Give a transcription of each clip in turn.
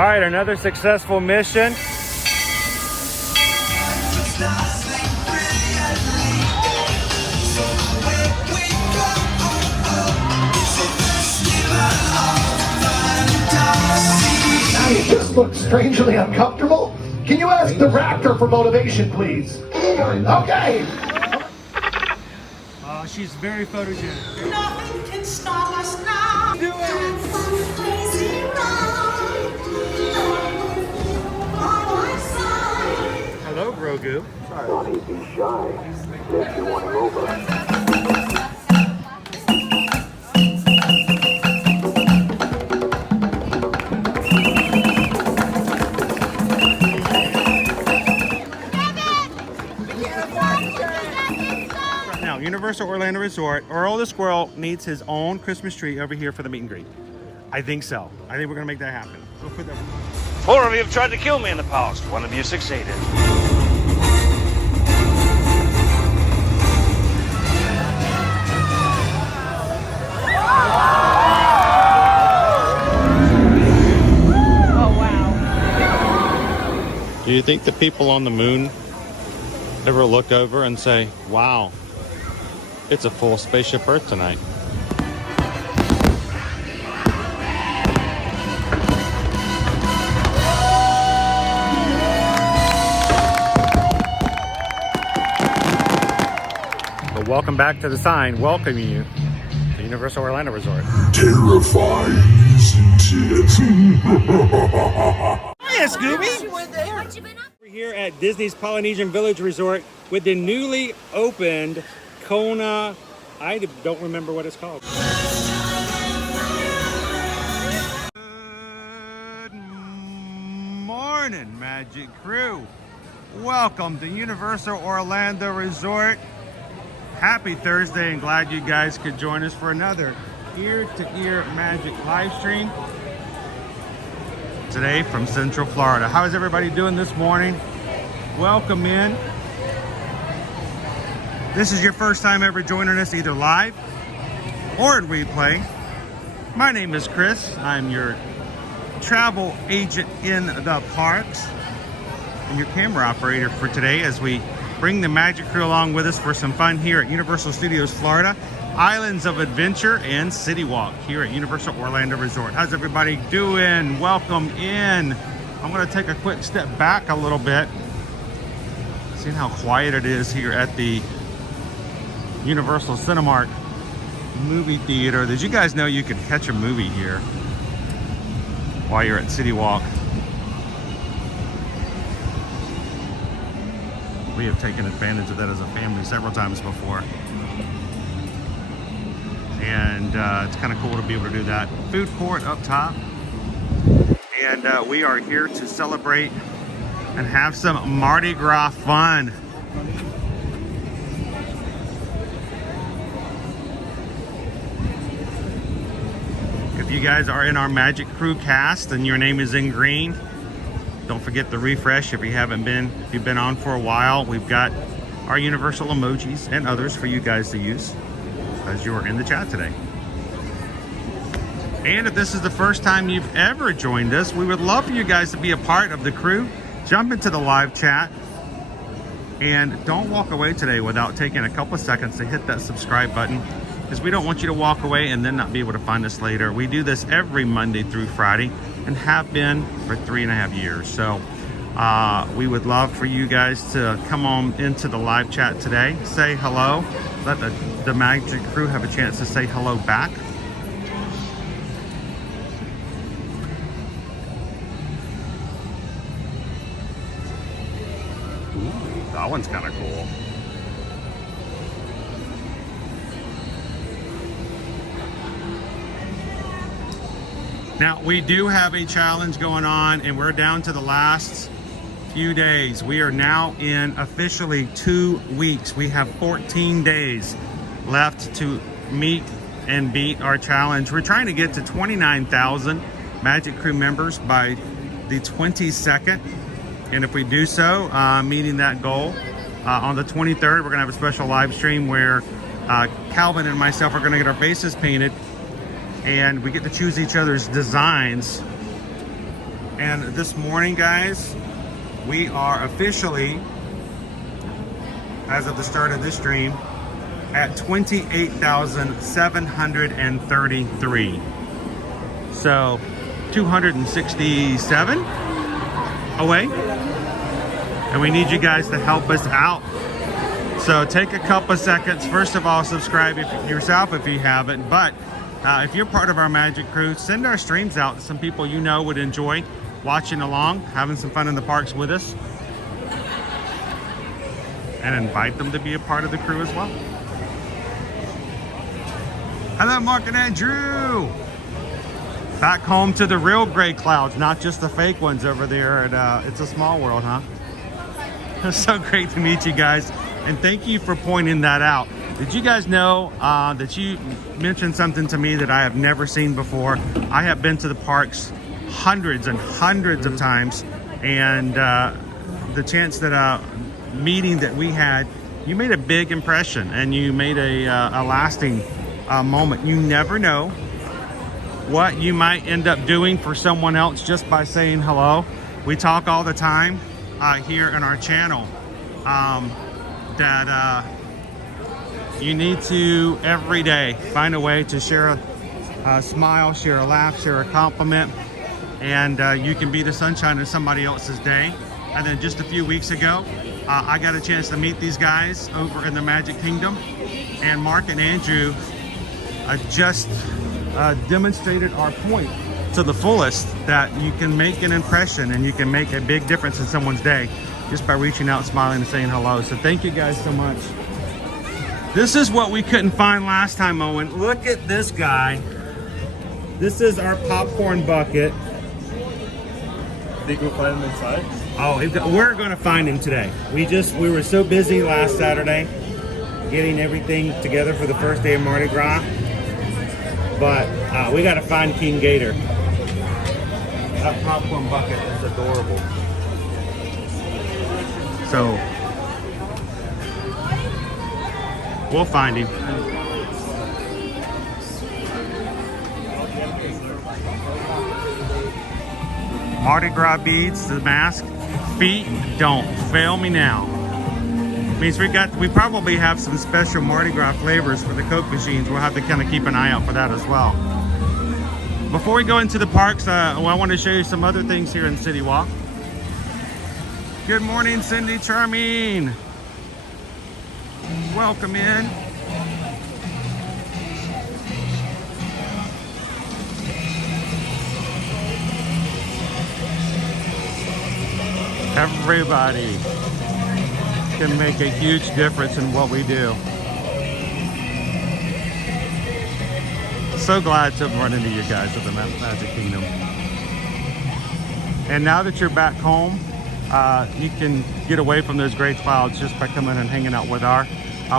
All right, another successful mission. You just look strangely uncomfortable. Can you ask the raptor for motivation, please? Okay. She's very photogenic. Nothing can stop us now. Do it. That's some crazy ride. By my side. Hello, Grogu. Don't be shy. Let you want him over. Now, Universal Orlando Resort, Earl the Squirrel needs his own Christmas tree over here for the meet and greet. I think so. I think we're gonna make that happen. We'll put that. 4 of you have tried to kill me in the past. 1 of you succeeded. Do you think the people on the moon ever look over and say, wow, it's a full spaceship Earth tonight? But welcome back to the sign welcoming you to Universal Orlando Resort. Terrifying, isn't it? Hiya, Scooby! We're here at Disney's Polynesian Village Resort with the newly opened Kona. I don't remember what it's called. Good morning, Magic Crew. Welcome to Universal Orlando Resort. Happy Thursday, and glad you guys could join us for another ear-to-ear magic live stream today from Central Florida. How is everybody doing this morning? Welcome in. This is your first time ever joining us either live or in replay. My name is Chris. I'm your travel agent in the parks and your camera operator for today as we bring the Magic Crew along with us for some fun here at Universal Studios Florida, Islands of Adventure, and City Walk here at Universal Orlando Resort. How's everybody doing? Welcome in. I'm going to take a quick step back a little bit. Seeing how quiet it is here at the Universal Cinemark movie theater. Did you guys know you could catch a movie here while you're at City Walk? We have taken advantage of that as a family several times before. And it's kind of cool to be able to do that. Food court up top. And we are here to celebrate and have some Mardi Gras fun. If you guys are in our Magic Crew cast and your name is in green, don't forget to refresh if you've been on for a while. We've got our universal emojis and others for you guys to use as you are in the chat today. And if this is the first time you've ever joined us, we would love for you guys to be a part of the crew. Jump into the live chat and don't walk away today without taking a couple of seconds to hit that subscribe button, because we don't want you to walk away and then not be able to find us later. We do this every Monday through Friday and have been for 3.5 years. So we would love for you guys to come on into the live chat today, say hello, let the Magic Crew have a chance to say hello back. Ooh, that one's kind of cool. Now, we do have a challenge going on, and we're down to the last few days. We are now in officially 2 weeks. We have 14 days left to meet and beat our challenge. We're trying to get to 29,000 Magic Crew members by the 22nd. And if we do so, meeting that goal, on the 23rd, we're gonna have a special live stream where Calvin and myself are gonna get our faces painted, and we get to choose each other's designs And this morning, guys, we are officially, as of the start of this stream, at 28,733. So 267 away. And we need you guys to help us out. So take a couple of seconds. First of all, subscribe yourself if you haven't. But if you're part of our Magic Crew, send our streams out to some people you know would enjoy watching along, having some fun in the parks with us. And invite them to be a part of the crew as well. Hello, Mark and Andrew. Back home to the real gray clouds, not just the fake ones over there at It's a Small World, huh? It's so great to meet you guys. And thank you for pointing that out. Did you guys know that you mentioned something to me that I have never seen before? I have been to the parks hundreds and hundreds of times. And the chance that meeting that we had, you made a big impression and you made a lasting moment. You never know what you might end up doing for someone else just by saying hello. We talk all the time here in our channel that you need to every day find a way to share a smile, share a laugh, share a compliment, and you can be the sunshine of somebody else's day. And then just a few weeks ago, I got a chance to meet these guys over in the Magic Kingdom, and Mark and Andrew just demonstrated our point to the fullest, that you can make an impression and you can make a big difference in someone's day just by reaching out, smiling, and saying hello. So thank you guys so much. This is what we couldn't find last time, Owen. Look at this guy. This is our popcorn bucket. Think we'll find him inside? Oh, we're going to find him today. We were so busy last Saturday getting everything together for the first day of Mardi Gras. But we got to find King Gator. That popcorn bucket is adorable. So we'll find him. Mardi Gras beads, the mask, feet, don't fail me now. Means we probably have some special Mardi Gras flavors for the Coke machines. We'll have to kind of keep an eye out for that as well. Before we go into the parks, I want to show you some other things here in City Walk. Good morning, Cindy Charming. Welcome in. Everybody can make a huge difference in what we do. So glad to run into you guys at the Magic Kingdom. And now that you're back home, you can get away from those gray clouds just by coming and hanging out with our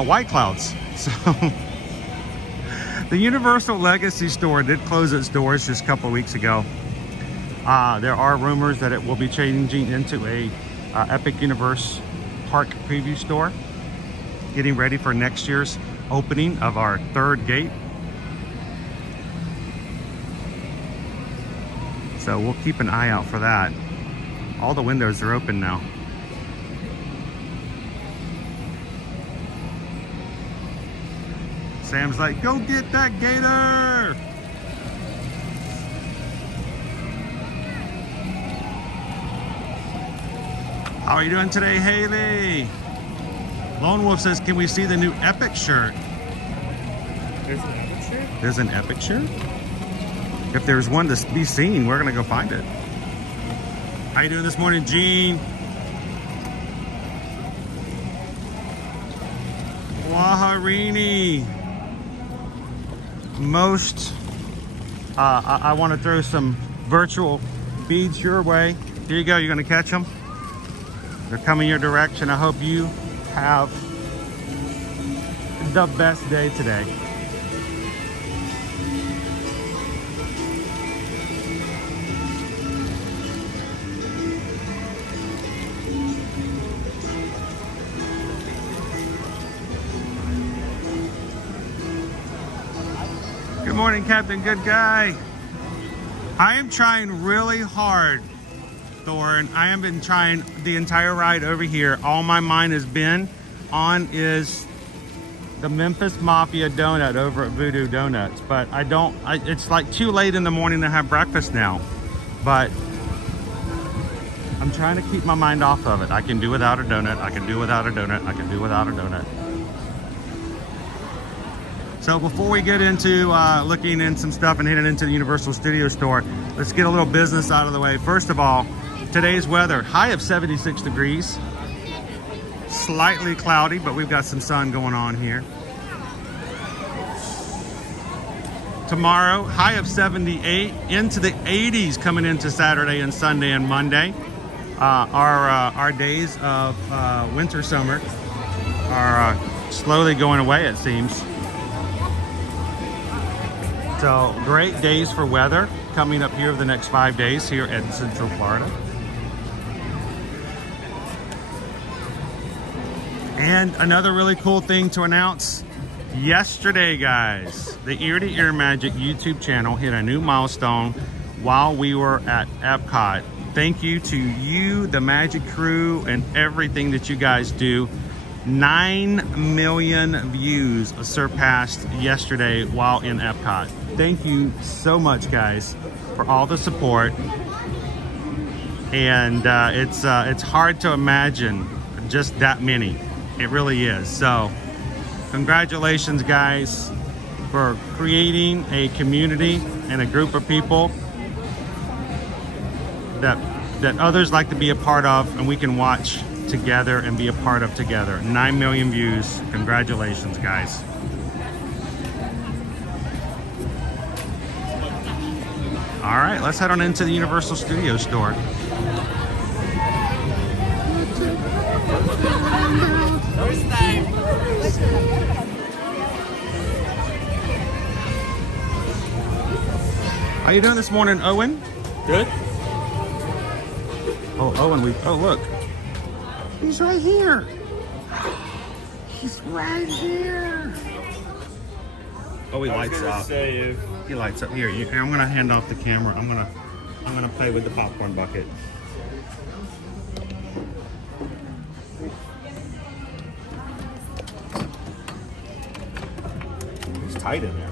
white clouds. So the Universal Legacy store did close its doors just a couple of weeks ago. There are rumors that it will be changing into a Epic Universe Park preview store, getting ready for next year's opening of our third gate. So we'll keep an eye out for that. All the windows are open now. Sam's like, go get that gator! How are you doing today, Haley? Lone Wolf says, can we see the new Epic shirt? There's an Epic shirt? There's an Epic shirt? If there's one to be seen, we're gonna go find it. How you doing this morning, Gene? Waharini. I want to throw some virtual beads your way. Here you go, you're gonna catch them. They're coming your direction. I hope you have the best day today. Good morning, Captain Good Guy. I am trying really hard Thorn. I have been trying the entire ride over here. All my mind has been on is the Memphis Mafia donut over at Voodoo Donuts, but it's like too late in the morning to have breakfast now. But I'm trying to keep my mind off of it. I can do without a donut. I can do without a donut. I can do without a donut. So before we get into looking in some stuff and heading into the Universal Studio Store, let's get a little business out of the way. First of all, today's weather, high of 76 degrees. Slightly cloudy, but we've got some sun going on here. Tomorrow, high of 78, into the 80s coming into Saturday and Sunday and Monday. Our days of winter summer are slowly going away, it seems. So great days for weather coming up here the next 5 days here in Central Florida. And another really cool thing to announce. Yesterday, guys, the Ear to Ear Magic YouTube channel hit a new milestone while we were at Epcot. Thank you to you, the Magic crew, and everything that you guys do. 9 million views surpassed yesterday while in Epcot. Thank you so much, guys, for all the support. And it's hard to imagine just that many. It really is. So congratulations, guys, for creating a community and a group of people that others like to be a part of, and we can watch together and be a part of together. 9 million views. Congratulations, guys. All right, let's head on into the Universal Studio Store. How you doing this morning, Owen? Good. Oh, Owen, look. He's right here. He's right here. Oh, he lights up. He lights up. Here, I'm gonna hand off the camera. I'm gonna play with the popcorn bucket. It's tight in there.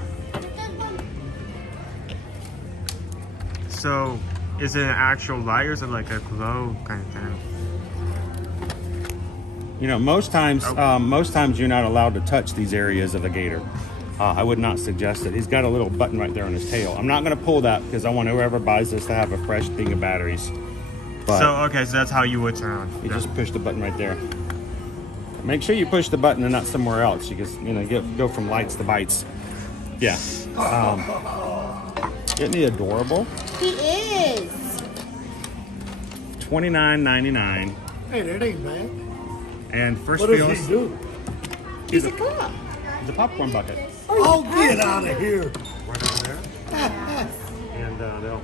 So, is it an actual light or is it like a glow kind of thing? You know, most times you're not allowed to touch these areas of the gator. I would not suggest it. He's got a little button right there on his tail. I'm not going to pull that because I want whoever buys this to have a fresh thing of batteries. But So, okay, so that's how you would turn on. you just push the button right there. Make sure you push the button and not somewhere else. You just, go from lights to bites. Yeah. Isn't he adorable? He is. $29.99. Hey, that ain't bad. And first What does feels he do? He's a cop. the popcorn bucket. Oh, get out of here. Right over there. And they'll.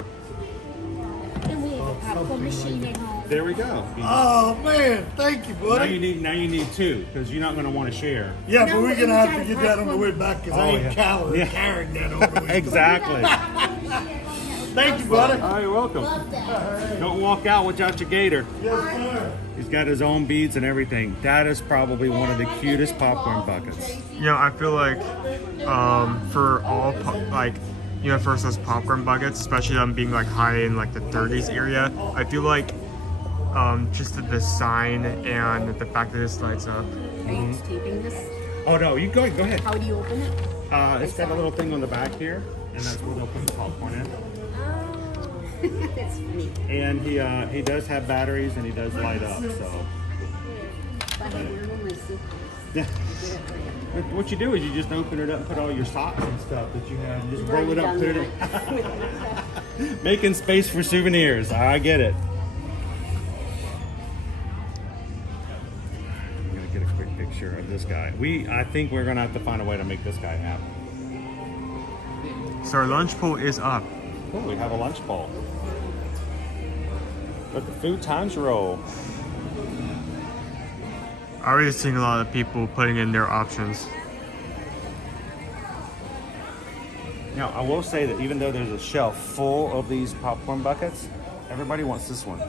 And we have a popcorn machine at home. There we go. Oh, man. Thank you, Now buddy. you need two because you're not going to want to share. Yeah, No, but we're we going to have gotta to get that on the way back because I ain't Yeah. carrying that over with. Exactly. Thank you, buddy. Oh, you're welcome. Love that. Don't walk out without your gator. Yes, sir. He's got his own beads and everything. That is probably one of the cutest popcorn buckets. I feel like for all first those popcorn buckets, especially them being like high in like the 30s area, I feel like just the design and the fact that this lights up. Are you taping this? Oh no, you go ahead. How do you open it? It's got a little thing on the back here, and that's where they'll put the popcorn in. That's funny. And he does have batteries and he does light up. So If I had one of my secrets. yeah. What you do is you just open it up and put all your socks and stuff that you have. You just roll it up, put it in. Making space for souvenirs. I get it. I'm gonna get a quick picture of this guy. I think we're gonna have to find a way to make this guy happy. So our lunch pool is up. Oh, we have a lunch bowl. Let the food times roll. I already seen a lot of people putting in their options. Now, I will say that even though there's a shelf full of these popcorn buckets, Everybody wants this one.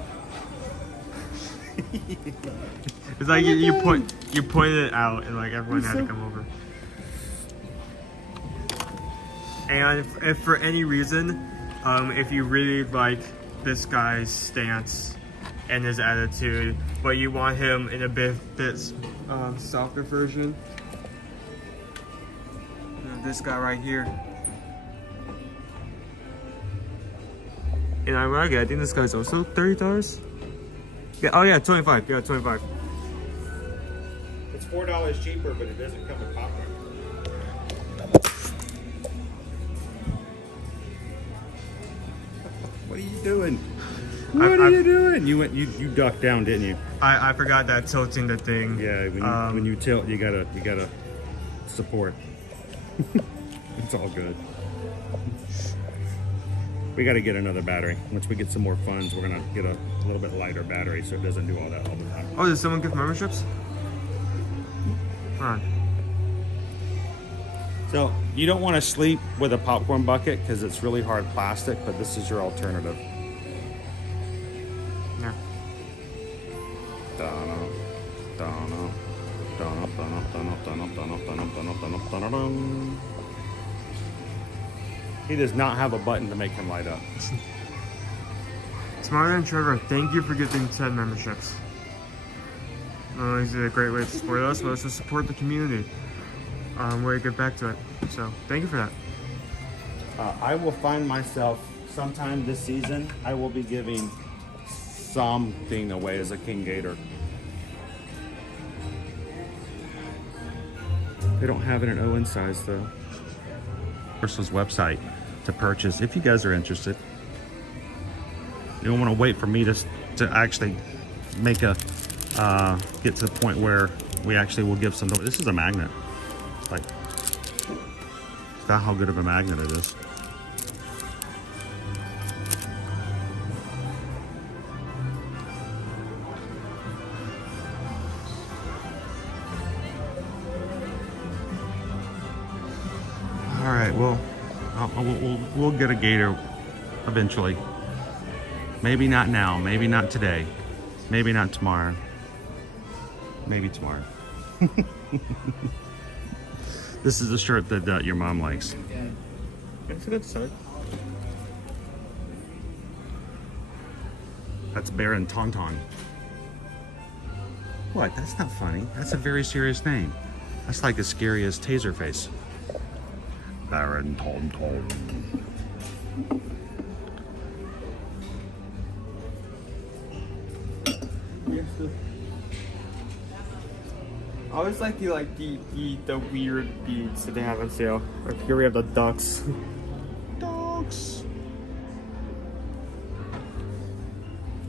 It's like you pointed it out and like everyone had to come over. And if for any reason, if you really like this guy's stance and his attitude, but you want him in a bit softer version, you know, this guy right here. And ironically, I think this guy's also $30. Yeah. Oh yeah, 25. Yeah, 25. It's $4 cheaper, but it doesn't come with popcorn. What are you doing? What are you doing? You ducked down, didn't you? I forgot that tilting the thing. Yeah. When you tilt, you gotta support. It's all good. We got to get another battery. Once we get some more funds, we're gonna get a little bit lighter battery so it doesn't do all that all the time. Oh, does someone give memberships? Hold on. So you don't want to sleep with a popcorn bucket because it's really hard plastic, but this is your alternative. Yeah. He does not have a button to make him light up. Smarter than Trevor, thank you for getting 10 memberships. Not only is it a great way to support us, but also support the community. Way to get back to it. So thank you for that. I will find myself sometime this season, I will be giving something away as a King Gator. They don't have it in Owen size though. Universal's website to purchase if you guys are interested. You don't want to wait for me to actually make a get to the point where we actually will give some. This is a magnet. Like, it's not how good of a magnet it is. All right, well, we'll get a gator eventually. Maybe not now, maybe not today, maybe not tomorrow, maybe tomorrow. This is the shirt that your mom likes. It's a good start. That's Baron Tauntaun. What? That's not funny. That's a very serious name. That's like as scary as Taserface. Baron Tauntaun. I always like the weird beads that they have on sale. Like here we have the ducks. Dogs.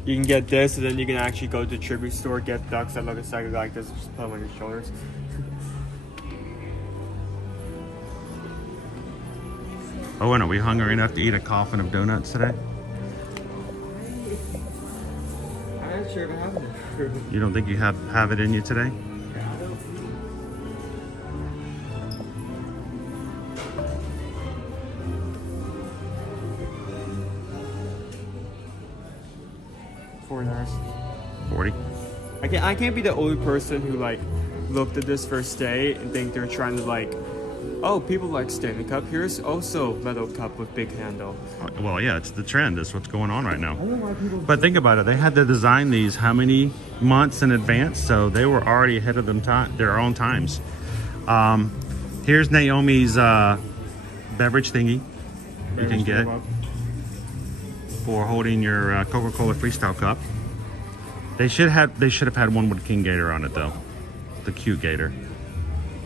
You can get this, and then you can actually go to the tribute store, get ducks that look exactly like this, just put them on your shoulders. Oh, and are we hungry enough to eat a coffin of donuts today? I'm not sure if I have it. You don't think you have it in you today? $4. 40? I can't be the only person who like looked at this first day and think they're trying to like, oh, people like Stanley Cup. Here's also metal cup with big handle. Well, yeah, it's the trend. That's what's going on right now. But think about it. They had to design these how many months in advance? So they were already ahead of their own times. Here's Naomi's beverage thingy you can get for holding your Coca-Cola Freestyle cup. They should have had one with King Gator on it though, the cute Gator.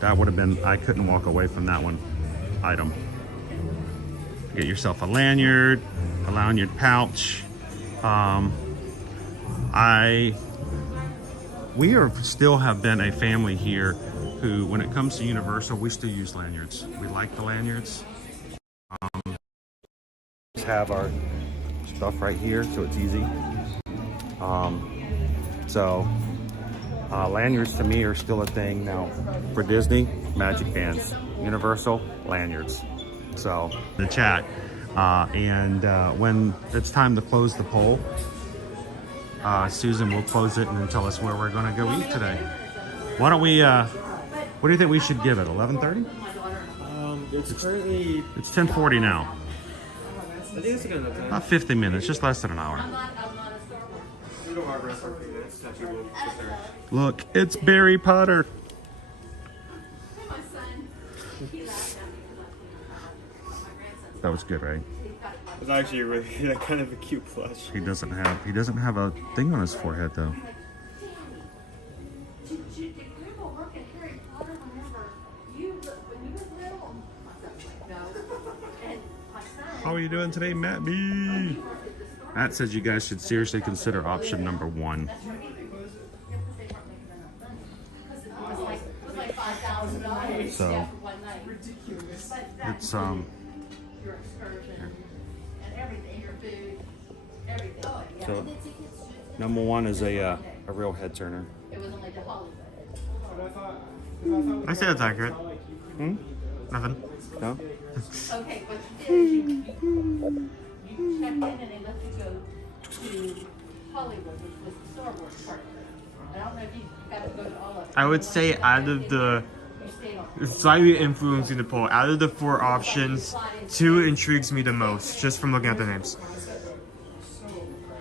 That would have been, I couldn't walk away from that one item. Get yourself a lanyard, a lanyard pouch. We still have been a family here who, when it comes to Universal, we still use lanyards. We like the lanyards. Just have our stuff right here, so it's easy. Lanyards to me are still a thing now. For Disney, magic bands. Universal, lanyards. So, in the chat, And when it's time to close the poll, Susan will close it and then tell us where we're going to go eat today. Why don't we, what do you think we should give it, 11:30? It's currently... It's 10:40 now. I think it's good enough time. About 50 minutes, just less than an hour. Look, it's Barry Potter. That was good, right? It's actually really kind of a cute plush. He doesn't have a thing on his forehead though. How are you doing today, Matt B? Matt says you guys should seriously consider option number 1. So it's so number 1 is a real head turner. I say that's accurate. Hmm? Nothing. No? Okay, what you did, you checked in and they let you go to Hollywood, which was the Star Wars part. I don't know if you got to go to all of it. I would say out of the... You stayed on. Slightly influencing the poll. Out of the 4 options, 2 intrigues me the most, just from looking at the names.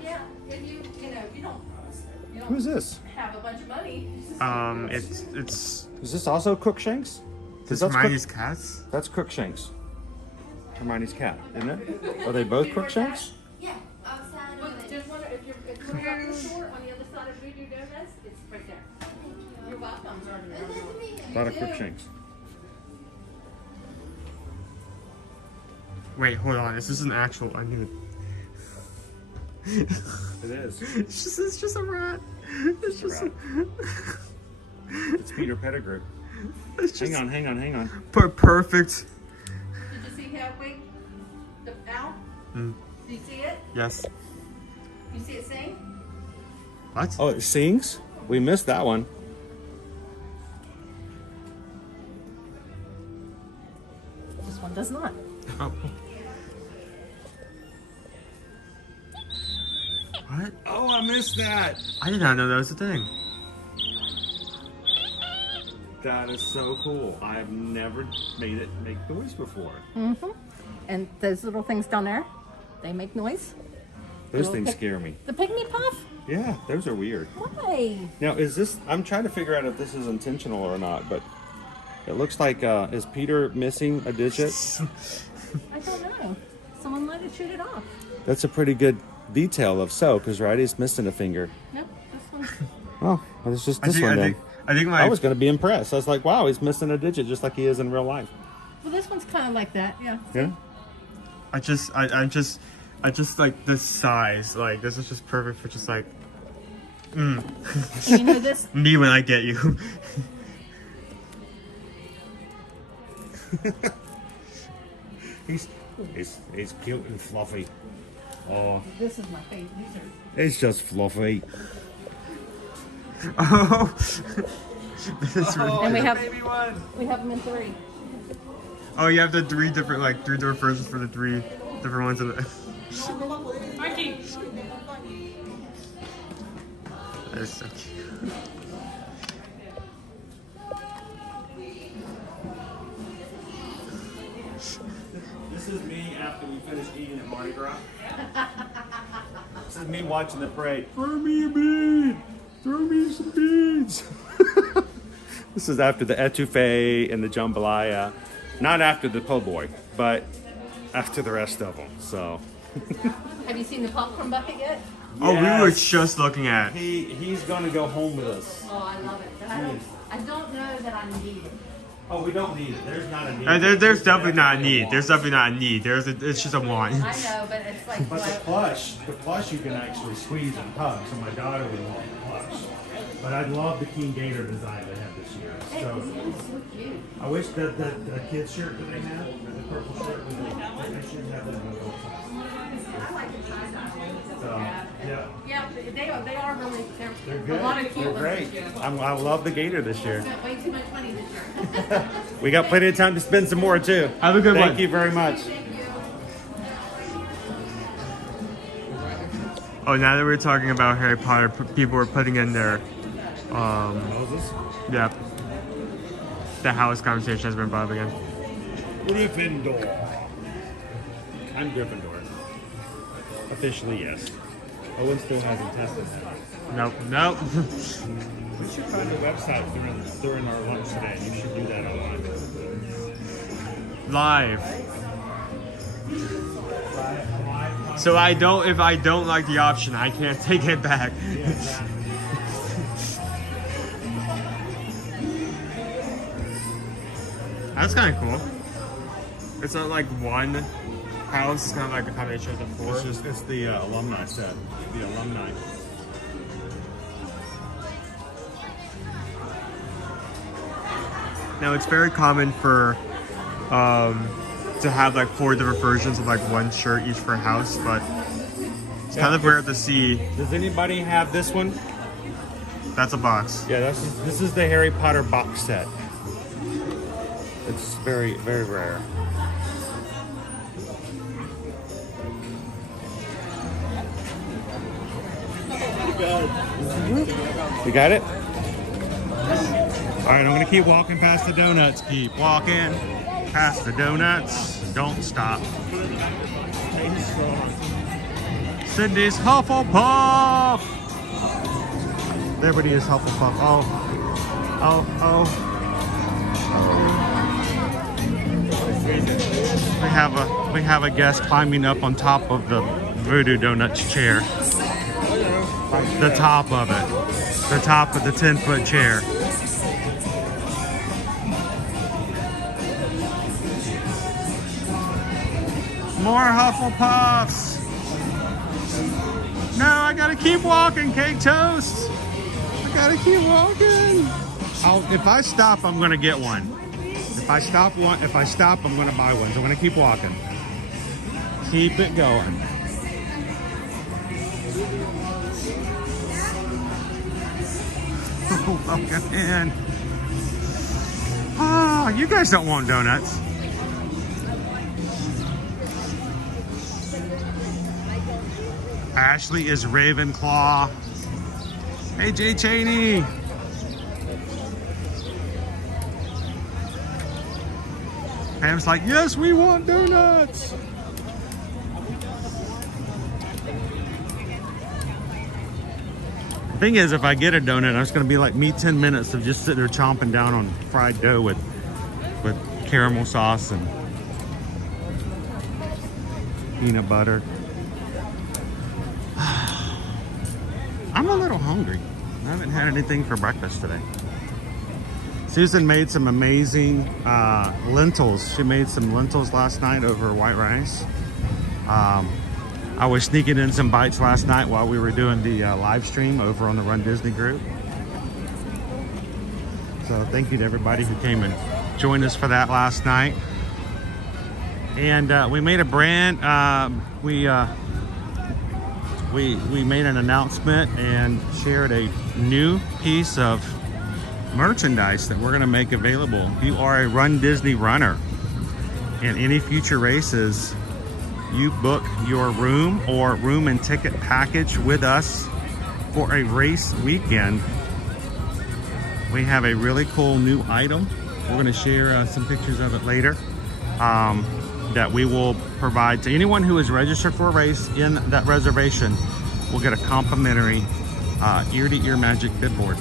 Yeah, if you know, you don't Who's this? have a bunch of money. It's Is this also Crookshanks? It's Hermione's cats. That's Crookshanks. Hermione's cat, isn't it? Are they both Crookshanks? Yeah, outside of it. Just wonder if you're coming up the store on the other side of Voodoo Donuts, it's right there. You're welcome. A lot of Crookshanks. Wait, hold on. This is an actual. I knew it. It is. It's just a rat. It's just a It's Peter Pettigrew. It's just Hang on. perfect. Did you see halfway? The owl? Mm. Do you see it? Yes. You see it sing? What? Oh, it sings? We missed that one. This one does not. Oh. What? Oh, I missed that. I did not know that was a thing. That is so cool. I've never made it make noise before. Mm-hmm. And those little things down there, they make noise. Those Little things pig- scare me. The pygmy puff? Yeah, those are weird. Why? Now, is this... I'm trying to figure out if this is intentional or not, but it looks like... is Peter missing a digit? I don't know. Someone might have chewed it off. That's a pretty good detail of so, because right, he's missing a finger. Nope, this one. Oh, well, it's just this one then. I think my I was going to be impressed. I was like, wow, he's missing a digit just like he is in real life. Well, this one's kind of like that, yeah. Yeah? I just like this size. Like this is just perfect for just like You know this? me when I get you. He's cute and fluffy. Oh, This is my favorite. These are. it's just fluffy. Oh, this is really And we cute. have them in 3. Oh, you have the 3 different versions for the 3 different ones. Of the... That is so cute. This is me after we finish eating at Mardi Gras. This is me watching the parade. Throw me a bead! Throw me some beads! This is after the etouffee and the jambalaya. Not after the po' boy, but after the rest of them, so. Have you seen the popcorn bucket yet? Oh, we were Yes. just looking at. He's gonna go home with us. Oh, I love it. But I don't know that I need it. Oh, we don't need it. There's not a need. There's definitely not a need. There's definitely not a need. It's just a want. I know, but it's like. But the plush you can actually squeeze and hug, so my daughter would want the plush. But I love the King Gator design they have this year. So so cute. I wish that the kids shirt that they have, the purple shirt, they should have that. So, yeah. Yeah, they are really. They're good. A lot of cute They're ones great. this year. I love the Gator this year. Spent way too much money this year. We got plenty of time to spend some more too. Have a good one. Thank you very much. Oh, now that we're talking about Harry Potter, people were putting in their, Moses? yeah, the house conversation has been brought up again. Gryffindor. I'm Gryffindor. Officially, yes. Owen still hasn't tested that. Nope, nope. We should find a website during our lunch today. You should do that online. Live. So if I don't like the option, I can't take it back. That's kind of cool. It's not like one house, it's kind of like a combination of the four. It's the alumni set. The alumni. Now it's very common for to have like 4 different versions of like one shirt each per house, but it's kind of rare to see. Does anybody have this one? That's a box. Yeah, this is the Harry Potter box set. It's very, very rare. You got it? All right, I'm gonna keep walking past the donuts. Keep walking past the donuts. Don't stop. Cindy's Hufflepuff. Everybody is Hufflepuff. Oh. We have a guest climbing up on top of the Voodoo Donuts chair. The top of it. The top of the 10-foot chair. More Hufflepuffs. No, I gotta keep walking, Cake Toast. I gotta keep walking. If I stop, I'm gonna get one. If I stop, I'm gonna buy one. So I'm gonna keep walking. Keep it going. Welcome in. Ah, you guys don't want donuts. Ashley is Ravenclaw. Hey, Jay Cheney. Pam's like, yes, we want donuts. Thing is, if I get a donut, it's going to be like me 10 minutes of just sitting there chomping down on fried dough with caramel sauce and peanut butter. I'm a little hungry. I haven't had anything for breakfast today. Susan made some amazing lentils. She made some lentils last night over white rice. I was sneaking in some bites last night while we were doing the live stream over on the Run Disney group. So thank you to everybody who came and joined us for that last night. And we made a brand, we made an announcement and shared a new piece of merchandise that we're going to make available. If you are a Run Disney runner in any future races, you book your room or room and ticket package with us for a race weekend. We have a really cool new item. We're going to share some pictures of it later that we will provide to anyone who is registered for a race. In that reservation will get a complimentary ear-to-ear magic bib board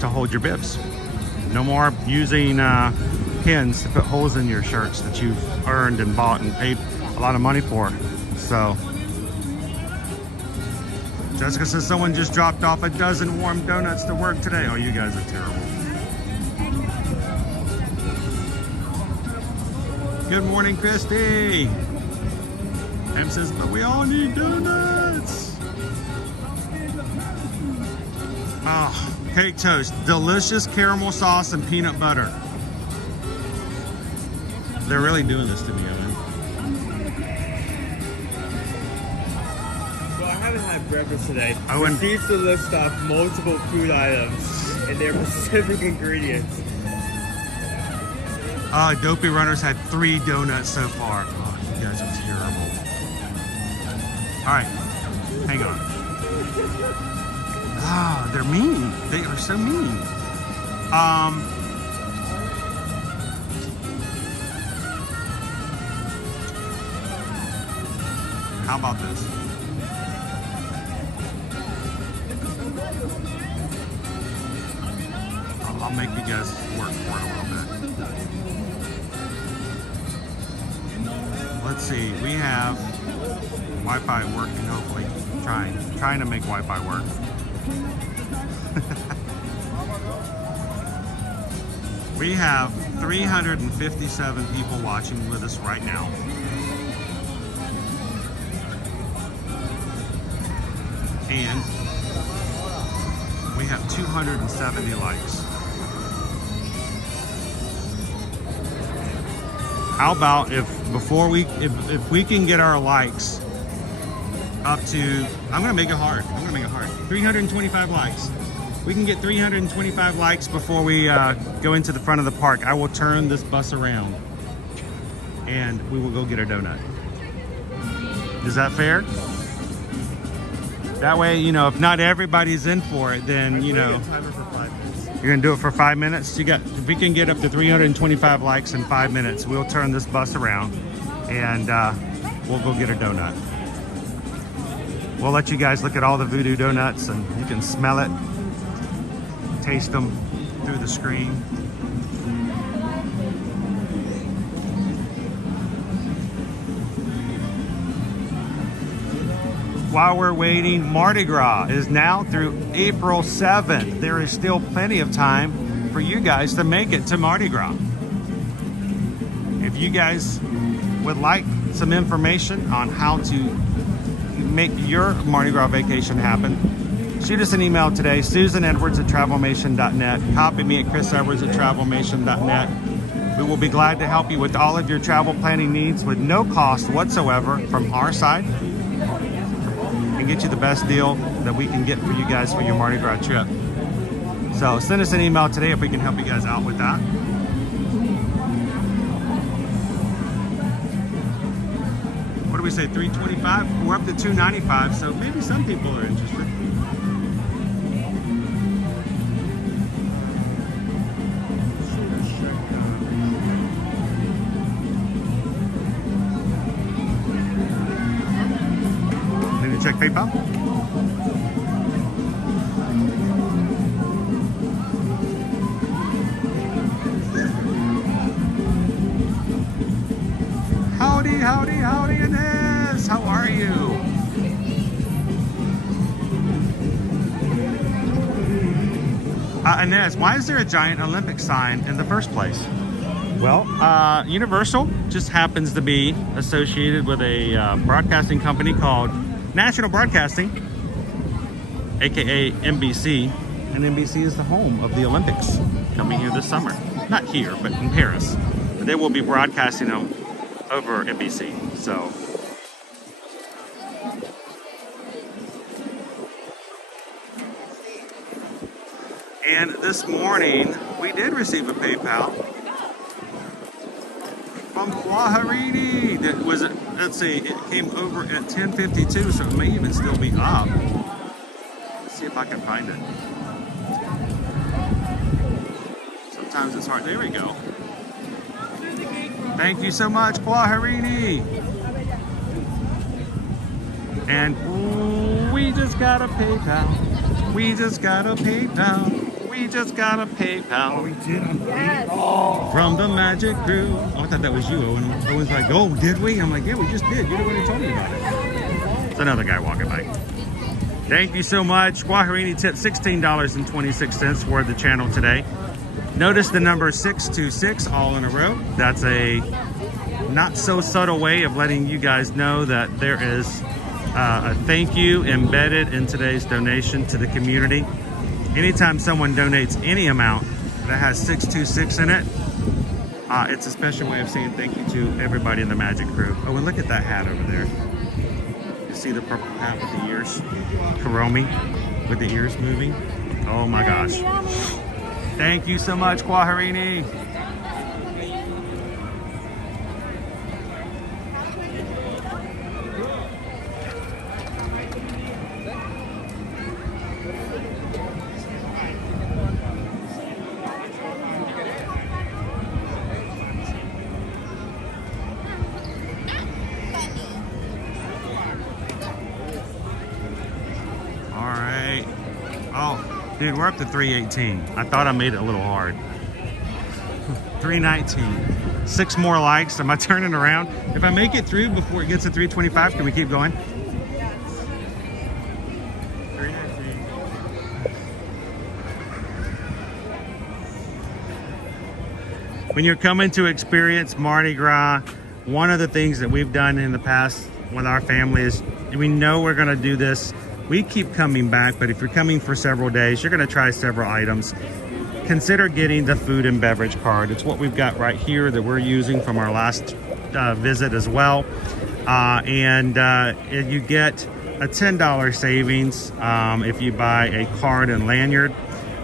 to hold your bibs. No more using pins to put holes in your shirts that you've earned and bought and paid a lot of money for. So Jessica says someone just dropped off a dozen warm donuts to work today. Oh, you guys are terrible. Good morning, Christy. Em says, but we all need donuts. Oh, cake toast, delicious caramel sauce and peanut butter. They're really doing this to me, Owen. So I haven't had breakfast today. Owen Refused to list off multiple food items and their specific ingredients. Dopey Runners had 3 donuts so far. Oh, you guys are terrible. All right, hang on. Ah, they're mean. They are so mean. How about this? I'll make you guys work for it a little bit. Let's see, we have Wi-Fi working, hopefully. Trying to make Wi-Fi work. We have 357 people watching with us right now. And we have 270 likes. How about if we can get our likes up to, I'm gonna make it hard. 325 likes. We can get 325 likes before we go into the front of the park. I will turn this bus around and we will go get a donut. Is that fair? That way, you know, if not everybody's in for it, then, you know, you're gonna do it for 5 minutes. If we can get up to 325 likes in 5 minutes, we'll turn this bus around and we'll go get a donut. We'll let you guys look at all the voodoo donuts and you can smell it, taste them through the screen. While we're waiting, Mardi Gras is now through April 7th. There is still plenty of time for you guys to make it to Mardi Gras. If you guys would like some information on how to make your Mardi Gras vacation happen, shoot us an email today, susanedwards@travelmation.net. Copy me at chrisedwards@travelmation.net. We will be glad to help you with all of your travel planning needs with no cost whatsoever from our side, and get you the best deal that we can get for you guys for your Mardi Gras trip. So send us an email today if we can help you guys out with that. What do we say, 325? We're up to 295, so maybe some people are interested. Check PayPal. Howdy, howdy, howdy, Inez. How are you? Inez, why is there a giant Olympic sign in the first place? Well, Universal just happens to be associated with a broadcasting company called National Broadcasting, aka NBC, and NBC is the home of the Olympics coming here this summer. Not here, but in Paris. But they will be broadcasting them over NBC. So, and this morning we did receive a PayPal from Kwaharini. That was, let's see, it came over at 10:52, so it may even still be up. Let's see if I can find it. Sometimes it's hard. There we go. Thank you so much, Kwaharini. And we just got a PayPal. We just got a PayPal. We just got a PayPal. We did. Yes. From the Magic Crew. Oh, I thought that was you, Owen. Owen's like, oh, did we? I'm like, yeah, we just did. You're the one who told me about it. It's another guy walking by. Thank you so much. Kwaharini tipped $16.26 for the channel today. Notice the number 626 all in a row. That's a not so subtle way of letting you guys know that there is a thank you embedded in today's donation to the community. Anytime someone donates any amount that has 626 in it, it's a special way of saying thank you to everybody in the Magic Crew. Oh, and look at that hat over there. You see the purple hat with the ears? Kuromi with the ears moving. Oh my gosh. Thank you so much, Kwaharini. Oh, dude, we're up to 318. I thought I made it a little hard. 319. 6 more likes. Am I turning around? If I make it through before it gets to 325, can we keep going? 319. When you're coming to experience Mardi Gras, one of the things that we've done in the past with our family is we know we're going to do this. We keep coming back, but if you're coming for several days, you're going to try several items. Consider getting the food and beverage card. It's what we've got right here that we're using from our last visit as well. You get a $10 savings if you buy a card and lanyard,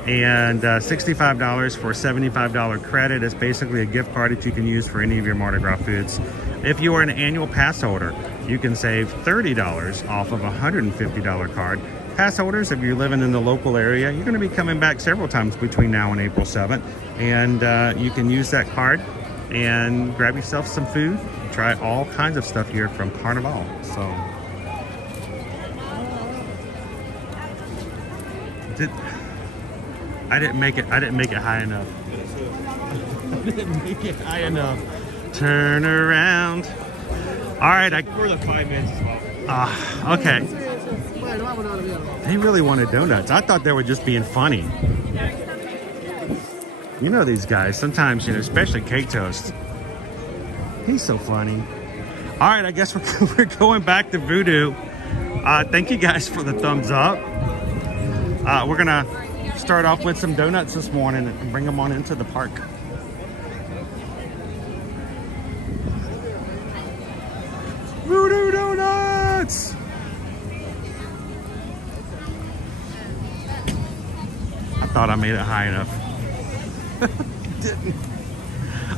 and $65 for a $75 credit. It's basically a gift card that you can use for any of your Mardi Gras foods. If you are an annual pass holder, you can save $30 off of a $150 card. Pass holders, if you're living in the local area, you're going to be coming back several times between now and April 7th. And you can use that card and grab yourself some food. Try all kinds of stuff here from Carnival. So, I didn't make it high enough. I didn't make it high enough. Turn around. All right, We're the 5 minutes as well. okay. They really wanted donuts. I thought they were just being funny. You know these guys, sometimes, you know, especially Cake Toast. He's so funny. All right, I guess we're going back to Voodoo. Thank you guys for the thumbs up. We're gonna start off with some donuts this morning and bring them on into the park. Voodoo Donuts! I thought I made it high enough. Didn't.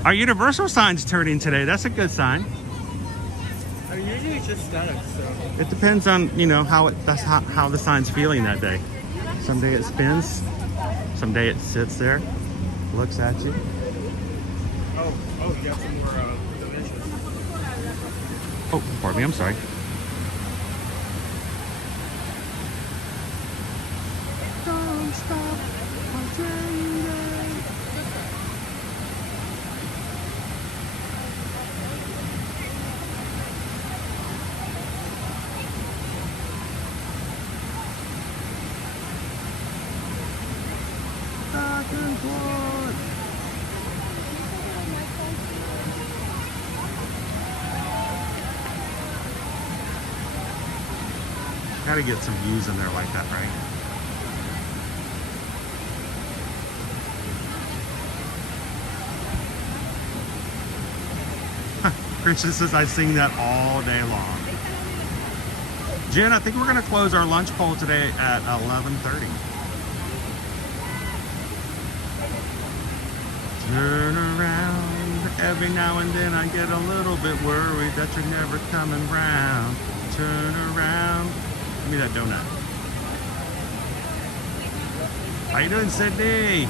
Our universal sign's turning today. That's a good sign. I mean, usually it's just static, so. It depends on, you know, how the sign's feeling that day. Some day it spins, some day it sits there, looks at you. Oh, you got some more donations. Oh, pardon me, I'm sorry. Don't stop pretending. Davenport. Gotta get some views in there like that, right? Christian says I sing that all day long. Jen, I think we're gonna close our lunch poll today at 11:30. Turn around. Every now and then I get a little bit worried that you're never coming round. Turn around. Give me that donut. How you doing, Sydney?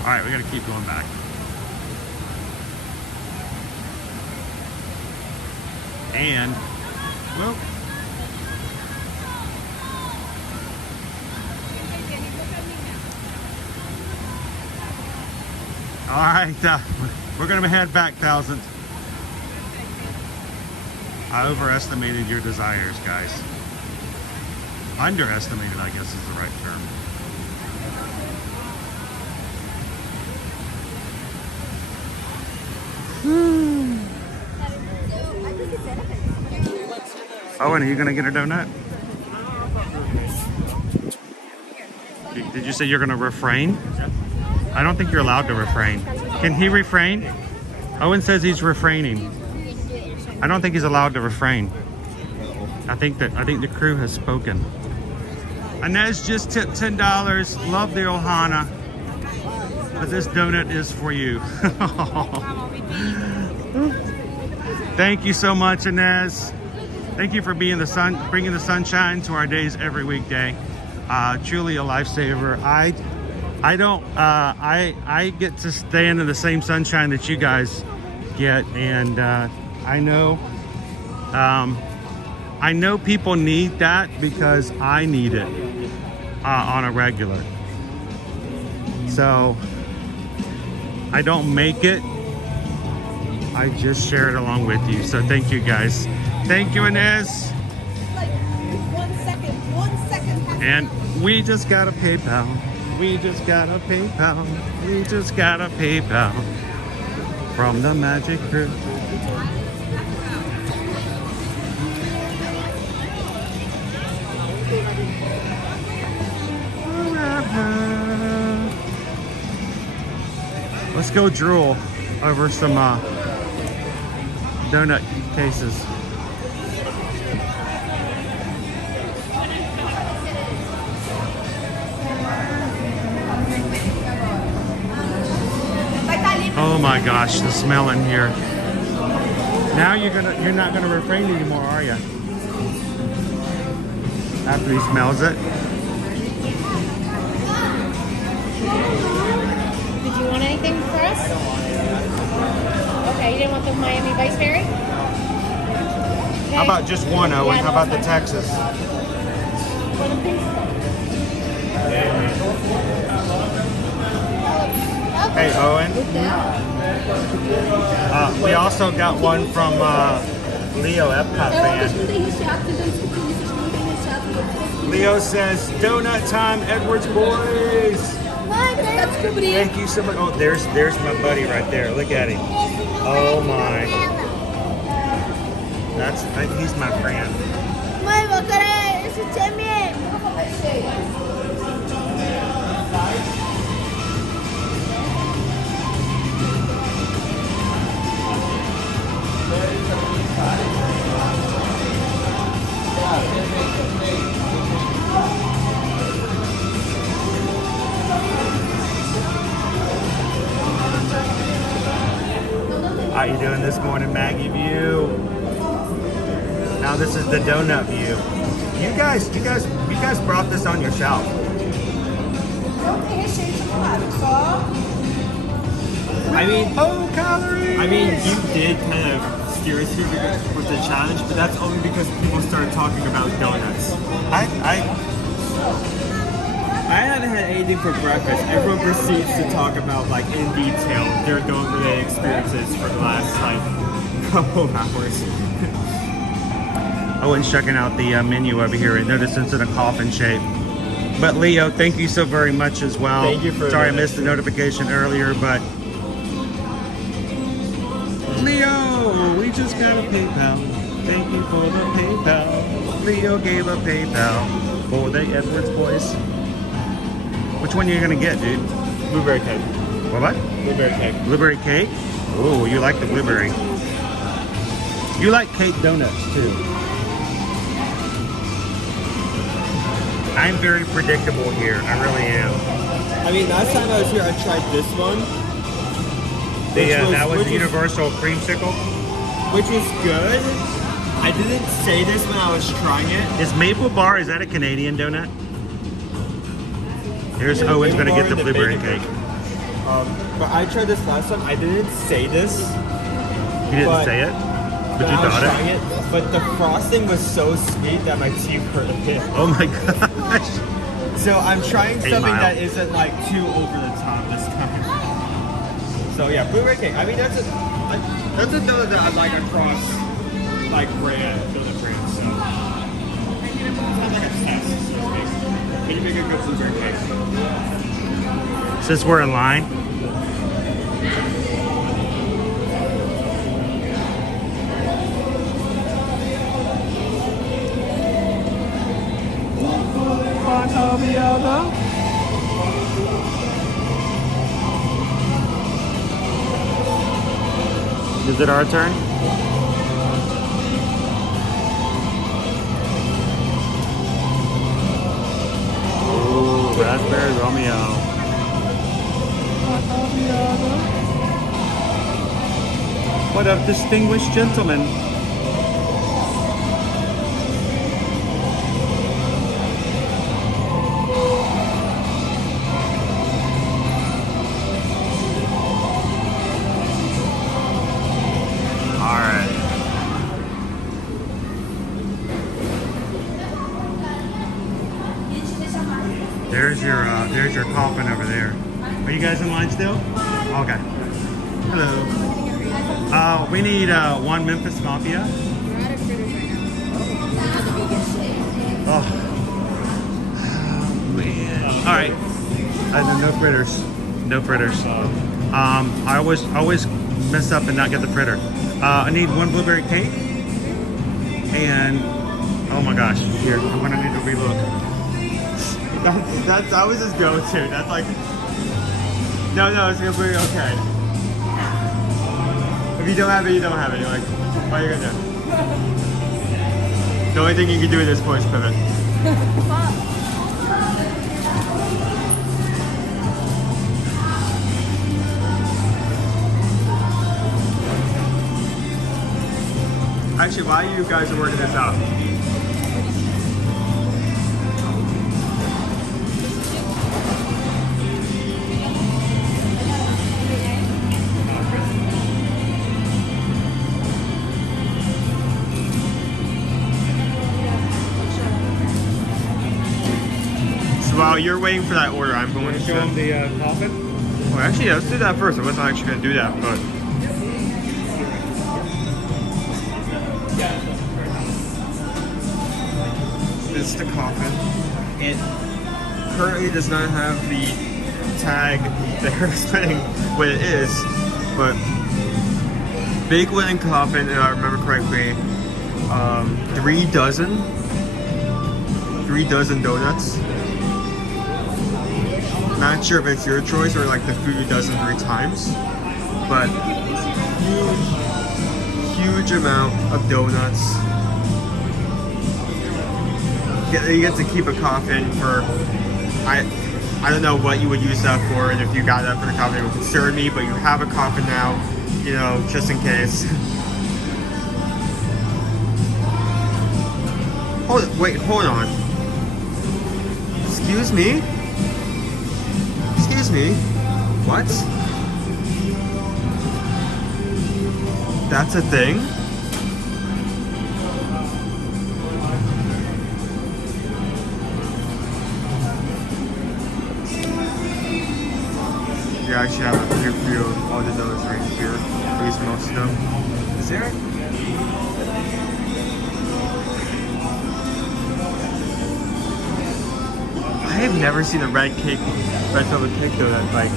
All right, we gotta keep going back. And, well, all right, we're gonna head back, Thousand. I overestimated your desires, guys. Underestimated, I guess, is the right term. Owen, are you gonna get a donut? Did you say you're gonna refrain? I don't think you're allowed to refrain. Can he refrain? Owen says he's refraining. I don't think he's allowed to refrain. I think the crew has spoken. Inez just tipped $10. Love the Ohana. But this donut is for you. Thank you so much, Inez. Thank you for being bringing the sunshine to our days every weekday. Truly a lifesaver. I get to stand in the same sunshine that you guys get, and I know I know people need that because I need it on a regular. So I don't make it. I just share it along with you. So thank you guys. Thank you, Inez. Like 1 second. And we just got a PayPal. We just got a PayPal. We just got a PayPal from the Magic Crew. Let's go drool over some donut cases. Oh my gosh, the smell in here. Now you're not gonna refrain anymore, are you? After he smells it. Did you want anything for us? Okay, you didn't want the Miami Vice Berry? Okay. How about just one, Owen? Yeah, How about the fine. Texas? For the pink stuff. Hey, Owen. We also got one from Leo, Epcot fan. Leo says, donut time, Edwards boys. Thank you so much. Oh, there's my buddy right there. Look at him. Oh my. He's my friend. How you doing this morning, Maggie View? Now this is the donut view. You guys brought this on your shelf. I mean, Oh, calories! I mean, you did kind of steer us here with the challenge, but that's only because people started talking about donuts. I haven't had anything for breakfast. Everyone proceeds to talk about, like, in detail their donut-related experiences for the last, like, couple of hours. Owen's checking out the menu over here and notice it's in a coffin shape. But Leo, thank you so very much as well. Thank you for Sorry I that. missed the notification earlier, but Leo, we just got a PayPal. Thank you for the PayPal. Leo gave a PayPal for the Edwards boys. Which one are you gonna get, dude? Blueberry cake. What? Blueberry cake. Blueberry cake? Oh, you like the blueberry. You like cake donuts too. I'm very predictable here. I really am. I mean, last time I was here, I tried this one. That was which the universal creamsicle. Which was good. I didn't say this when I was trying it. Is Maple Bar, is that a Canadian donut? Here's Owen's gonna get the blueberry cake. But I tried this last time. I didn't say this. You didn't say it, but you thought it. But the frosting was so sweet that my teeth hurt a bit. Oh my gosh. So I'm trying 8 something Mile. that isn't like too over the top this time. So yeah, blueberry cake. I mean, that's a donut that I like across like donut brands. So it's not like a test. So can you make a good blueberry cake? Since we're in line. Is it our turn? Ooh, Raspberry Romeo. What a distinguished gentleman. There's your coffin over there. Are you guys in line still? Okay. Hello. We need one Memphis Mafia. We're out of critters right now. Oh. Man. All right. No fritters. No fritters. I always mess up and not get the fritter. I need one blueberry cake. And oh my gosh, here I'm gonna need to relook. That was his go-to. That's like, no, it's gonna be okay. If you don't have it, you don't have it. You're like, what are you gonna do? The only thing you can do at this point is pivot. Actually, while you guys are working this out, so while you're waiting for that order, I'm going to show them the coffin. Well, actually, let's do that first. I wasn't actually going to do that, but. This is the coffin. It currently does not have the tag there explaining what it is, but big wooden coffin, if I remember correctly, 3 dozen donuts. Not sure if it's your choice or like the food does it 3 times, but huge amount of donuts. You get to keep a coffin for, I don't know what you would use that for, and if you got that for the coffin it would concern me, but you have a coffin now, you know, just in case. Hold on. Excuse me? Excuse me? What? That's a thing? You actually have a few of all the donuts right here, at least most of them. Is there? I have never seen a red velvet cake donut like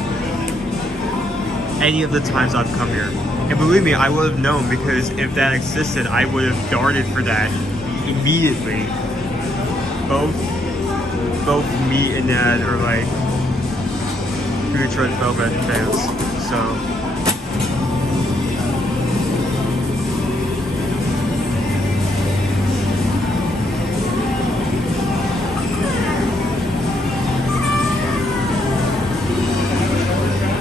any of the times I've come here. And believe me, I would have known, because if that existed, I would have darted for that immediately. Both me and Dad are like huge red velvet fans, so.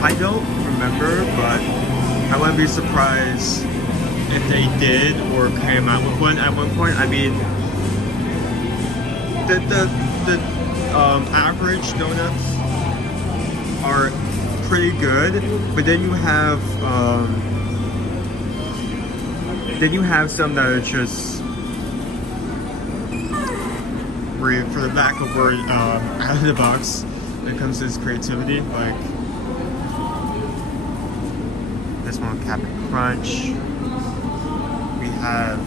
I don't remember, but I wouldn't be surprised if they did or came out with one at one point. I mean, the average donuts are pretty good, but then you have some that are just, for the lack of word, out of the box when it comes to this creativity. Like this one, Captain Crunch. We have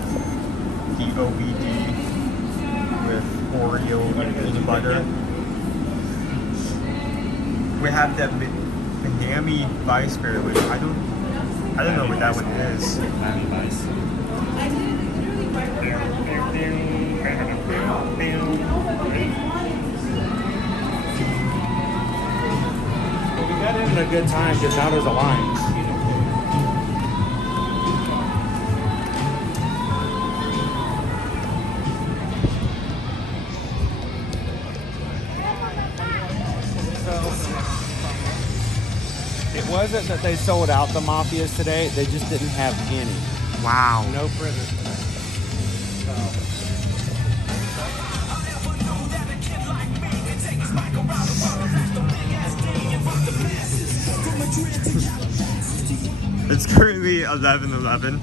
the OBD with Oreo and peanut butter. We have that Miami Vice Berry, which I don't know what that one is. Miami Vice. We got in a good time because now there's a line. It wasn't that they sold out the Mafias today, they just didn't have any. Wow. No fritters today. It's currently 11:11.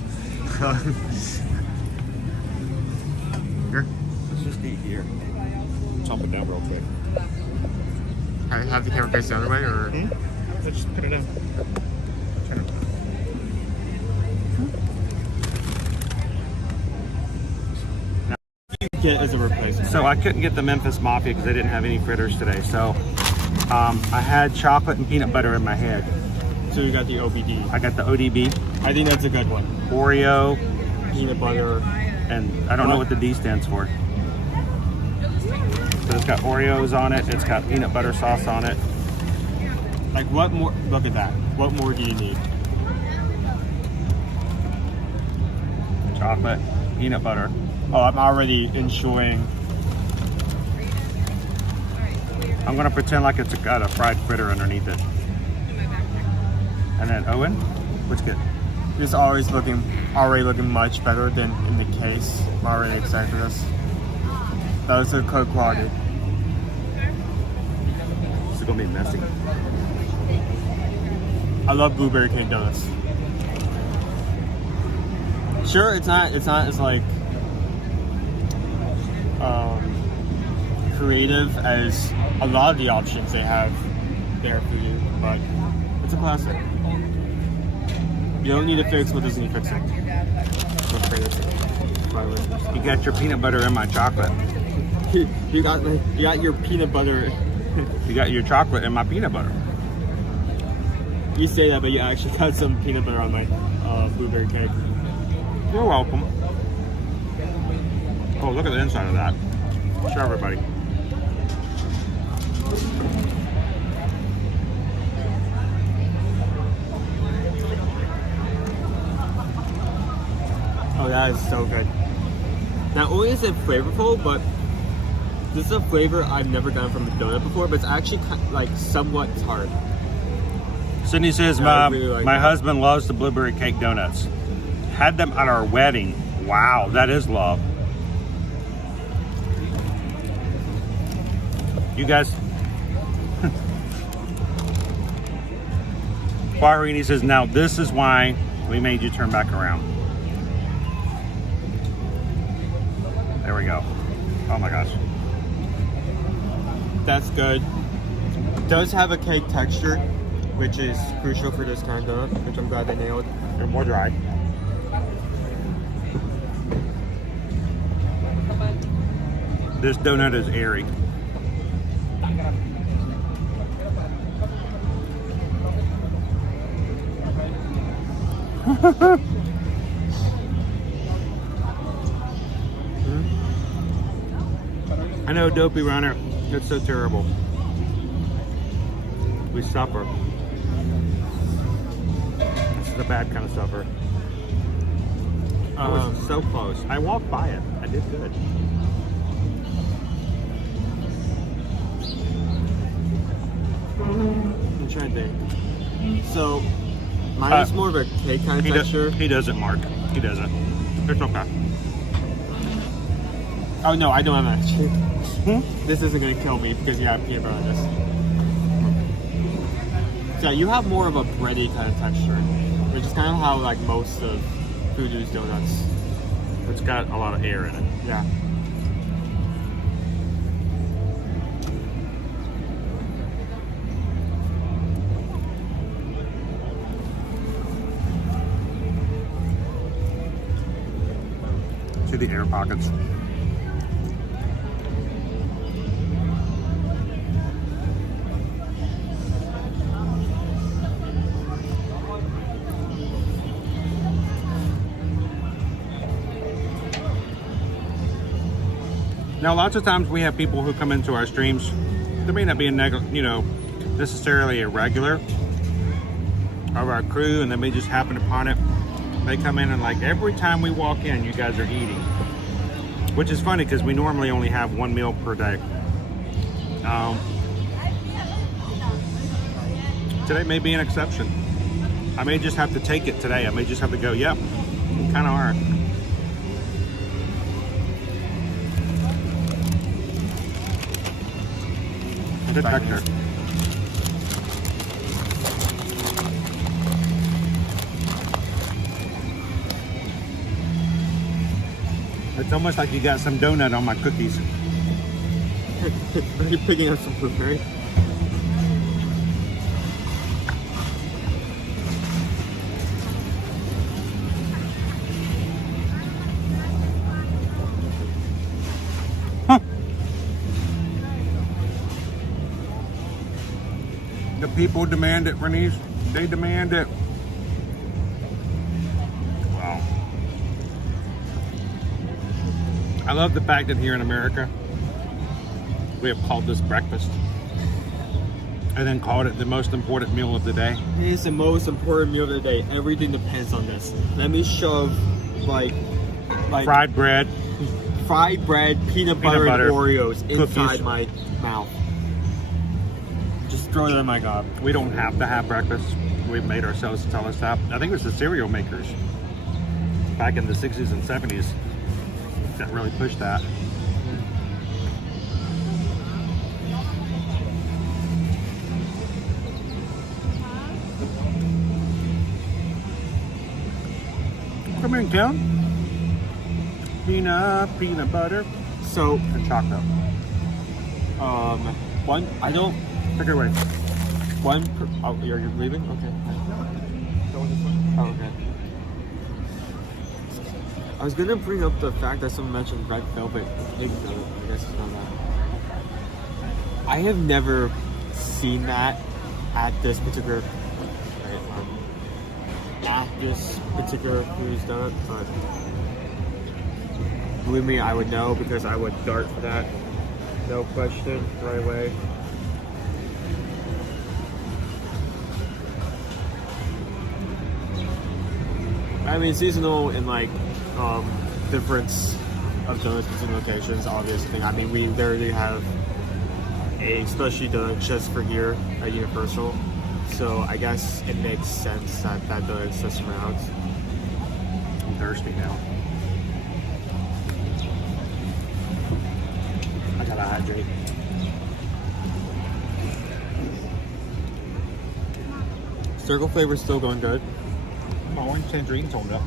Here. Let's just eat here. Chomp it down real quick. I have the camera face the other way, or? Let's just put it in. Turn it. Get as a replacement. So I couldn't get the Memphis Mafia because they didn't have any fritters today. So I had chocolate and peanut butter in my head. So you got the OBD. I got the ODB, I think that's a good one. Oreo, Peanut butter. and I don't know what the D stands for. So it's got Oreos on it. It's got peanut butter sauce on it. Like what more? Look at that. What more do you need? Chocolate, peanut butter. Oh, I'm already enjoying. I'm gonna pretend like it's got a fried fritter underneath it. And then Owen, what's good? This already looking much better than in the case. I'm already excited for this. That was a good quality. It's gonna be messy. I love blueberry cake donuts. Sure, it's not as like creative as a lot of the options they have there for you, but it's a classic. You don't need to fix what doesn't need fixing. You got your peanut butter in my chocolate. You got your peanut butter. You got your chocolate in my peanut butter. You say that, but you actually got some peanut butter on my blueberry cake. You're welcome. Oh, look at the inside of that. Show everybody. Oh, that is so good. Not only is it flavorful, but this is a flavor I've never gotten from a donut before, but it's actually like somewhat tart. Sydney says, Yeah, I really like my that. husband loves the blueberry cake donuts. Had them at our wedding. Wow, that is love. You guys. Farini says, now this is why we made you turn back around. There we go. Oh my gosh. That's good. It does have a cake texture, which is crucial for this kind of donut, which I'm glad they nailed. They're more dry. This donut is airy. I know, Dopey Runner. It's so terrible. We suffer. This is a bad kind of suffer. I was so close. I walked by it. I did good. I'm trying to think. So, mine is more of a cake kind of texture. He doesn't, Mark. He doesn't. It's okay. Oh no, I don't have that. This isn't gonna kill me because you have peanut butter on this. So you have more of a bready kind of texture, which is kind of how like most of Voodoo's donuts. It's got a lot of air in it. Yeah. To the air pockets. Now, lots of times we have people who come into our streams. There may not be necessarily a regular of our crew, and they may just happen upon it. They come in and like every time we walk in, you guys are eating, which is funny because we normally only have one meal per day. Today may be an exception. I may just have to take it today. I may just have to go, yep, you kind of are. Good texture. It's almost like you got some donut on my cookies. Are you picking up some blueberry? The people demand it, Bernice. They demand it. Wow. I love the fact that here in America, we have called this breakfast. And then called it the most important meal of the day. It is the most important meal of the day. Everything depends on this. Let me shove like fried bread, peanut butter, and Oreos cookies. inside my mouth. Just throw it in my gob. We don't have to have breakfast. We've made ourselves tell us that. I think it was the cereal makers back in the 60s and 70s that really pushed that. Come in, Kim. Peanut butter, So, and chocolate. I don't. Take it away. Oh, you're leaving? Okay. Oh, okay. I was gonna bring up the fact that someone mentioned red velvet pig nut. I guess it's not that. I have never seen that at this particular food's done, but believe me, I would know because I would dart for that. No question, right away. I mean, seasonal in like difference of donuts between locations, obvious thing. I mean, we literally have a specialty donut just for here at Universal, so I guess it makes sense that that donut exists around. I'm thirsty now. I gotta hydrate. Circle flavor's still going good. Orange tangerine toned up.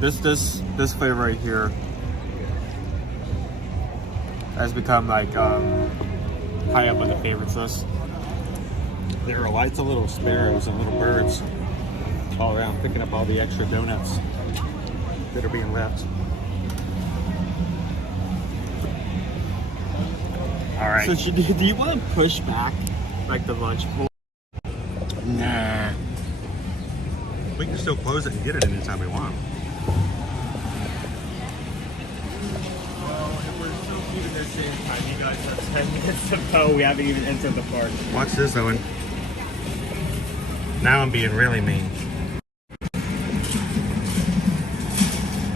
This flavor right here has become like high up on the favorites list. There are lots of little sparrows and little birds all around picking up all the extra donuts that are being left. All right. So do you want to push back like the lunch pool? Nah. We can still close it and get it anytime we want. Well, if we're still keeping the same time, you guys have 10 minutes to go. We haven't even entered the park. Watch this, Owen. Now I'm being really mean.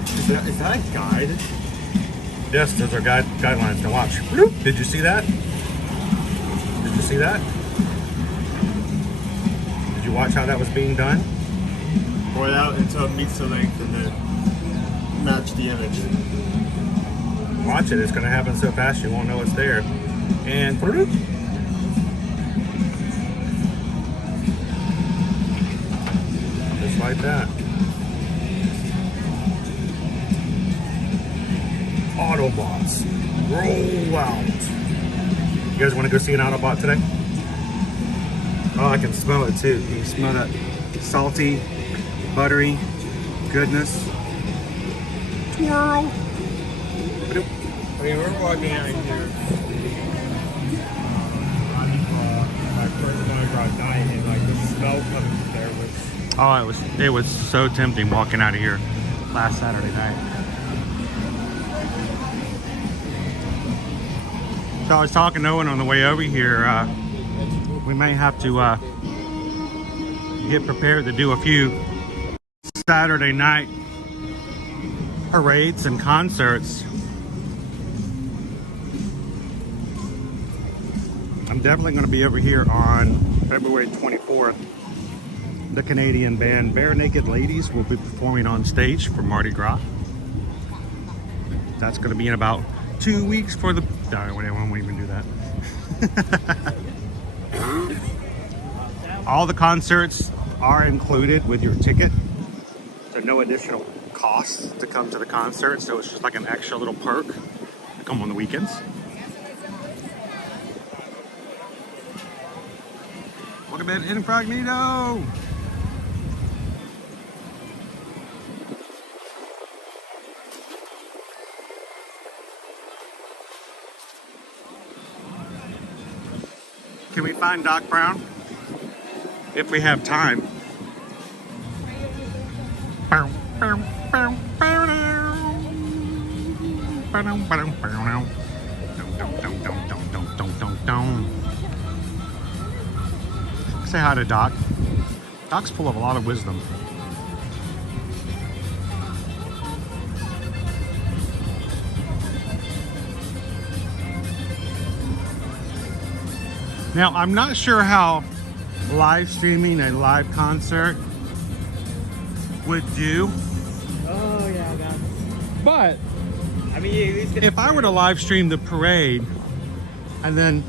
Is that a guide? Yes, those are guidelines to watch. Did you see that? Did you see that? Did you watch how that was being done? Pour it out until it meets the length and then match the image. Watch it. It's going to happen so fast you won't know it's there. And just like that. Autobots, roll out. You guys want to go see an Autobot today? Oh, I can smell it too. Can you smell that salty, buttery goodness? Twirl. I mean, we're walking out here. My friend and I brought night, and like the smell coming from there was. Oh, it was so tempting walking out of here last Saturday night. So I was talking to Owen on the way over here. We may have to get prepared to do a few Saturday night parades and concerts. I'm definitely going to be over here on February 24th. The Canadian band Bare Naked Ladies will be performing on stage for Mardi Gras. That's going to be in about 2 weeks for the... No, we won't even do that. All the concerts are included with your ticket. So no additional costs to come to the concert. So it's just like an extra little perk to come on the weekends. Welcome to Incognito. Can we find Doc Brown? If we have time. Say hi to Doc. Doc's full of a lot of wisdom. Now, I'm not sure how live streaming a live concert would do. Oh yeah, that's. But I mean, at least if I were to live stream the parade and then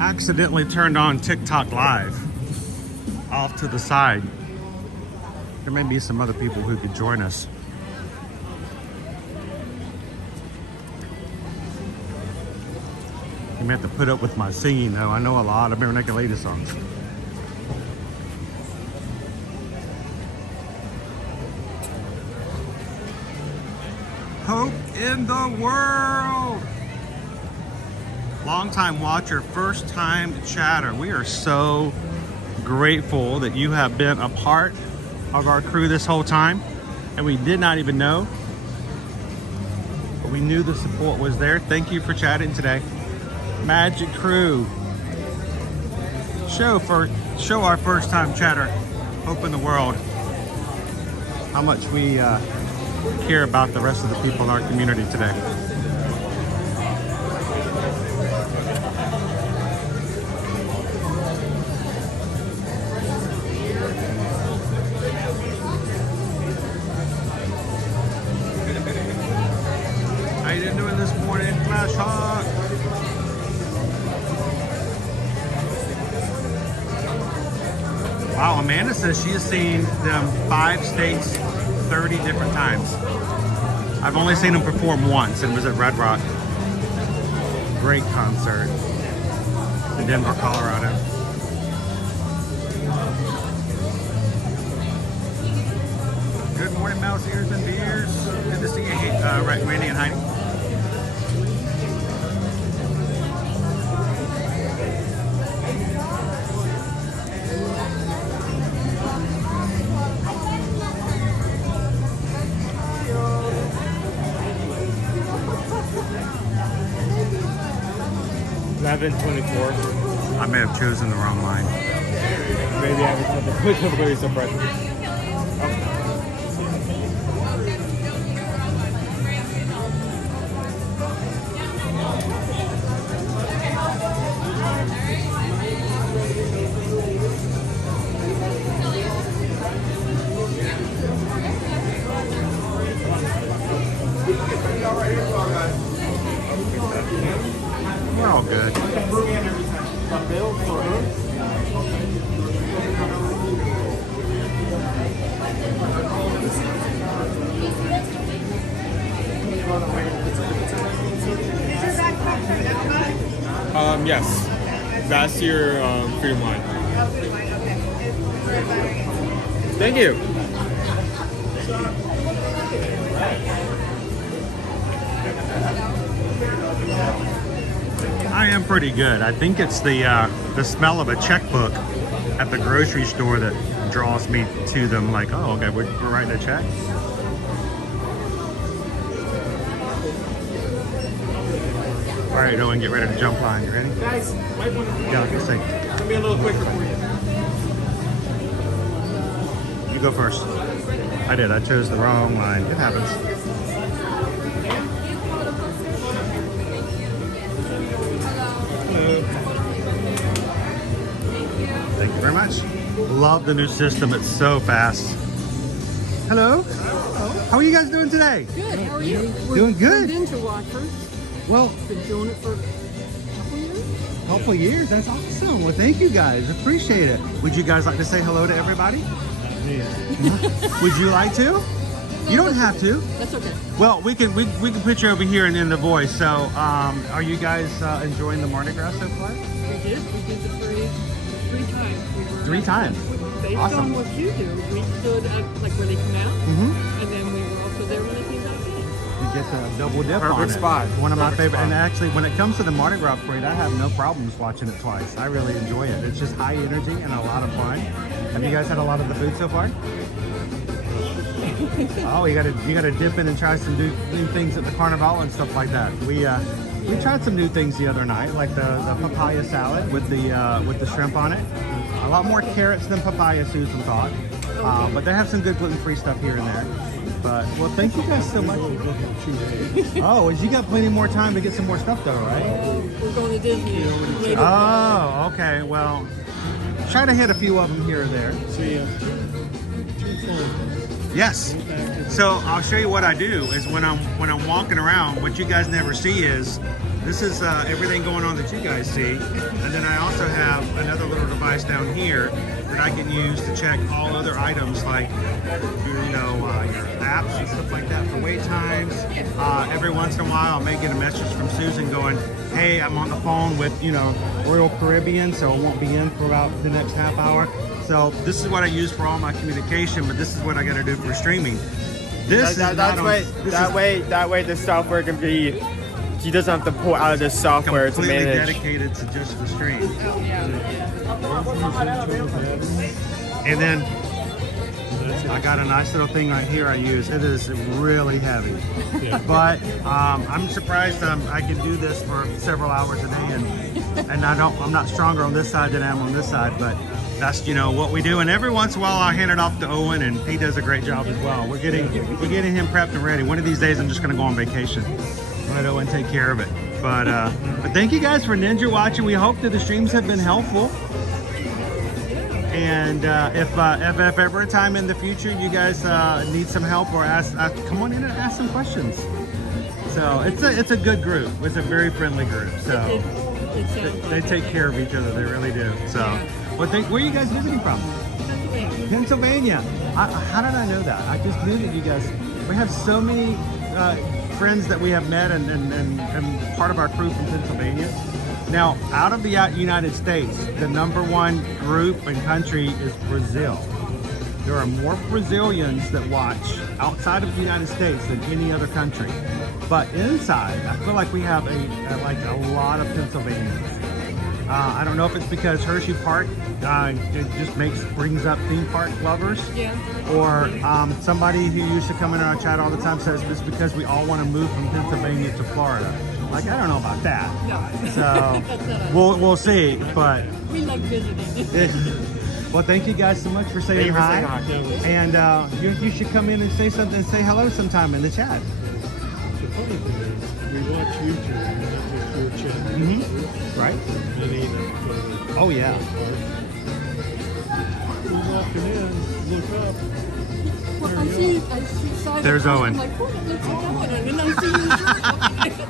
accidentally turned on TikTok Live off to the side, there may be some other people who could join us. You may have to put up with my singing though. I know a lot of American Lady songs. Hope in the world. Long-time watcher, first-time chatter. We are so grateful that you have been a part of our crew this whole time, and we did not even know, but we knew the support was there. Thank you for chatting today. Magic Crew. Show our first-time chatter. Hope in the world. How much we care about the rest of the people in our community today. How you doing this morning, Flash Hawk? Wow, Amanda says she has seen them 5 states 30 different times. I've only seen them perform once, and it was at Red Rock. Great concert in Denver, Colorado. Good morning, mouse ears and beers. Good to see you, Randy and Heidi. $11.24. I may have chosen the wrong line. Maybe I was very surprised. We're all good. Yes. That's your freedom line. Thank you. I am pretty good. I think it's the smell of a checkbook at the grocery store that draws me to them. Like, oh, okay, we're writing a check. All right, Owen, get ready to jump line. You ready? Guys, Yeah, let's see. it's gonna be a little quicker for you. You go first. I did. I chose the wrong line. It happens. Thank you very much. Love the new system. It's so fast. Hello. How are you guys doing today? Good, how are you? Doing good. We're into Watford. Well, Been doing it for a couple years. couple years. That's awesome. Well, thank you guys. Appreciate it. Would you guys like to say hello to everybody? Would you like to? You don't have to. That's okay. Well, we can put you over here and in the voice. So, are you guys enjoying the Mardi Gras so far? We did the parade 3 times. We were 3 times. Based Awesome. on what you do, we stood at like when they come out, Mm-hmm. and then we were also there when they came back in. Did get the double dip on it. Perfect spot. One of my Perfect favorite. spot. And actually, when it comes to the Mardi Gras parade, I have no problems watching it twice. I really enjoy it. It's just high energy and a lot of fun. Have you guys had a lot of the food so far? Oh, you gotta dip in and try some new things at the carnival and stuff like that. We tried some new things the other night, like the papaya salad with the shrimp on it. A lot more carrots than papaya, Susan thought. But they have some good gluten-free stuff here and there. But, well, thank you guys so much. Oh, you got plenty more time to get some more stuff though, right? We're going to Disney. Oh, okay. Well, try to hit a few of them here or there. See ya. Yes. So I'll show you what I do is when I'm walking around, what you guys never see is this is everything going on that you guys see, and then I also have another little device down here that I can use to check all other items like your apps and stuff like that for wait times. Every once in a while, I may get a message from Susan going, "Hey, I'm on the phone with Royal Caribbean, so I won't be in for about the next half hour." So this is what I use for all my communication, but this is what I got to do for streaming. That way the software can be. He doesn't have to pull out of the software to completely manage. dedicated to just the stream. Oh, yeah. And then I got a nice little thing right here I use. It is really heavy, but I'm surprised I can do this for several hours a day, and I'm not stronger on this side than I am on this side, but that's what we do. And every once in a while I hand it off to Owen, and he does a great job as well. We're getting him prepped and ready. One of these days I'm just going to go on vacation. Let Owen take care of it. But thank you guys for ninja watching. We hope that the streams have been helpful. And if ever a time in the future you guys need some help or come on in and ask some questions. So it's a good group. It's a very friendly group. So they take care of each other. They really do. So where are you guys visiting from? Pennsylvania. How did I know that? I just knew that you guys. We have so many friends that we have met and part of our crew from Pennsylvania. Now, out of the United States, the #1 group and country is Brazil. There are more Brazilians that watch outside of the United States than any other country. But inside, I feel like we have a lot of Pennsylvanians. I don't know if it's because Hershey Park it just brings up theme park lovers, or somebody who used to come in our chat all the time says it's because we all want to move from Pennsylvania to Florida. Like, I don't know about that. No. So we'll see. But we like visiting. well, thank you guys so much for saying hi. And you should come in and say something and say hello sometime in the chat. The funny thing is, we watch YouTube and that's your channel. Right? Oh yeah. We're walking in, look up. Well, I see There's Owen. I'm like, oh, that looks like Owen. And then I see you.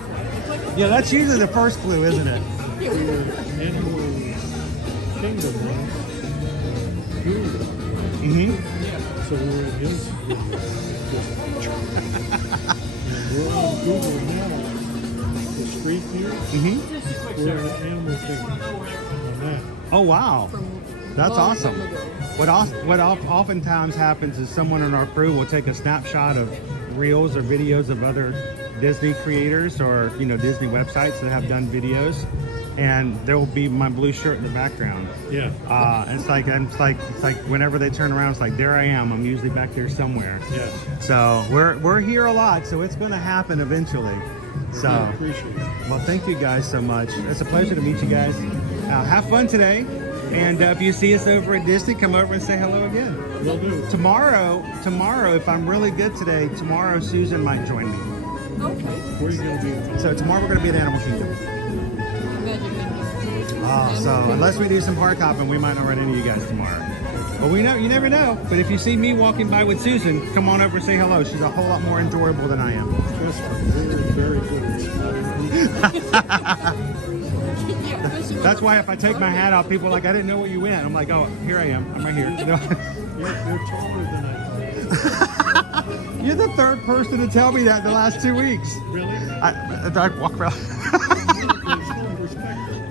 Yeah, that's usually the first clue, isn't it? We're Animal Kingdom, So we're in his we're on Google now. The street here. We're in Animal Kingdom on that. Oh wow, that's awesome. What oftentimes happens is someone in our crew will take a snapshot of reels or videos of other Disney creators or Disney websites that have done videos, and there will be my blue shirt in the background. Yeah. It's like whenever they turn around, it's like there I am. I'm usually back there somewhere. Yeah. So we're here a lot, so it's going to happen eventually. So I appreciate it. well, thank you guys so much. It's a pleasure to meet you guys. Have fun today, and if you see us over at Disney, come over and say hello again. Will do. Tomorrow, if I'm really good today, tomorrow Susan might join me. Okay. Where are you going to be? So tomorrow we're going to be at Animal Kingdom. So unless we do some park hopping, we might not run into you guys tomorrow. But you never know. But if you see me walking by with Susan, come on over and say hello. She's a whole lot more enjoyable than I am. Trust me, we're very good at spotting. That's why if I take my hat off, people are like, I didn't know where you went. I'm like, oh, here I am. I'm right here. You're taller than I thought. You're the third person to tell me that in the last 2 weeks. Really? I walk around.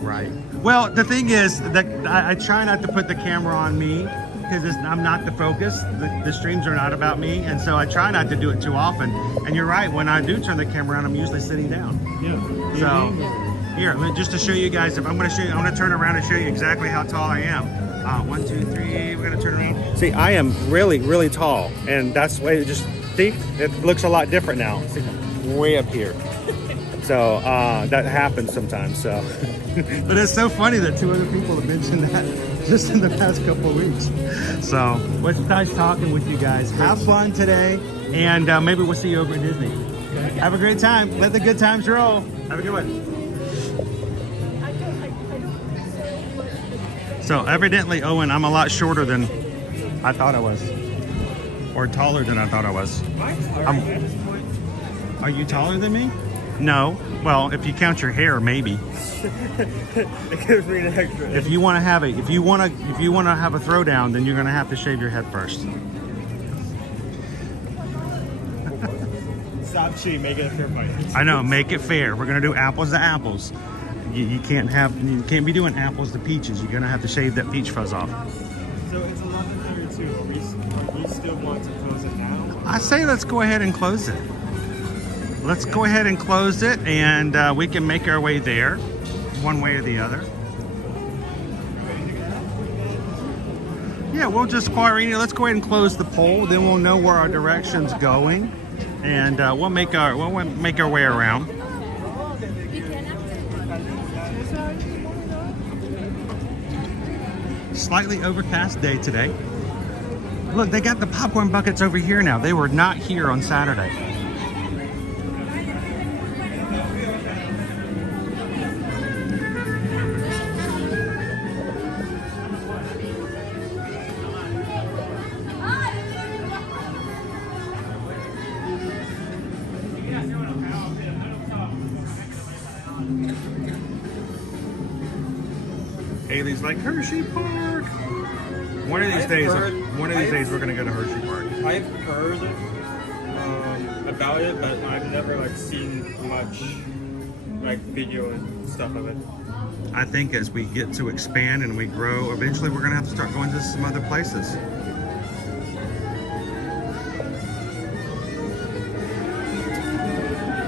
Right. Well, the thing is that I try not to put the camera on me because I'm not the focus. The streams are not about me, and so I try not to do it too often. And you're right, when I do turn the camera around, I'm usually sitting down. Yeah. So here, just to show you guys, if I'm going to show you, I'm going to turn around and show you exactly how tall I am. 1, 2, 3. We're going to turn around. See, I am really, really tall, and that's why just see, it looks a lot different now. See, way up here. So that happens sometimes. So, but it's so funny that 2 other people have mentioned that just in the past couple of weeks. So, well, it's nice talking with you guys. Have fun today, and maybe we'll see you over at Disney. Have a great time. Let the good times roll. Have a good one. So evidently, Owen, I'm a lot shorter than I thought I was, or taller than I thought I was. Are you taller than me? No. Well, if you count your hair, maybe. If you want to have a throwdown, then you're going to have to shave your head first. Stop cheating, make it a fair fight. I know, make it fair. We're going to do apples to apples. You can't be doing apples to peaches. You're going to have to shave that peach fuzz off. So it's 11:32. We still want to close it now? I say let's go ahead and close it. Let's go ahead and close it, and we can make our way there, one way or the other. Yeah, we'll just let's go ahead and close the poll. Then we'll know where our direction's going, and we'll make our way around. Slightly overcast day today. Look, they got the popcorn buckets over here now. They were not here on Saturday. Haley's like, Hershey Park. One of these days we're gonna go to Hershey Park. I've heard about it, but I've never like seen much like video and stuff of it. I think as we get to expand and we grow, eventually we're gonna have to start going to some other places.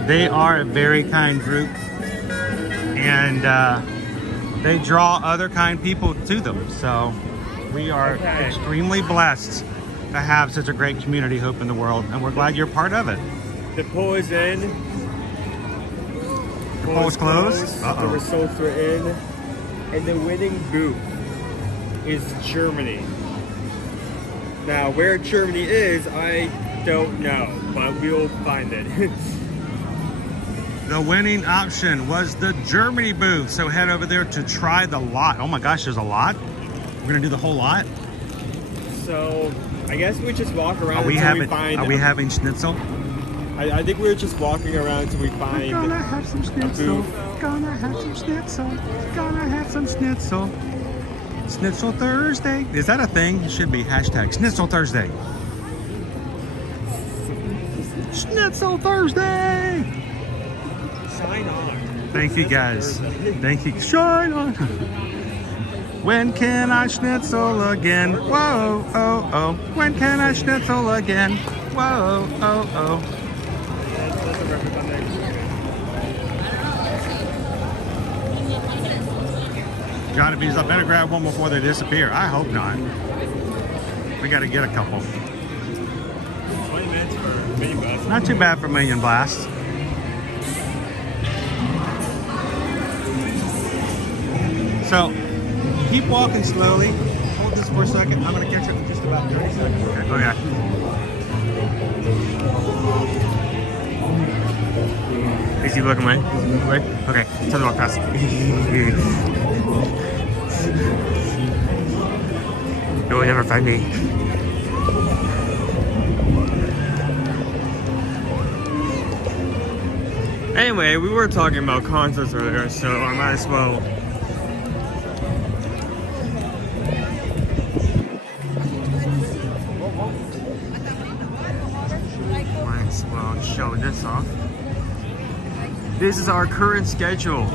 They are a very kind group, and they draw other kind people to them. So we are extremely blessed to have such a great community hope in the world, and we're glad you're part of it. The poll is in. The poll is closed. The results are in, and the winning booth is Germany. Now, where Germany is, I don't know, but we'll find it. The winning option was the Germany booth, so head over there to try the lot. Oh my gosh, there's a lot? We're gonna do the whole lot? So, I guess we just walk around Are we until we find... Are we having schnitzel? I think we're just walking around until we find We're gonna have some schnitzel. booth. Gonna have some schnitzel. Gonna have some schnitzel. Schnitzel Thursday. Is that a thing? It should be hashtag Schnitzel Thursday. Schnitzel Thursday! Shine on. Thank you guys. Thank you. Shine on. When can I schnitzel again? Whoa, oh, oh. When can I schnitzel again? Whoa, oh, oh. Gotta be. I better grab one before they disappear. I hope not. We gotta get a couple. 20 minutes for Million Blast. Not too bad for Million Blast. So, keep walking slowly. Hold this for a second. I'm gonna catch up in just about 30 seconds. Okay. Oh yeah. Is he looking away? Okay. Time to walk past. You will never find me. Anyway, we were talking about concerts earlier, so I might as well. Show this off. This is our current schedule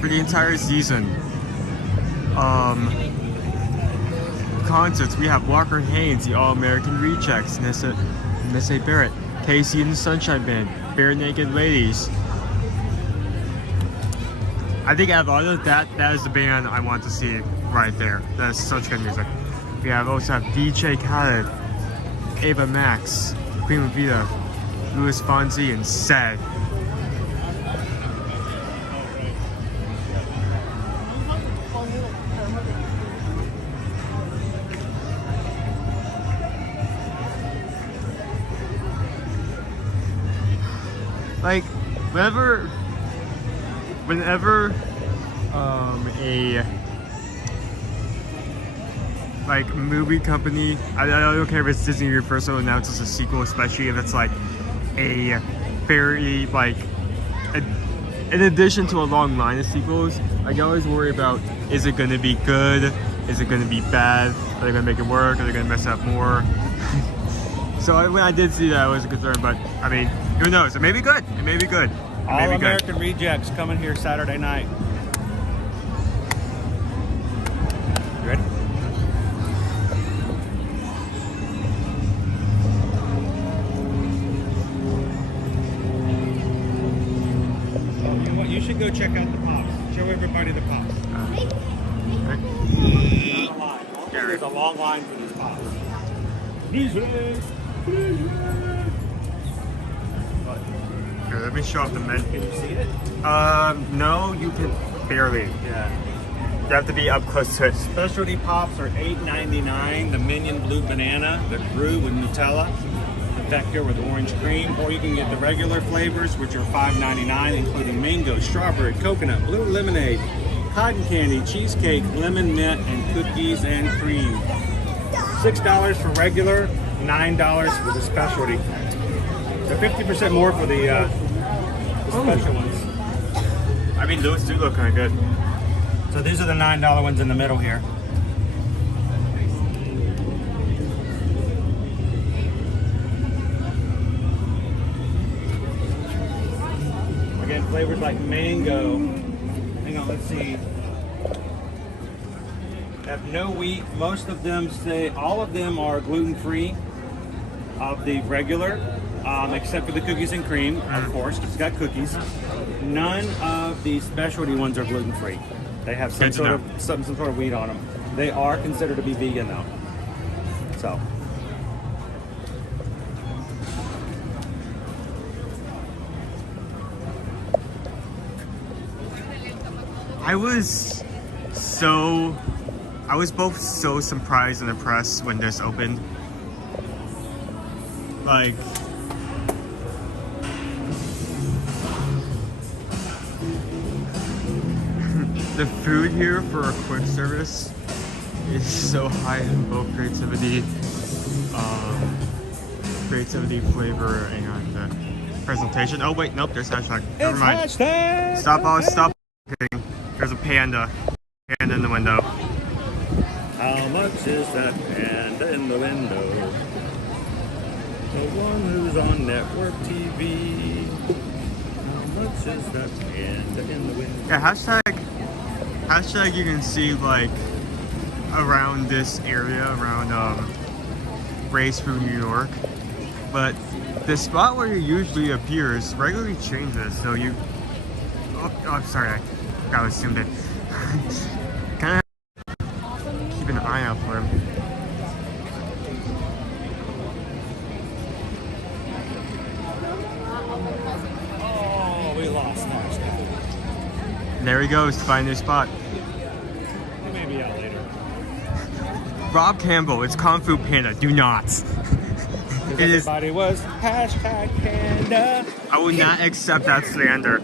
for the entire season. concerts. We have Walker Haynes, the All-American Rejects, Nissa Barrett, Casey and the Sunshine Band, Bare Naked Ladies. I think out of all of that is the band I want to see right there. That's such good music. We also have DJ Khaled, Ava Max, Prima Vida, Louis Fonsi, and Sed. Like, whenever a like movie company, I don't care if it's Disney or Universal, announces a sequel, especially if it's like a very like in addition to a long line of sequels, I always worry about, is it going to be good, is it going to be bad, are they going to make it work, are they going to mess up more? So when I did see that, I was concerned, but I mean, who knows? It may be good. It may be good. All American Rejects coming here Saturday night. You ready? Oh, you know what? You should go check out the pops. Show everybody the pops. There's a long line for these pops. Here, let me show off the menu. Can you see it? No, you can barely. Yeah. You have to be up close to it. Specialty pops are $8.99. The Minion Blue Banana, the Brew with Nutella, the Vector with orange cream, or you can get the regular flavors, which are $5.99, including mango, strawberry, coconut, blue lemonade, cotton candy, cheesecake, lemon mint, and cookies and cream. $6 for regular, $9 for the specialty. So 50% more for the special ones. I mean, those do look kind of good. So these are the $9 ones in the middle here. Again, flavors like mango. Hang on, let's see. Have no wheat. Most of them say, all of them are gluten-free of the regular, except for the cookies and cream, of course, because it's got cookies. None of the specialty ones are gluten-free. They have some sort of wheat on them. They are considered to be vegan though. So. I was both so surprised and impressed when this opened. Like, the food here for a quick service is so high in both creativity, flavor, and presentation. Oh wait, nope, there's hashtag. Never mind. Hashtag. Stop. There's a panda in the window. How much is that panda in the window? The one who's on network TV. How much is that panda in the window? Yeah, hashtag you can see like around this area, around Race through New York. But the spot where it usually appears regularly changes, so you... Oh, I'm sorry, I got assumed it. Kind of keep an eye out for him. Oh, we lost that. There he goes to find a new spot. He may be out later. Rob Campbell, it's Kung Fu Panda. Do not. It is. Everybody was hashtag panda. I will not accept that slander.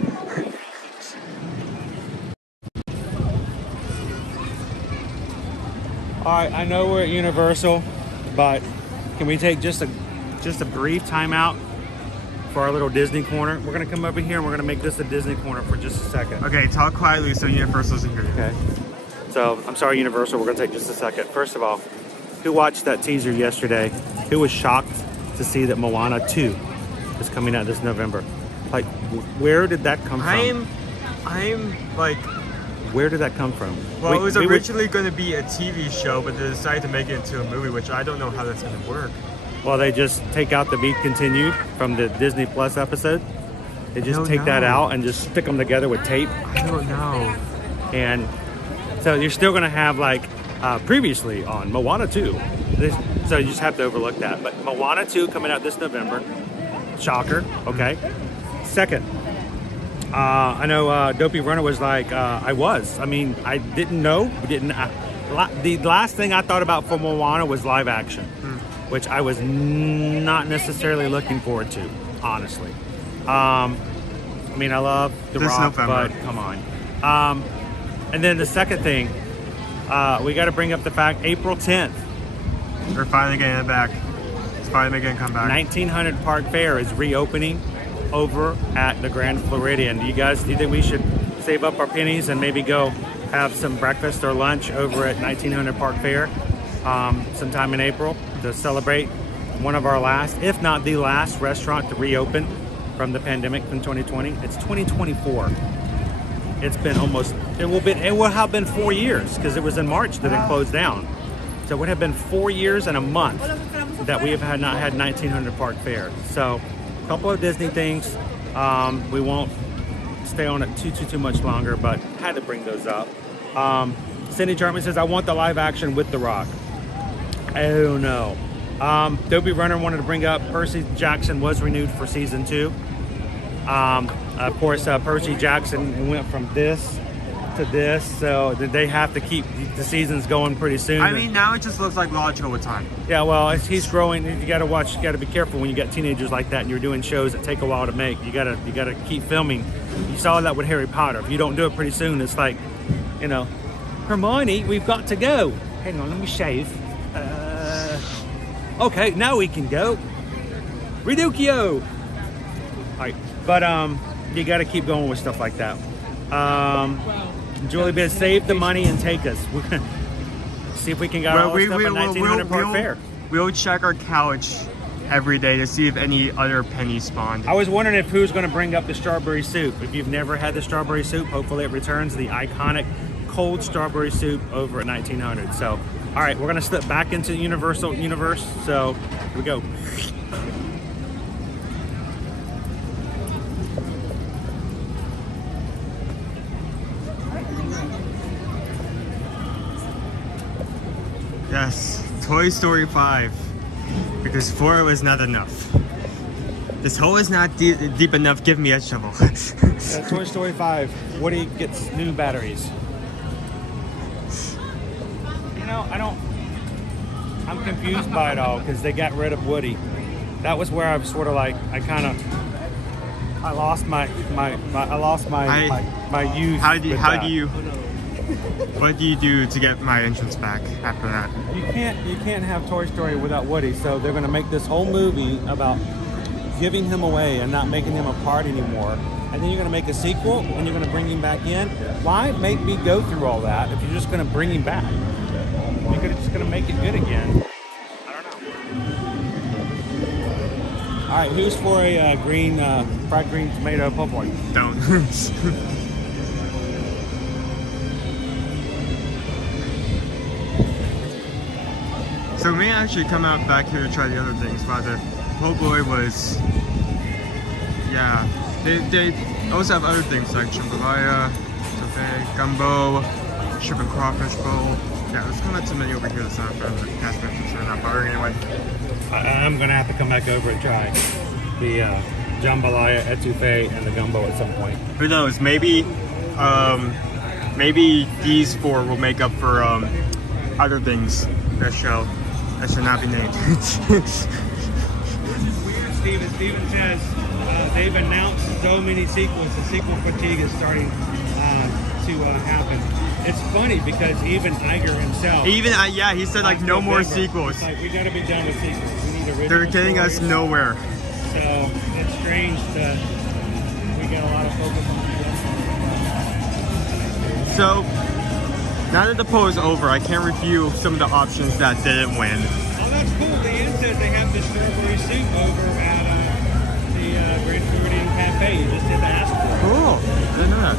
All right, I know we're at Universal, but can we take just a brief timeout for our little Disney corner? We're gonna come over here and we're gonna make this a Disney corner for just a second. Okay, talk quietly so Universal isn't here. Okay. So I'm sorry, Universal. We're gonna take just a second. First of all, who watched that teaser yesterday? Who was shocked to see that Moana 2 is coming out this November? Like, where did that come from? I'm like Where did that come from? Well, it was originally going to be a TV show, but they decided to make it into a movie, which I don't know how that's going to work. Well, they just take out the Be Continued from the Disney Plus episode. They just take that out and just stick them together with tape. I don't know. And so you're still going to have like previously on Moana 2. So you just have to overlook that. But Moana 2 coming out this November. Shocker. Okay. Second, I know Dopey Runner was like, I mean, I didn't know. The last thing I thought about for Moana was live action, which I was not necessarily looking forward to, honestly. I mean, I love The Rock, but come on. And then the second thing, we got to bring up the fact April 10th. They're finally getting it back. It's finally making a comeback. 1900 Park Fair is reopening over at the Grand Floridian. Do you think we should save up our pennies and maybe go have some breakfast or lunch over at 1900 Park Fair sometime in April to celebrate one of our last, if not the last restaurant to reopen from the pandemic in 2020? It's 2024. It's been it will have been 4 years because it was in March that it closed down. So it would have been 4 years and a month that we have not had 1900 Park Fair. So a couple of Disney things. We won't stay on it too much longer, but had to bring those up. Cindy Chartman says, I want the live action with The Rock. Oh no. Dopey Runner wanted to bring up Percy Jackson was renewed for season 2. Of course, Percy Jackson went from this to this, so they have to keep the seasons going pretty soon. I mean, now it just looks like logical with time. Yeah, well, he's growing. You got to be careful when you got teenagers like that and you're doing shows that take a while to make. You gotta keep filming. You saw that with Harry Potter. If you don't do it pretty soon, it's like, Hermione, we've got to go. Hang on, let me shave. Okay, now we can go. Reduccio. All right, but you got to keep going with stuff like that. Julie Biz, save the money and take us. See if we can get all the stuff at 1900 Park Fair. We'll check our couch every day to see if any other pennies spawned. I was wondering if who's going to bring up the strawberry soup. If you've never had the strawberry soup, hopefully it returns, the iconic cold strawberry soup over at 1900. So, all right, we're going to slip back into the Universal universe. So, here we go. Yes, Toy Story 5, because 4 was not enough. This hole is not deep enough, give me a shovel. Toy Story 5, Woody gets new batteries. I'm confused by it all, because they got rid of Woody. That was where I was sort of like, I lost my youth. What do you do to get my entrance back after that? You can't have Toy Story without Woody, so they're going to make this whole movie about giving him away and not making him a part anymore. And then you're going to make a sequel and you're going to bring him back in. Why make me go through all that if you're just going to bring him back? You're just going to make it good again. I don't know. All right, who's for a fried green tomato po' boy? Don't. So we may actually come out back here to try the other things, but the po' boy was, yeah. They also have other things like jambalaya, tofe, gumbo, shrimp and crawfish bowl. Yeah, let's come back to the menu over here that's not for the cast members, so they're not bothering anyone. I'm gonna have to come back over and try the jambalaya, etouffee, and the gumbo at some point. Who knows? Maybe these 4 will make up for other things that should not be named. Steven says they've announced so many sequels. The sequel fatigue is starting to happen. It's funny because even Iger himself. Yeah, he said like no more sequels. It's like we gotta be done with sequels. We need original. They're getting stories. us nowhere. So it's strange that we get a lot of focus on that. So now that the poll is over, I can't review some of the options that didn't win. Oh, that's cool. Dan says they have the strawberry soup over at the Grand Floridian Cafe. You just did the ask for it. Cool. I didn't know that.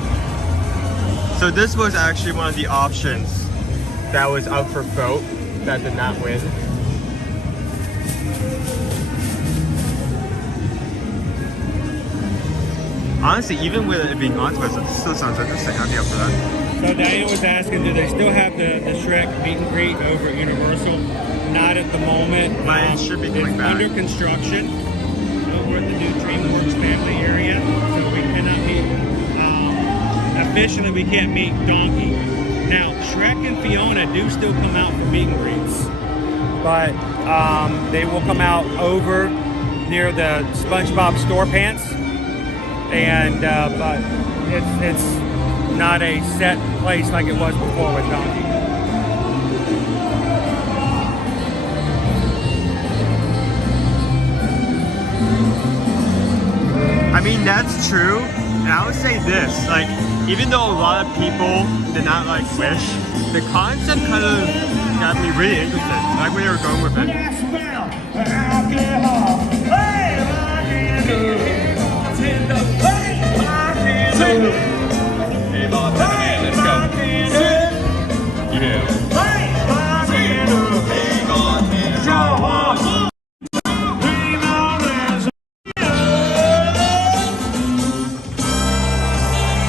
So this was actually one of the options that was up for vote that did not win. Honestly, even with it being on Twist, it still sounds interesting. I'd be up for that. So Diane was asking, do they still have the Shrek meet and greet over at Universal? Not at the moment. But it should be coming back. Under construction over at the new DreamWorks family area. So we cannot meet, officially we can't meet Donkey. Now, Shrek and Fiona do still come out for meet and greets. But they will come out over near the SpongeBob store pants. And but it's not a set place like it was before with Donkey. I mean, that's true. And I would say this, like, even though a lot of people did not like Wish, the concept kind of got me really interested. I like where they were going with it. Let's go. Yeah.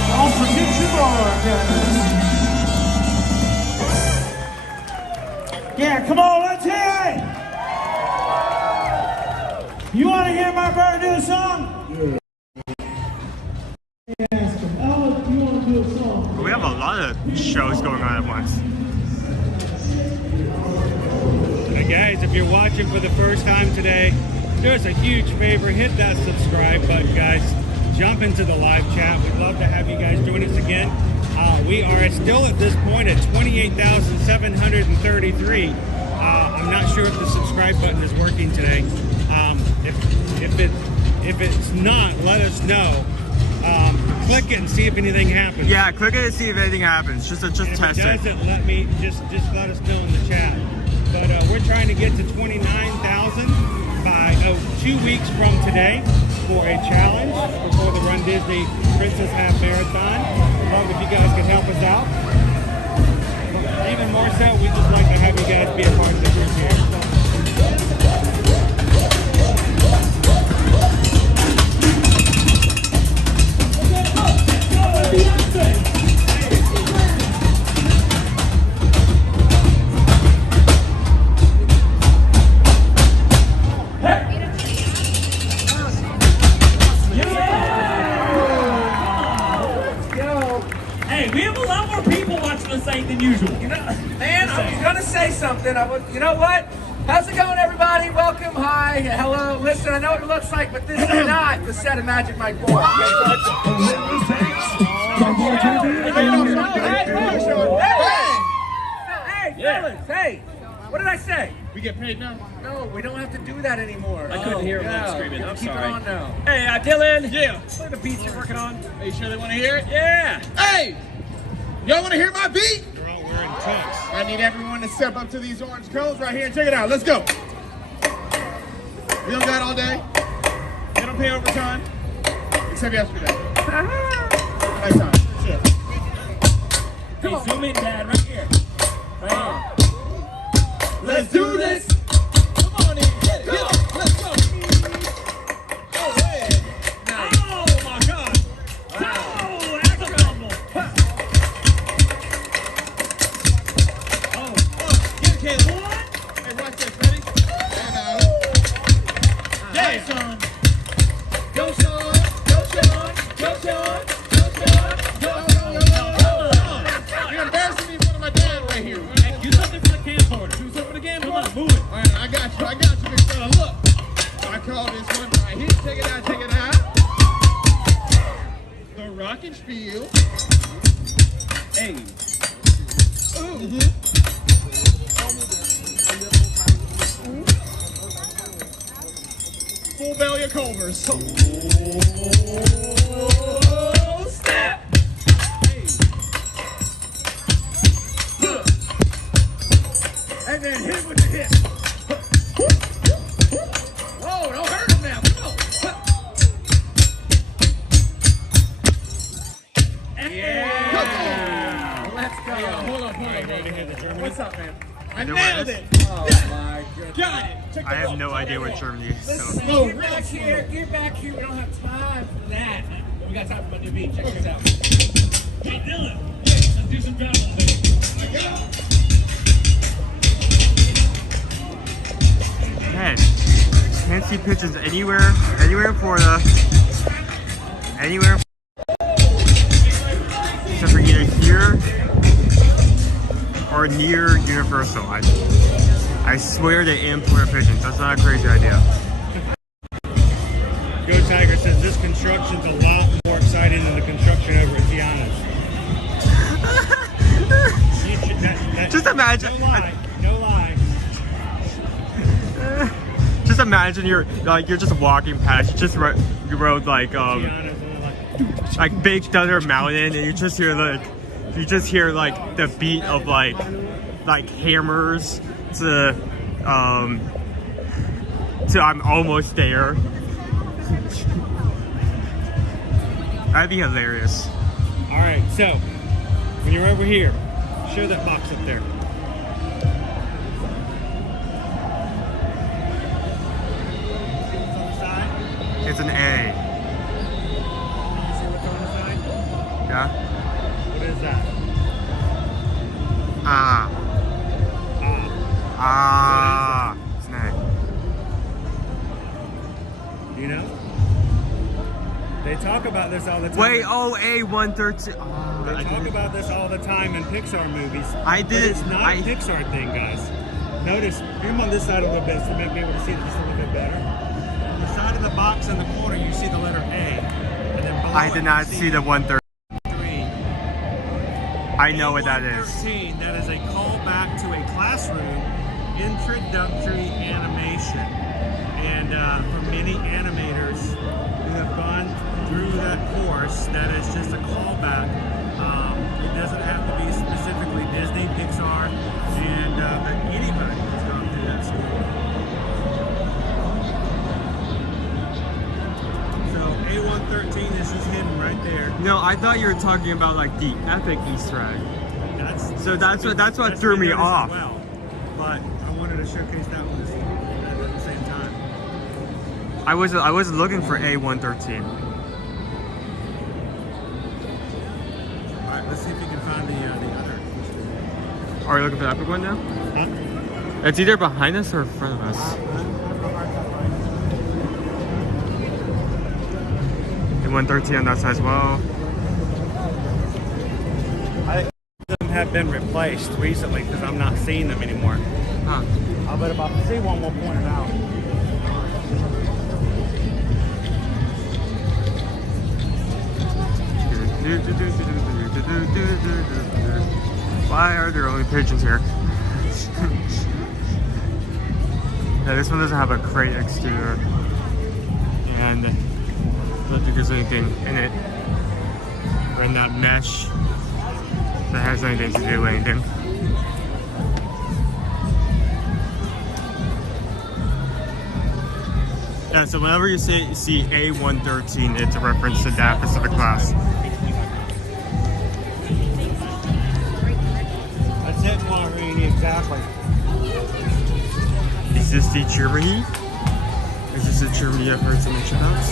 Don't forget your bartender. Yeah, come on, let's hear it. You want to hear my bird do a song? We have a lot of shows going on at once. Hey guys, if you're watching for the first time today, do us a huge favor, hit that subscribe button, guys. Jump into the live chat. We'd love to have you guys join us again. We are still at this point at 28,733. I'm not sure if the subscribe button is working today. If it's not, let us know. Click it and see if anything happens. Yeah, click it and see if anything happens. Just test it. If it doesn't, let let us know in the chat. But we're trying to get to 29,000 by 2 weeks from today for a challenge before the Run Disney Princess Half Marathon. I'd love if you guys could help us out. But even more so, we'd just like to have you guys be a part of the group here. Than usual. You know, man, I was gonna say something. You know what? How's it going, everybody? Welcome, hi, hello. Listen, I know what it looks like, but this is not the set of Magic Mike 4. Hey, fellas, hey, what did I say? We get paid now? No, we don't have to do that anymore. I couldn't hear him screaming. I'm keep sorry. it on now. Hey, Dylan. Yeah. What are the beats you're working on? Are you sure they want to hear it? Yeah. Hey, y'all want to hear my beat? They're all wearing tux. I need everyone to step up to these orange cones right here and check it out. Let's go. We don't got all day. They don't pay overtime. Except yesterday. Nice time. Shit. Come on. Zoom in, Dad, right here. Right here. Let's do this. Come on in. Get it. Let's go. Oh, yeah. Nice. Oh, my God. Wow. Oh, that's a rumble. Get it, kid. What? Hey, watch this. Ready? And, yeah, son. Go, Sean. Go, Sean. Go, Sean. Go, Sean. Go, Sean. You're embarrassing me in front of my dad right here. Hey, do something for the camcorder. Do something for the camcorder. Come on, move it. All right, I got you, big fella. Look, I call this one right here. Check it out, check it out. The Rockin' Spiel. Hey. Ooh. Full belly of Culvers. Oh, snap. Hey. And then hit with the hip. Whoa, don't hurt him now. Come on. Yeah. ready to hear the Germany? What's up, man? I know nailed what it! it Oh my goodness. Got it! Check I the have box no right idea what here. Germany is. Listen, So. get back here, get back here. We don't have time for that. We got time for my new beat. Check this out. Hey, Dylan, let's do some driving, baby. Man, can't see pictures anywhere in Florida. Anywhere. Except for either here or near Universal. I swear they import pigeons. That's not a crazy idea. Go Tiger says this construction's a lot more exciting than the construction over at Tiana's. Just imagine. No lie. Just imagine you're just walking past. You rode like Big Thunder Mountain, and you just hear the beat of like hammers to I'm almost there. That'd be hilarious. All right, so when you're over here, show that box up there. It's an A. You see what's on the side? Yeah. What is that? Ah. It's an A. You know? They talk about this all the time. Wait, oh, A113. They talk about this all the time in Pixar movies. I did. But it's not a Pixar thing, guys. Notice, I'm on this side a little bit to make me able to see it just a little bit better. On the side of the box in the corner, you see the letter A. And then below I did not see the 113. I know what that is. A113, that is a callback to a classroom introductory animation. And for many animators who have gone through that course, that is just a callback. It doesn't have to be specifically Disney, Pixar, and but anybody who's gone through that school. So A113 is just hidden right there. No, I thought you were talking about like the epic Easter egg. That's what threw me off. Well, but I wanted to showcase that one at the same time. I was looking for A113. All right, let's see if we can find the other. Are we looking for the epic one now? Huh? It's either behind us or in front of us. A113 on that side as well. I think them have been replaced recently because I'm not seeing them anymore. Huh. But if I see one, we'll point it out. Why are there only pigeons here? Yeah, this one doesn't have a crate exterior. And I don't think there's anything in it. Or in that mesh that has anything to do with anything. Yeah, so whenever you see A113, it's a reference to that specific class. That's it, Maureen, exactly. Is this the Germany? Is this the Germany I've heard so much about?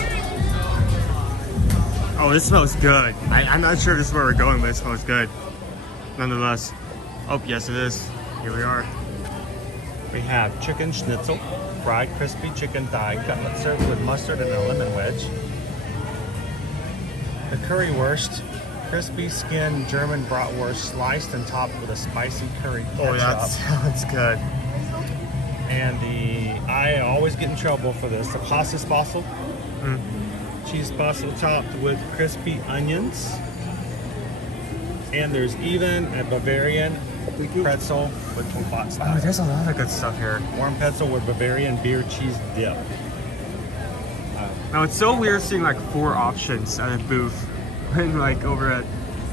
Oh, this smells good. I'm not sure if this is where we're going, but it smells good. Nonetheless. Oh, yes it is. Here we are. We have chicken schnitzel, fried crispy chicken thigh cutlet served with mustard and a lemon wedge. The currywurst, crispy skin German bratwurst sliced and topped with a spicy curry ketchup. Oh, that sounds good. And I always get in trouble for this, the pasta spassel. Cheese spassel topped with crispy onions. And there's even a Bavarian pretzel with Pompat style. Oh, there's a lot of good stuff here. Warm pretzel with Bavarian beer cheese dip. Now it's so weird seeing like 4 options at a booth. When like over at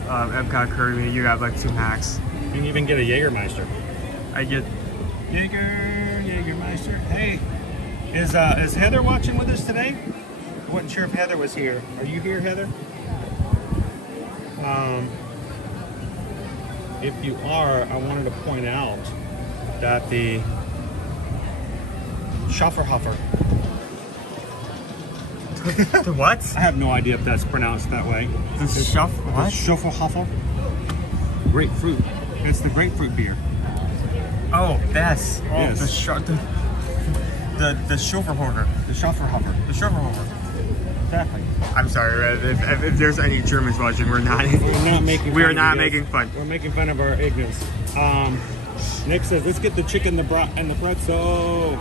Epcot currently you have like 2 packs. You can even get a Jägermeister. I get Jägermeister. Hey, is Heather watching with us today? I wasn't sure if Heather was here. Are you here, Heather? if you are, I wanted to point out that the Schafferhofer. The what? I have no idea if that's pronounced that way. The Schafferhofer. Grapefruit. It's the grapefruit beer. Oh, that's Yes. the Schafferhofer. The Schafferhofer. The Schafferhofer. Exactly. I'm sorry, if there's any Germans watching, we're not making. We are fun not of you guys. making fun. We're making fun of our ignorance. Nick says, "Let's get the chicken, and the pretzel."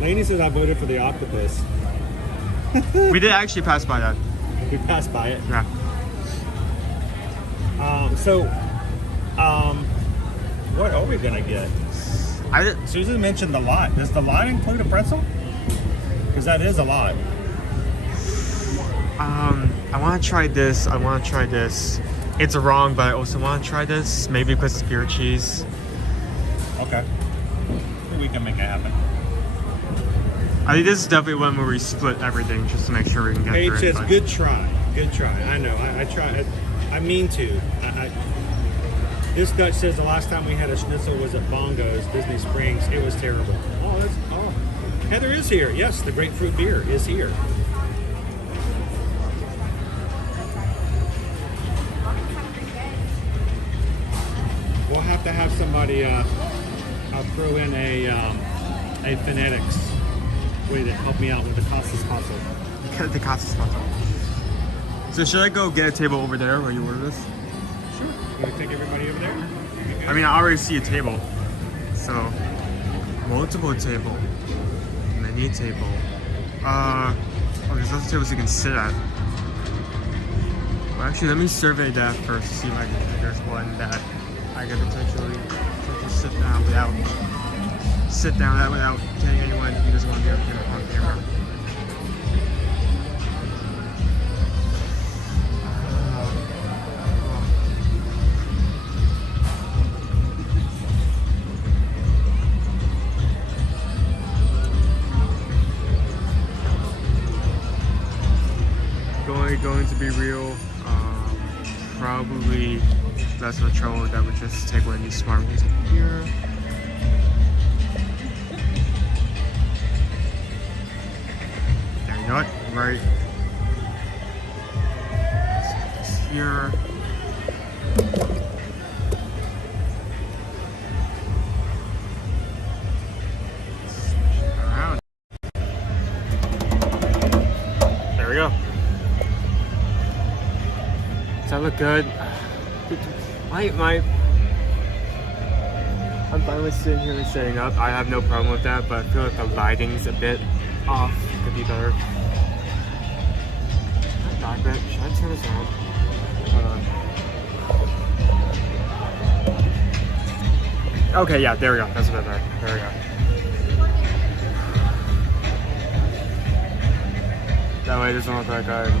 Lainey says, "I voted for the octopus." We did actually pass by that. We passed by it. Yeah. What are we gonna get? Susan mentioned the lot. Does the lot include a pretzel? Because that is a lot. I want to try this. I want to try this. It's wrong, but I also want to try this. Maybe because it's beer cheese. Okay. Maybe we can make it happen. I think this is definitely one where we split everything just to make sure we can get Paige through it. says, but- "Good try, good try." I know. I try. I mean to. This Dutch says the last time we had a schnitzel was at Bongo's, Disney Springs. It was terrible. Oh, Heather is here. Yes, the grapefruit beer is here. We'll have to have somebody throw in a phonetics way to help me out with the Costas puzzle. The Costas puzzle. So should I go get a table over there where you order this? Sure. You want to take everybody over there? I mean, I already see a table. So, multiple table. Mini table. Oh, there's other tables you can sit at. Well, actually, let me survey that first to see if there's one that I can potentially sit down without getting anyone who doesn't want to be up here on camera. Going to be real, probably less of a trouble that would just take one of these smart ones up here. Yeah, you know what? Right here. Around. There we go. Does that look good? I'm fine with sitting here and setting up. I have no problem with that, but I feel like the lighting's a bit off. Could be better. Should I turn this on? Okay, yeah, there we go. That's a bit better. There we go. That way it doesn't look like I'm...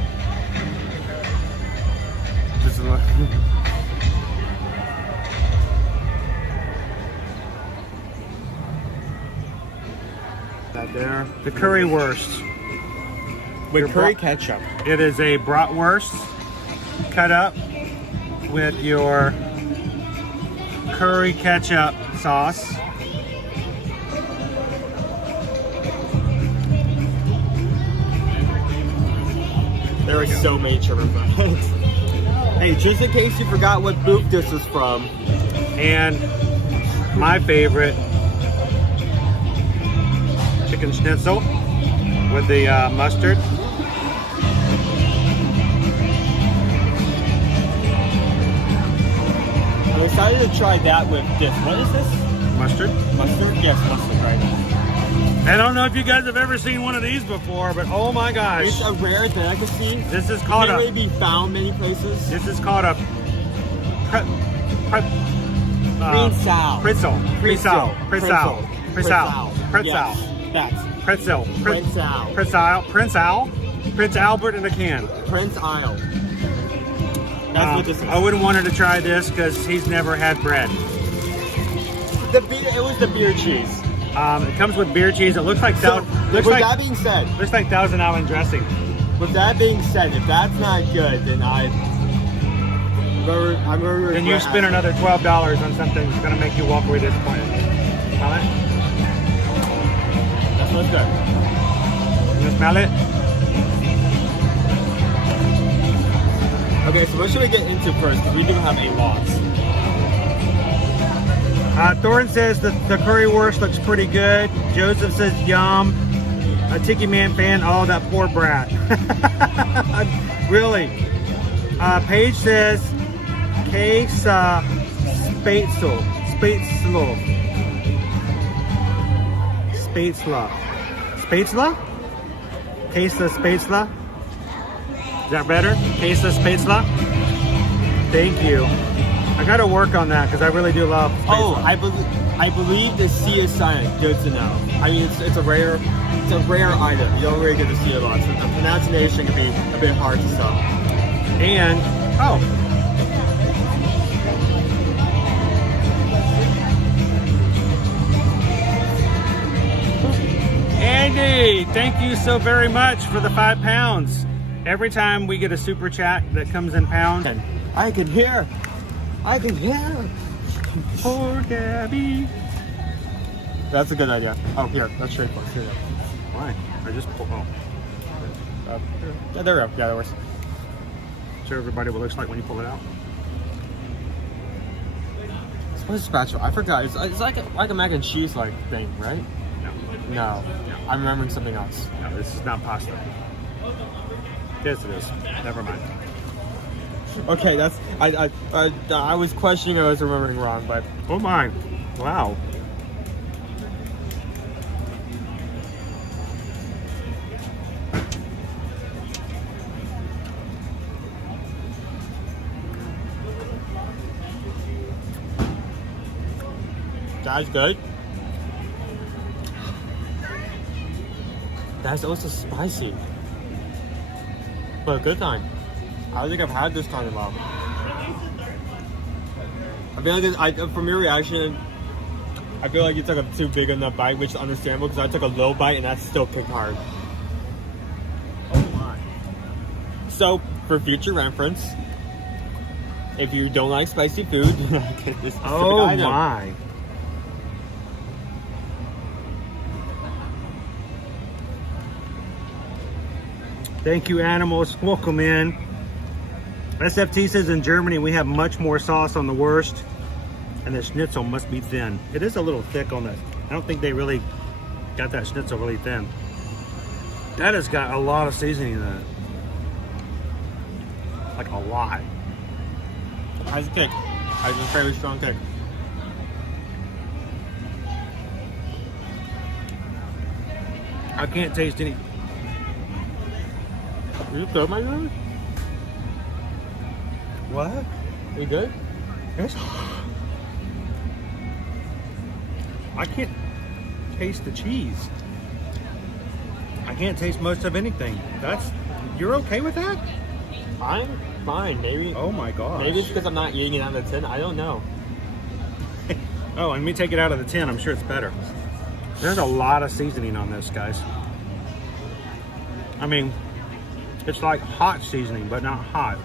That there. The currywurst with curry ketchup. It is a bratwurst cut up with your curry ketchup sauce. There are so many German fries. Hey, just in case you forgot what booth this is from. And my favorite, chicken schnitzel with the mustard. I'm excited to try that with this. What is this? Mustard? Mustard? Yes, mustard, right. I don't know if you guys have ever seen one of these before, but oh my gosh. It's a rare delicacy. This is called Can't really be found many places. This is called a pretzel. Pretzel. Yes, that's pretzel. Prince Albert in a can. Prince Isle. That's what this is. Owen wanted to try this because he's never had bread. It was the beer cheese. It comes with beer cheese. It looks like that being said, looks like Thousand Island dressing. With that being said, if that's not good, then I'm very Then you spend another $12 on something that's gonna make you walk away disappointed. Smell it? That smells good. You smell it? Okay, so what should we get into first? Because we do have a lot. Thorin says that the currywurst looks pretty good. Joseph says yum. A Tiki Man fan, oh, that poor brat. Really. Paige says case Spätzle. Case Spätzle? Is that better? Case Spätzle? Thank you. I gotta work on that because I really do love Spätzle. Oh, I believe the C is silent. Good to know. I mean, it's a rare item. You don't really get to see it a lot, so the pronunciation can be a bit hard to spell. And Andy, thank you so very much for the £5. Every time we get a super chat that comes in pounds, I can hear. Poor Gabby. That's a good idea. Oh, here, let's trade books. Here. Why? I just pull. Oh. Yeah, there we go. Yeah, that works. Show everybody what it looks like when you pull it out. What's a spatula? I forgot. It's like a mac and cheese like thing, right? No. I'm remembering something else. No, this is not pasta. Yes, it is. Never mind. Okay, that's I was questioning. I was remembering wrong, but oh my! Wow. That's good. That's also spicy, but a good time. I don't think I've had this kind of lava. I feel like from your reaction, I feel like you took a too big enough bite, which is understandable because I took a low bite and that's still kicked hard. Oh my! So for future reference, if you don't like spicy food, do not get this specific item. Oh my! Thank you, animals. Welcome in. SFT says in Germany we have much more sauce on the wurst, and the schnitzel must be thin. It is a little thick on this. I don't think they really got that schnitzel really thin. That has got a lot of seasoning in it. Like a lot. How's the kick? How's a fairly strong kick? I can't taste any. Did you throw my nose? What? You good? Yes. I can't taste the cheese. I can't taste most of anything. You're okay with that? I'm fine. Maybe. Oh my gosh. Maybe it's because I'm not eating it out of the tin. I don't know. Oh, let me take it out of the tin. I'm sure it's better. There's a lot of seasoning on this, guys. I mean, it's like hot seasoning, but not hot.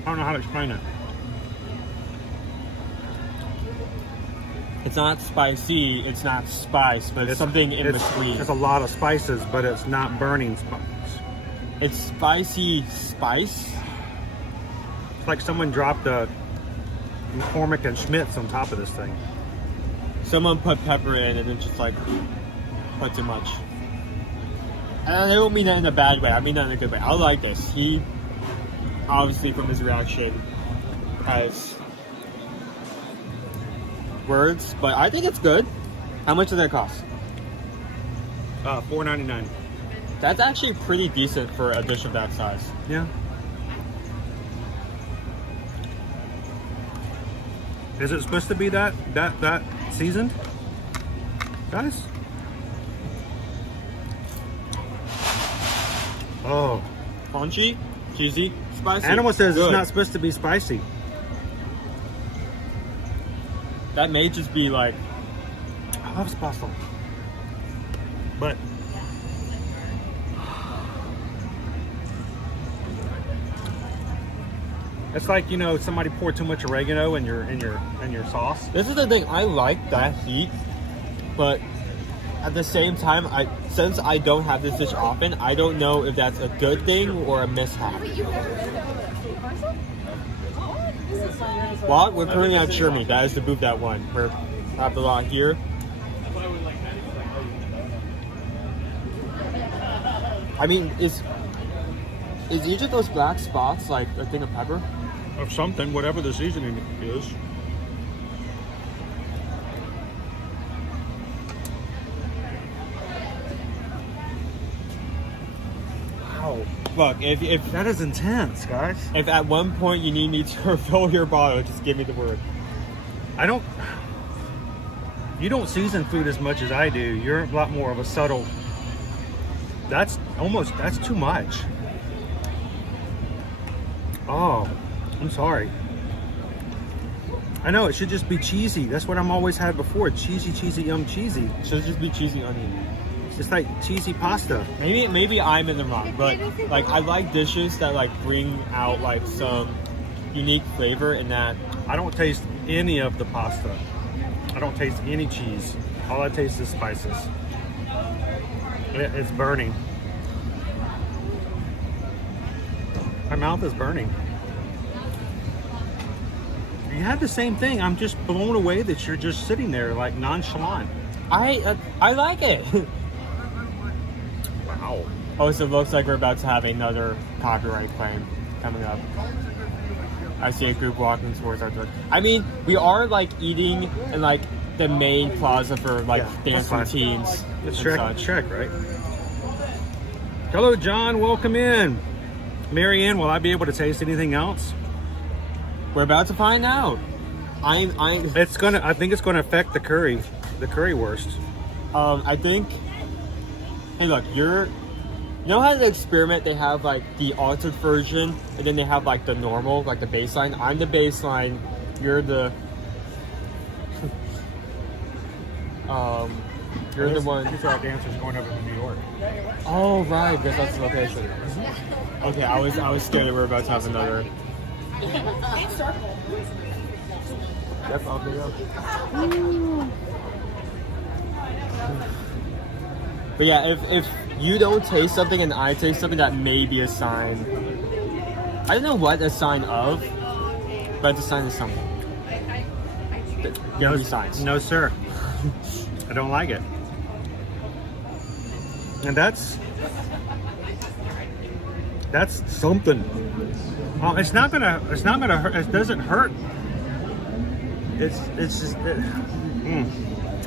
I don't know how to explain it. It's not spicy, it's not spice, but it's something in between. There's a lot of spices, but it's not burning spice. It's spicy spice. It's like someone dropped a McCormick and Schmidt's on top of this thing. Someone put pepper in and then just like put too much. And I don't mean that in a bad way, I mean that in a good way. I like this. He obviously from his reaction has words, but I think it's good. How much does that cost? $4.99. That's actually pretty decent for a dish of that size. Yeah. Is it supposed to be that seasoned, guys? Oh, Crunchy, cheesy, spicy. Animal says good. It's not supposed to be spicy. That may just be like, I love spicy, but It's like, you know, somebody poured too much oregano in your sauce. This is the thing. I like that heat, but at the same time, since I don't have this dish often, I don't know if that's a good thing or a mishap. Well, we're currently at Shermy. That is the booth that won. We're have the lot here. I mean, is each of those black spots like a thing of pepper? Of something, whatever the seasoning is. Wow. Look, if that is intense, guys. If at one point you need me to refill your bottle, just give me the word. You don't season food as much as I do. You're a lot more of a subtle. That's too much. Oh, I'm sorry. I know, it should just be cheesy. That's what I'm always had before. Cheesy, yum, cheesy. It should just be cheesy onion. It's like cheesy pasta. Maybe I'm in the wrong, but like I like dishes that like bring out like some unique flavor in that. I don't taste any of the pasta. I don't taste any cheese. All I taste is spices. It's burning. My mouth is burning. You had the same thing. I'm just blown away that you're just sitting there like nonchalant. I like it. Wow. Oh, so it looks like we're about to have another copyright claim coming up. I see a group walking towards our door. I mean, we are like eating in like the main plaza for like dancing teams. It's Shrek, right? Hello, John. Welcome in. Marianne, will I be able to taste anything else? We're about to find out. I think it's gonna affect the currywurst. I think. Hey, look, you know how the experiment they have like the altered version, and then they have like the normal, like the baseline. I'm the baseline. You're the. You're the one. These are our dancers going over to New York. Oh right, because that's the location. Okay, I was scared that we were about to have another. Yep, I'll be up. But yeah, if you don't taste something and I taste something, that may be a sign. I don't know what a sign of, but it's a sign of something. No signs. No, sir. I don't like it. And that's something. It's not gonna hurt. It doesn't hurt. It's just. All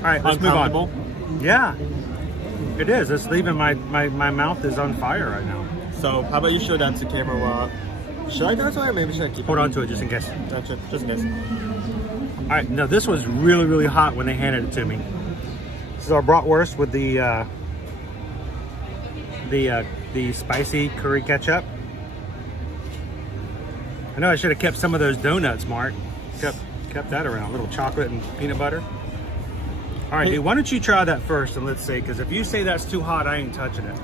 right, let's move on. Yeah, it is. It's leaving my mouth is on fire right now. So how about you show that to camera while? Should I go to it or maybe should I keep? Hold on to it just in case. Gotcha. Just in case. All right. Now this was really hot when they handed it to me. This is our bratwurst with the spicy curry ketchup. I know I should have kept some of those donuts, Mark. Kept that around. A little chocolate and peanut butter. All right, dude, why don't you try that first and let's see, because if you say that's too hot, I ain't touching it.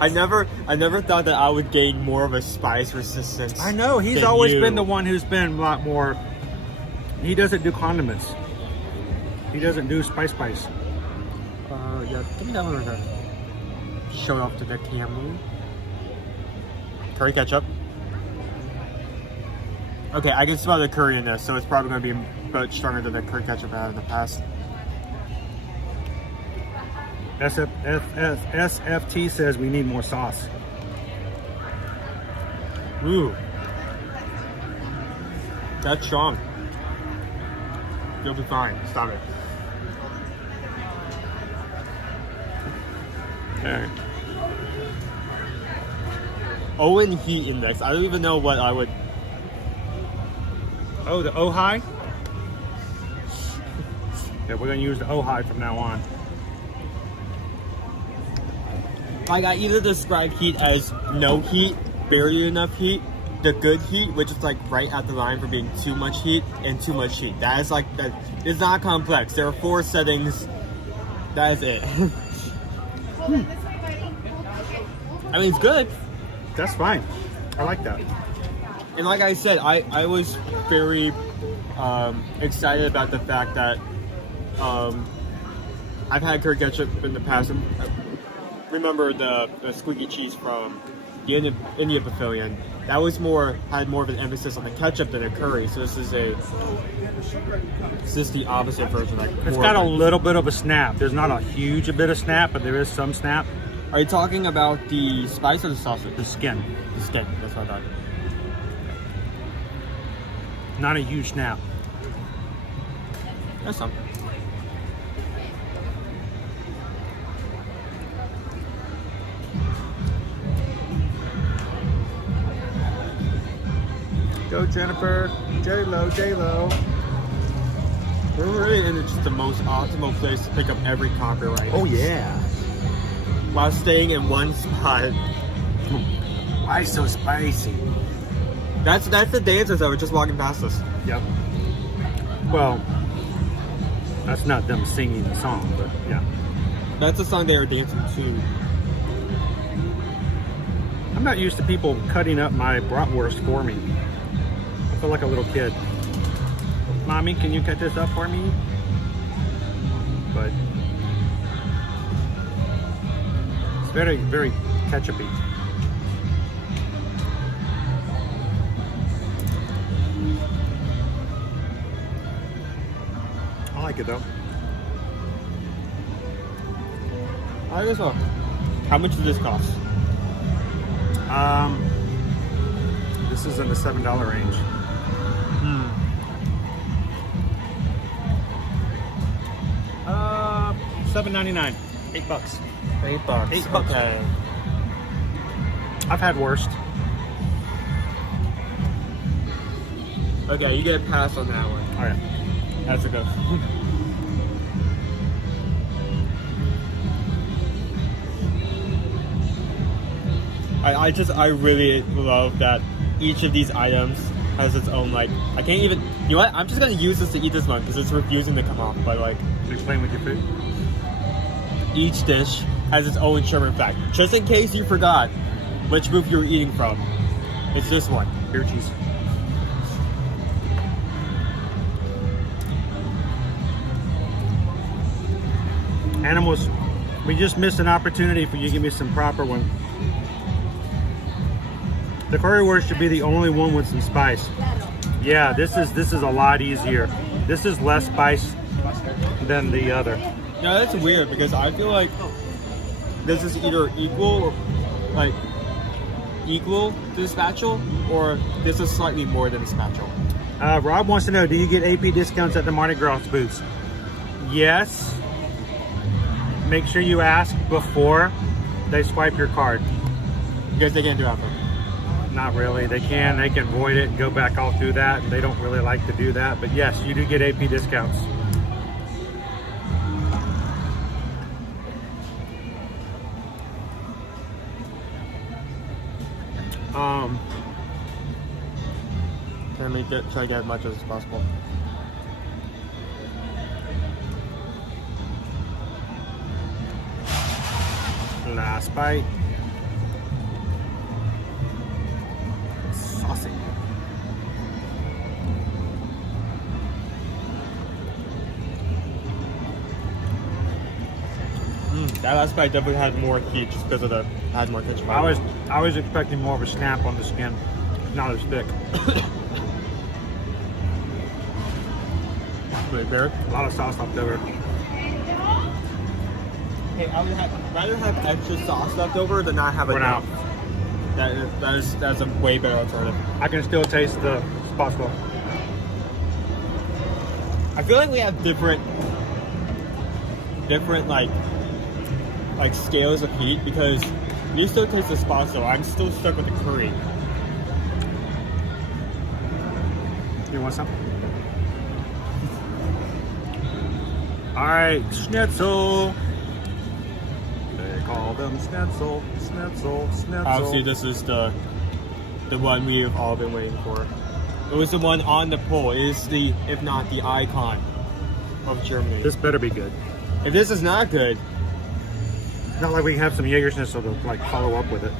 I never thought that I would gain more of a spice resistance. I know, he's always been the one who's been a lot more. He doesn't do condiments. He doesn't do spice. Yeah, give me that one to show it off to the camera. Curry ketchup. Okay, I can smell the curry in this, so it's probably going to be much stronger than the curry ketchup I had in the past. SFT says we need more sauce. Ooh. That's strong. You'll be fine. Stop it. Alright. Owen heat index. I don't even know what I would. Oh, the O-high? Yeah, we're going to use the O-high from now on. Like, I either describe heat as no heat, barely enough heat, the good heat, which is like right at the line for being too much heat, and too much heat. That is like, that. It's not complex. There are 4 settings. That is it. I mean, it's good. That's fine. I like that. And like I said, I was very excited about the fact that I've had curry ketchup in the past. Remember the squeaky cheese from the India Pavilion? That was had more of an emphasis on the ketchup than a curry. So this is the opposite version. Like It's got a little bit of a snap. There's not a huge bit of snap, but there is some snap. Are you talking about the spice or the sausage? The skin. The skin. That's what I thought. Not a huge snap. That's something. Go Jennifer, J-Lo, J-Lo. We're really in just the most optimal place to pick up every copyright. Oh yeah. While staying in one spot. Why so spicy? That's the dancers that were just walking past us. Yep. Well, that's not them singing the song, but yeah. That's the song they were dancing to. I'm not used to people cutting up my bratwurst for me. I feel like a little kid. Mommy, can you cut this up for me? But it's very, very ketchup-y. I like it though. I like this one. How much does this cost? This is in the $7 range. $7.99. $8. $8. $8. Okay. I've had worst. Okay, you get a pass on that one. All right. That's a go. I really love that each of these items has its own, like, I can't even, you know what, I'm just gonna use this to eat this one because it's refusing to come off, but like, Are you playing with your food? each dish has its own Sherman fact. Just in case you forgot which group you were eating from, it's this one. Beer cheese. Animals, we just missed an opportunity for you to give me some proper one. The currywurst should be the only one with some spice. Yeah, this is a lot easier. This is less spice than the other. No, that's weird because I feel like this is either equal to the spatula, or this is slightly more than a spatula. Rob wants to know, do you get AP discounts at the Mardi Gras booths? Yes. Make sure you ask before they swipe your card. Because they can't do that. Not really. They can void it and go back all through that. They don't really like to do that. But yes, you do get AP discounts. Let me try to get as much as possible. Last bite. Saucy. That last bite definitely had more heat just because of the had more ketchup. I was expecting more of a snap on the skin, not as thick. Wait, there? A lot of sauce left over. Hey, I would rather have extra sauce left over than not have enough. That's a way better alternative. I can still taste the spatula. I feel like we have different like scales of heat because you still taste the spatula. I'm still stuck with the curry. You want some? All right, schnitzel. They call them schnitzel, schnitzel, schnitzel. Obviously, this is the one we have all been waiting for. It was the one on the pole. It is the, if not the icon of Germany. This better be good. If this is not good, it's not like we can have some Jaeger schnitzel to like follow up with it.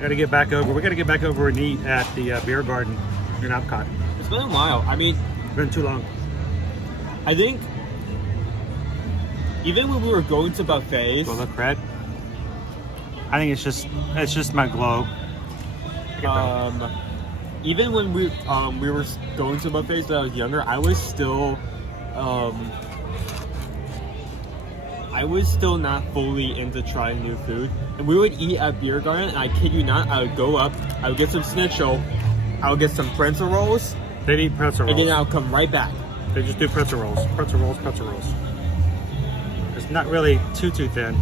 Got to get back over. We got to get back over and eat at the beer garden in Epcot. It's been a while. I mean, It's been too long. I think even when we were going to buffets, Go look red. I think it's just my glow. even when we were going to buffets when I was younger, I was still not fully into trying new food. And we would eat at Beer Garden, and I kid you not, I would go up, I would get some schnitzel, I would get some pretzel rolls. They'd eat pretzel rolls. And then I'll come right back. They just do pretzel rolls. Pretzel rolls, pretzel rolls. It's not really too thin.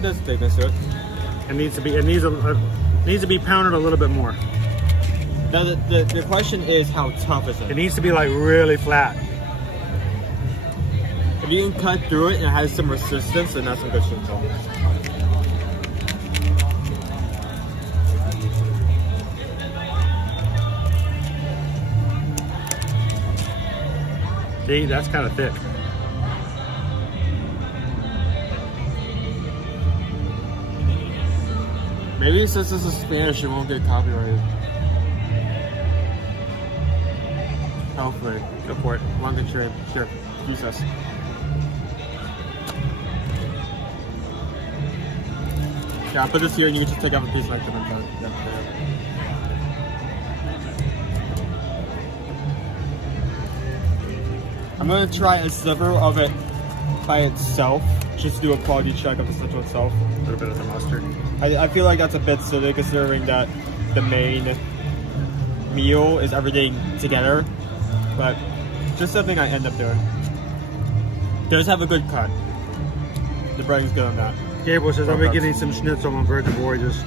There's thickness to it. It needs to be pounded a little bit more. Now the question is, how tough is it? It needs to be like really flat. If you can cut through it and it has some resistance, then that's some good schnitzel. See, that's kind of thick. Maybe since this is Spanish, it won't get copyrighted. Hopefully. Go for it. Long and sure. Use us. Yeah, I'll put this here and you can just take off a piece like that. I'm gonna try a sliver of it by itself, just to do a quality check of the schnitzel itself. A little bit of the mustard. I feel like that's a bit silly considering that the main meal is everything together, but just something I end up doing. Does have a good cut. The breading's good on that. Gabriel says, I'll be getting some schnitzel on Virgin Voyages.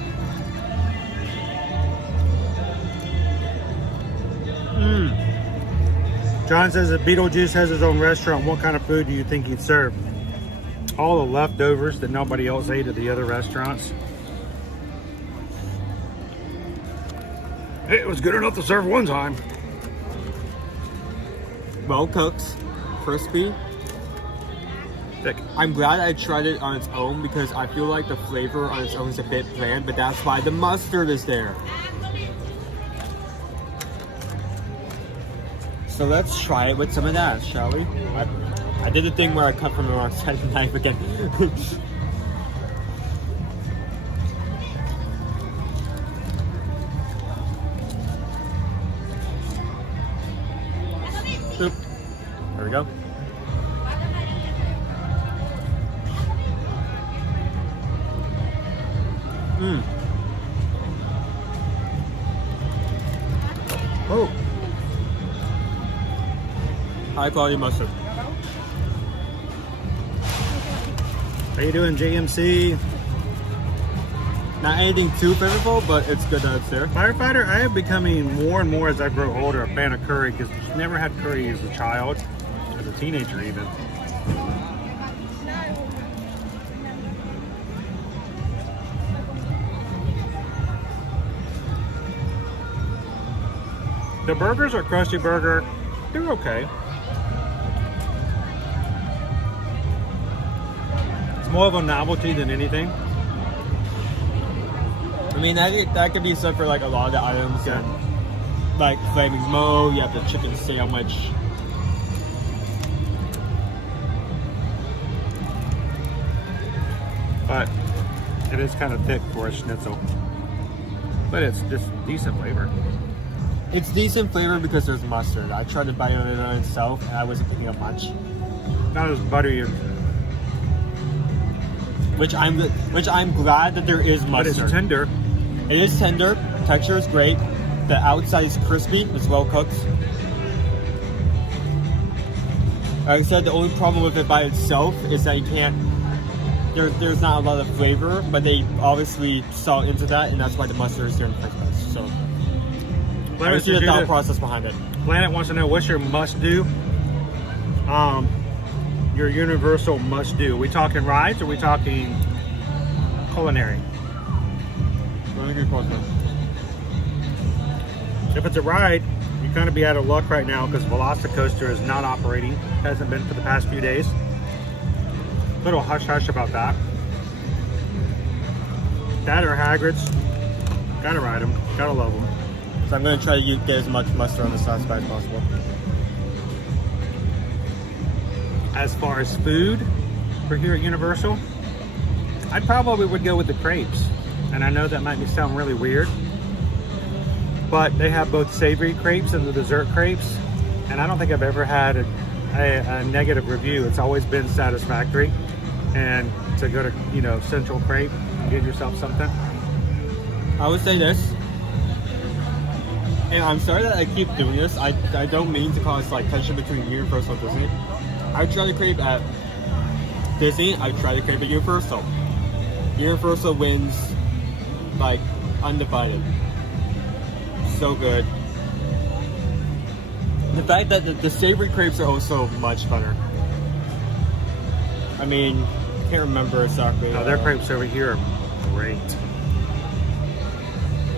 John says that Beetlejuice has his own restaurant. What kind of food do you think he'd serve? All the leftovers that nobody else ate at the other restaurants. It was good enough to serve one time. Well cooked, crispy. Thick. I'm glad I tried it on its own because I feel like the flavor on its own is a bit bland, but that's why the mustard is there. So let's try it with some of that, shall we? I did the thing where I cut from the wrong side of the knife again. Boop. There we go. Oh. High quality mustard. How you doing, JMC? Not anything too flavorful, but it's good that it's there. Firefighter, I am becoming more and more as I grow older a fan of curry because I never had curry as a child, as a teenager even. The burgers are Krusty Burger. They're okay. It's more of a novelty than anything. I mean, that could be said for like a lot of the items. Yeah. Like Flaming Mo, you have the chicken sandwich. But it is kind of thick for a schnitzel. But it's just decent flavor. It's decent flavor because there's mustard. I tried to bite it on itself and I wasn't picking up much. Not as buttery. Which I'm glad that there is mustard. But it's tender. It is tender. Texture is great. The outside is crispy. It's well cooked. Like I said, the only problem with it by itself is that you can't. There's not a lot of flavor, but they obviously saw into that, and that's why the mustard is there in the first place. So. I see the thought process behind it. Planet wants to know what's your must-do. Your universal must-do. Are we talking rides or are we talking culinary? If it's a ride, you kind of be out of luck right now because Velocicoaster is not operating. Hasn't been for the past few days. Little hush-hush about that. That or Hagrid's. Gotta ride them. Gotta love them. So I'm gonna try to get as much mustard on the sauce as possible. As far as food for here at Universal, I probably would go with the crepes. And I know that might sound really weird, but they have both savory crepes and the dessert crepes. And I don't think I've ever had a negative review. It's always been satisfactory. And to go to, you know, Central Crepe and get yourself something. I would say this, and I'm sorry that I keep doing this. I don't mean to cause like tension between Universal and Disney. I try to crepe at Disney. I try to crepe at Universal. Universal wins like undivided. So good. The fact that the savory crepes are also much better. I mean, can't remember exactly. No, their crepes over here are great.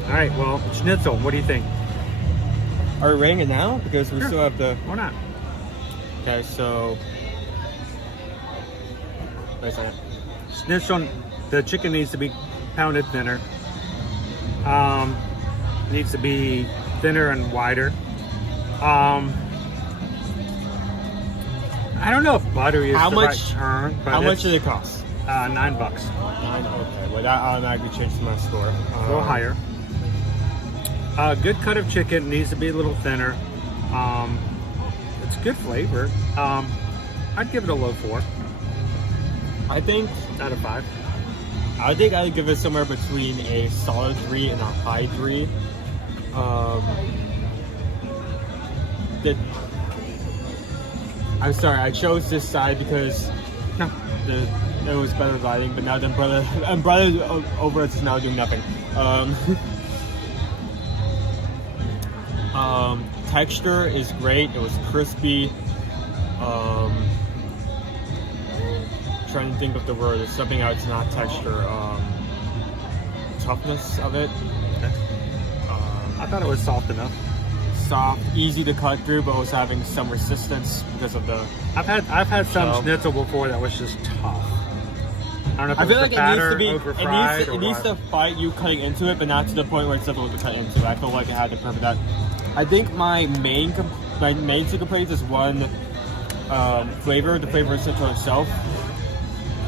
All right, well, schnitzel, what do you think? Are we rating it now? Because we still have the... Why not? Okay, so... Wait a second. Schnitzel, the chicken needs to be pounded thinner. Needs to be thinner and wider. I don't know if buttery is the right term. But how much did it cost? $9. $9, okay. Well, that automatically changed my score. A little higher. Good cut of chicken, needs to be a little thinner. It's good flavor. I'd give it a low 4. I think out of 5. I think I'd give it somewhere between a solid 3 and a high 3. I'm sorry, I chose this side because it was better lighting, but now the umbrella over it is now doing nothing. Texture is great. It was crispy. Trying to think of the word. There's something else, not texture. Toughness of it. I thought it was soft enough. Soft, easy to cut through, but was having some resistance because of the. I've had some schnitzel before that was just tough. I don't know if I feel like it needs to fight you cutting into it, but not to the point where it's difficult to cut into it. I feel like it had the perfect that. I think my main two complaints is one, flavor. The flavor of schnitzel itself.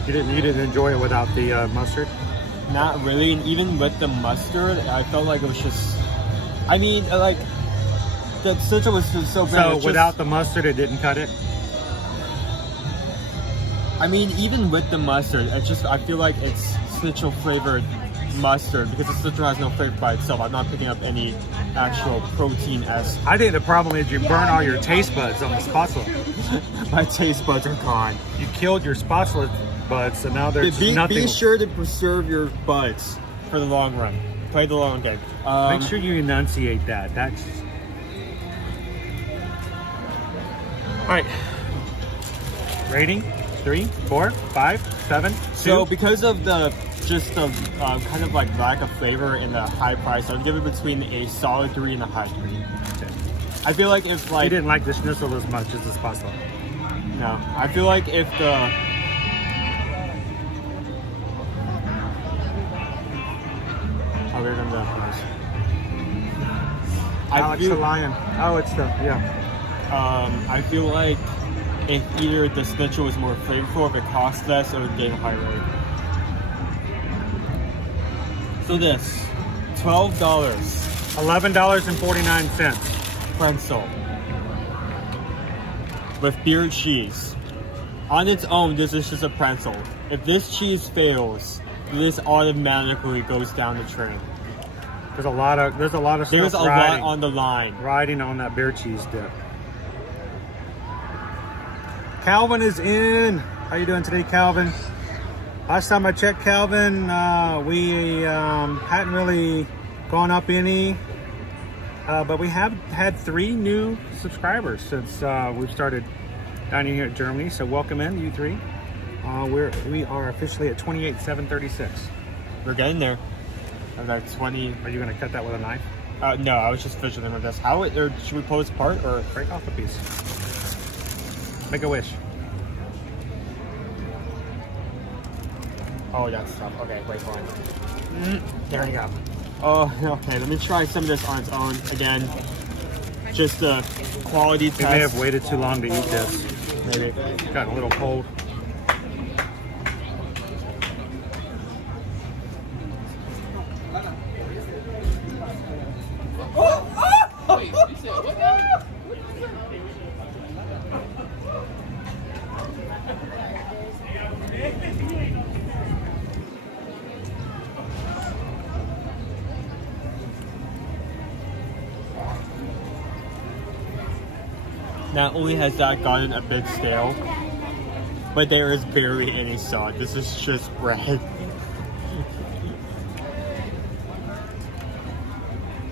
You didn't enjoy it without the mustard? Not really, and even with the mustard, I felt like it was just. I mean, like the schnitzel was just so good. So without the mustard, it didn't cut it? I mean, even with the mustard, I feel like it's schnitzel flavored mustard because the schnitzel has no flavor by itself. I'm not picking up any actual protein as. I think the problem is you burn all your taste buds on the spatula. My taste buds are gone. You killed your spatula buds, so now there's nothing. Be sure to preserve your buds for the long run. Play the long game. Make sure you enunciate that. That's. All right. Rating? 3, 4, 5, 7, 2. So because of the kind of like lack of flavor and the high price, I would give it between a solid 3 and a high 3. Okay. I feel like if like you didn't like the schnitzel as much as the spatula. No, I feel like if the there's them guys. Alex the Lion. Oh, it's the I feel like if either the schnitzel was more flavorful, if it cost less, it would gain a high rate. So this, $12. $11.49. Pretzel. With beer cheese. On its own, this is just a pretzel. If this cheese fails, this automatically goes down the train. There's a lot of stuff There's a lot on the line. Riding on that beer cheese dip. Calvin is in. How you doing today, Calvin? Last time I checked, Calvin, we hadn't really gone up any, but we have had 3 new subscribers since we've started dining here at Germany. So welcome in, you 3. We are officially at 28,736. We're getting there. About 20. Are you going to cut that with a knife? No, I was just fidgeting with this. Or should we pull this apart or break off a piece? Make a wish. Oh, that's tough. Okay, wait, hold on. There you go. Oh, okay. Let me try some of this on its own again. Just a quality test. We may have waited too long to eat this. Maybe. Got a little cold. Not only has that gotten a bit stale, but there is barely any sauce. This is just bread.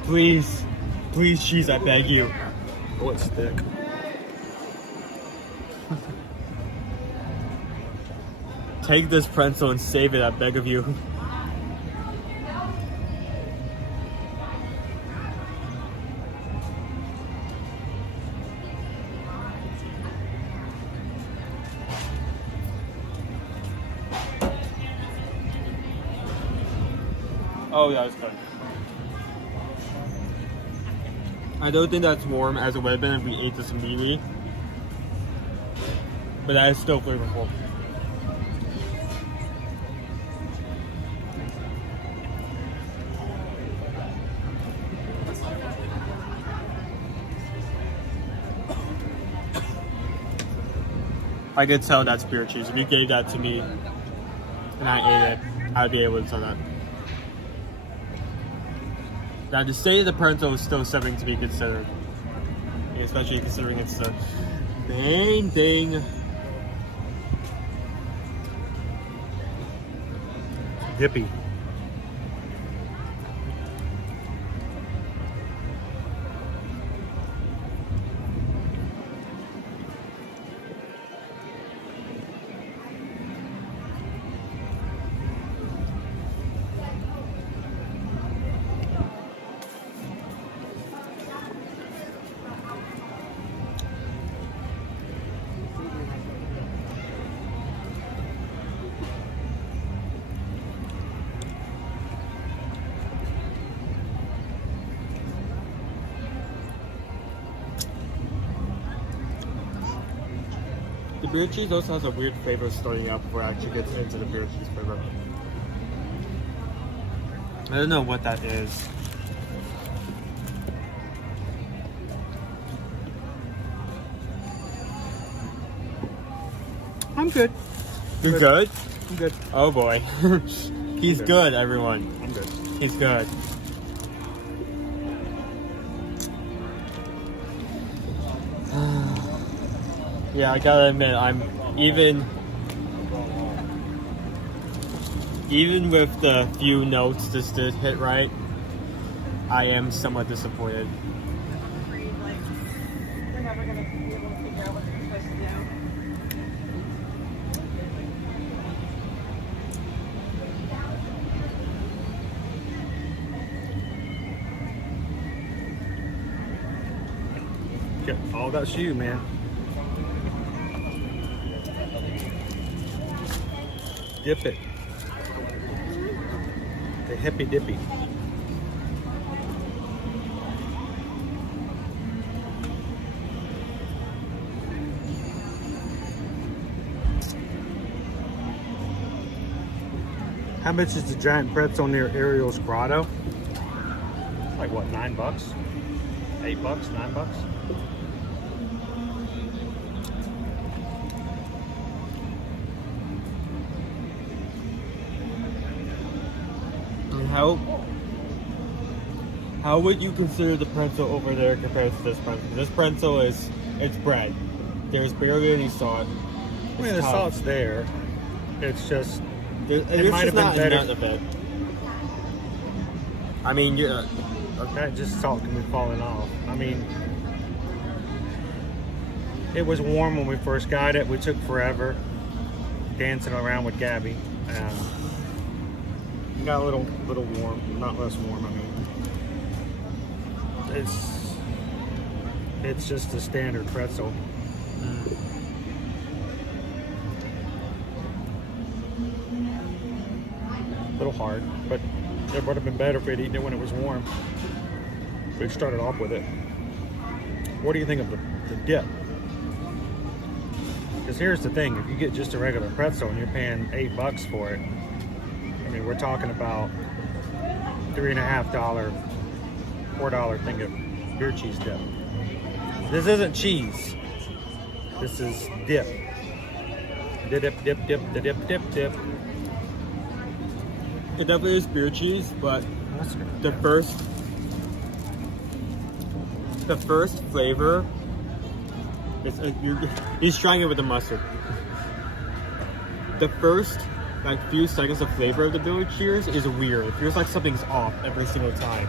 Please, please, cheese, I beg you. Oh, it's thick. Take this pretzel and save it, I beg of you. Oh yeah, it's good. I don't think that's warm as it would have been if we ate this immediately. But that is still flavorful. I could tell that's beer cheese. If you gave that to me and I ate it, I'd be able to tell that. Now, the state of the pretzel is still something to be considered, especially considering it's the main thing. Dippy. The beer cheese also has a weird flavor starting out before it actually gets into the beer cheese flavor. I don't know what that is. I'm good. You're good? I'm good. Oh boy. He's good, everyone. I'm good. He's good. Yeah, I gotta admit, I'm even with the few notes this did hit right, I am somewhat disappointed. We're never gonna be able to figure out what we're supposed to do. Yeah, all that's you, man. Dip it. The hippy dippy. How much is the giant pretzel near Ariel's Grotto? Like what, $9? $8? $9? How would you consider the pretzel over there compared to this pretzel? This pretzel it's bread. There's barely any salt. I mean, the salt's there. It's just it might have been better. Of it. I mean, that just salt can be falling off. I mean, it was warm when we first got it. We took forever dancing around with Gabby. Got a little warm, not less warm. I mean, it's just a standard pretzel. A little hard, but It would have been better if we'd eaten it when it was warm. We started off with it. What do you think of the dip? Because here's the thing, if you get just a regular pretzel and you're paying $8 for it, I mean, we're talking about $3.50, $4 thing of beer cheese dip. This isn't cheese. This is dip. Dip, dip, dip, dip, dip, dip, dip. It definitely is beer cheese, but the first flavor is he's trying it with the mustard. The first like few seconds of flavor of the beer cheese is weird. It feels like something's off every single time.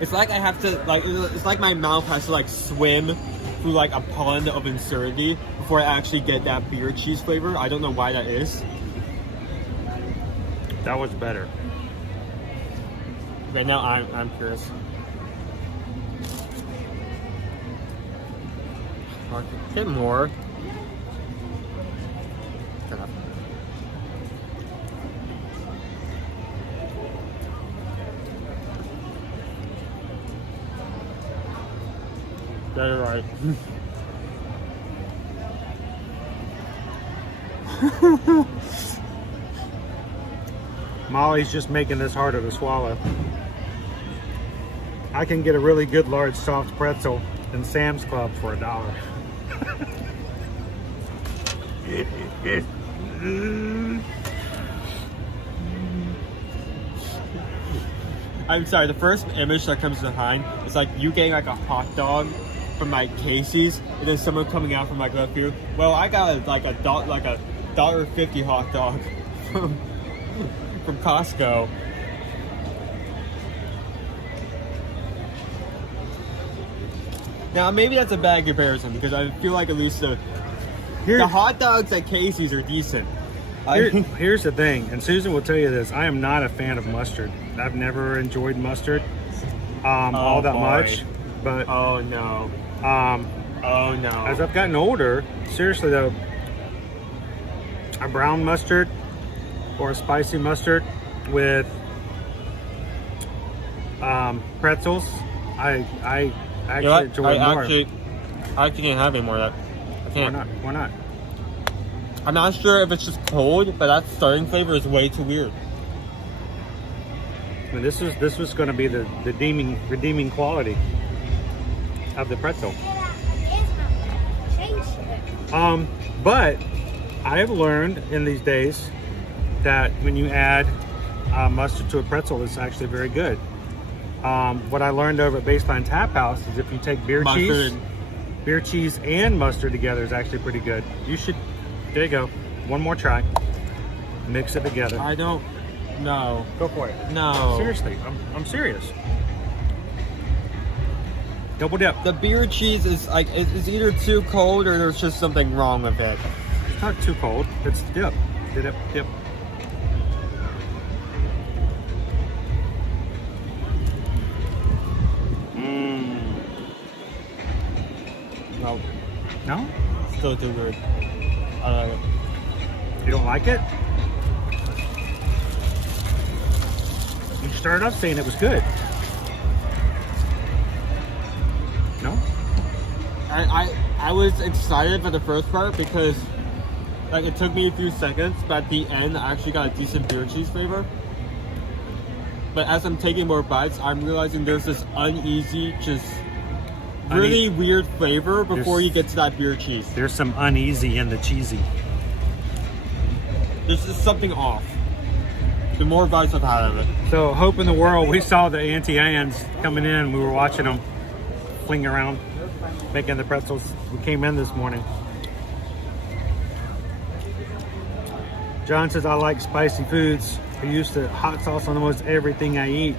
It's like I have to like it's like my mouth has to like swim through like a pond of absurdity before I actually get that beer cheese flavor. I don't know why that is. That was better. Right now I'm curious. Get more. That's right. Molly's just making this harder to swallow. I can get a really good large soft pretzel in Sam's Club for $1. I'm sorry, the first image that comes to mind is like you getting like a hot dog from like Casey's and then someone coming out from like left field. Well, I got a $1.50 hot dog from Costco. Now maybe that's a bad comparison because I feel like at least the hot dogs at Casey's are decent. Here's the thing, and Susan will tell you this, I am not a fan of mustard. I've never enjoyed mustard all that much. But oh no. As I've gotten older, seriously though, a brown mustard or a spicy mustard with pretzels, I actually enjoy more. I can't have any more of that. I can't. Why not? I'm not sure if it's just cold, but that starting flavor is way too weird. I mean, this was going to be the redeeming quality of the pretzel. But I have learned in these days that when you add mustard to a pretzel, it's actually very good. What I learned over at Baseline Tap House is if you take beer cheese and mustard together is actually pretty good. You should, there you go. One more try. Mix it together. I don't know. Go for it. No. Seriously, I'm serious. Double dip. The beer cheese is like, it's either too cold or there's just something wrong with it. It's not too cold. It's dip. Dip, dip. No. No? Still too weird. I don't like it. You don't like it? You started off saying it was good. No? I was excited for the first part because like it took me a few seconds, but at the end I actually got a decent beer cheese flavor. But as I'm taking more bites, I'm realizing there's this uneasy, just really weird flavor before you get to that beer cheese. There's some uneasy in the cheesy. There's just something off. The more bites I've had of it. So, hope in the world, we saw the Auntie Anne's coming in. We were watching them fling around, making the pretzels. We came in this morning. John says, I like spicy foods. I used to hot sauce on almost everything I eat.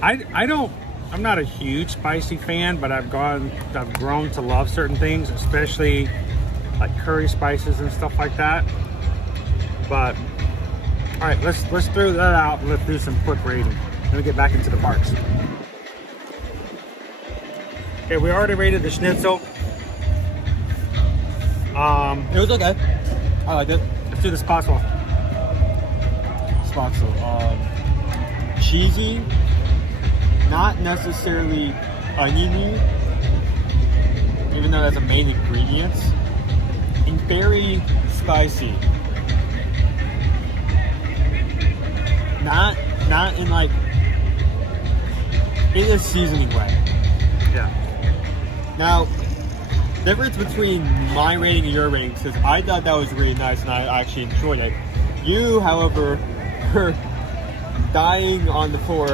I'm not a huge spicy fan, but I've grown to love certain things, especially like curry spices and stuff like that. But all right, let's throw that out and let's do some quick rating. Then we get back into the parks. Okay, we already rated the schnitzel. It was okay. I liked it. Let's do the spot swap. spatula. Cheesy, not necessarily oniony, even though that's a main ingredient, and very spicy. Not in like in a seasoning way. Yeah. Now, difference between my rating and your rating, because I thought that was really nice and I actually enjoyed it. You, however, were dying on the floor.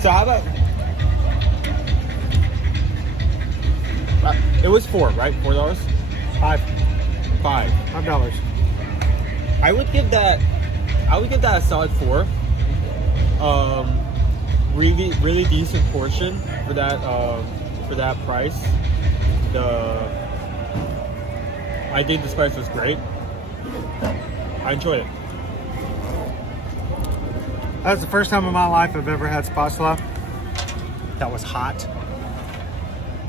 So how about... it was $4, right? $4? $5. I would give that a solid 4. Really decent portion for that price. I think the spice was great. I enjoyed it. That's the first time in my life I've ever had spatula that was hot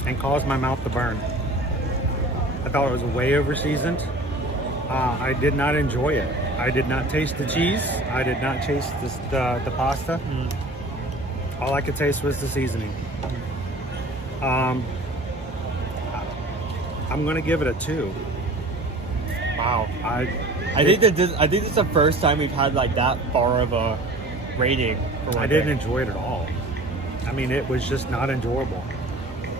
and caused my mouth to burn. I thought it was way over seasoned. I did not enjoy it. I did not taste the cheese. I did not taste the pasta. All I could taste was the seasoning. I'm gonna give it a 2. Wow. I think this is the first time we've had like that far of a rating. I didn't enjoy it at all. I mean, it was just not enjoyable.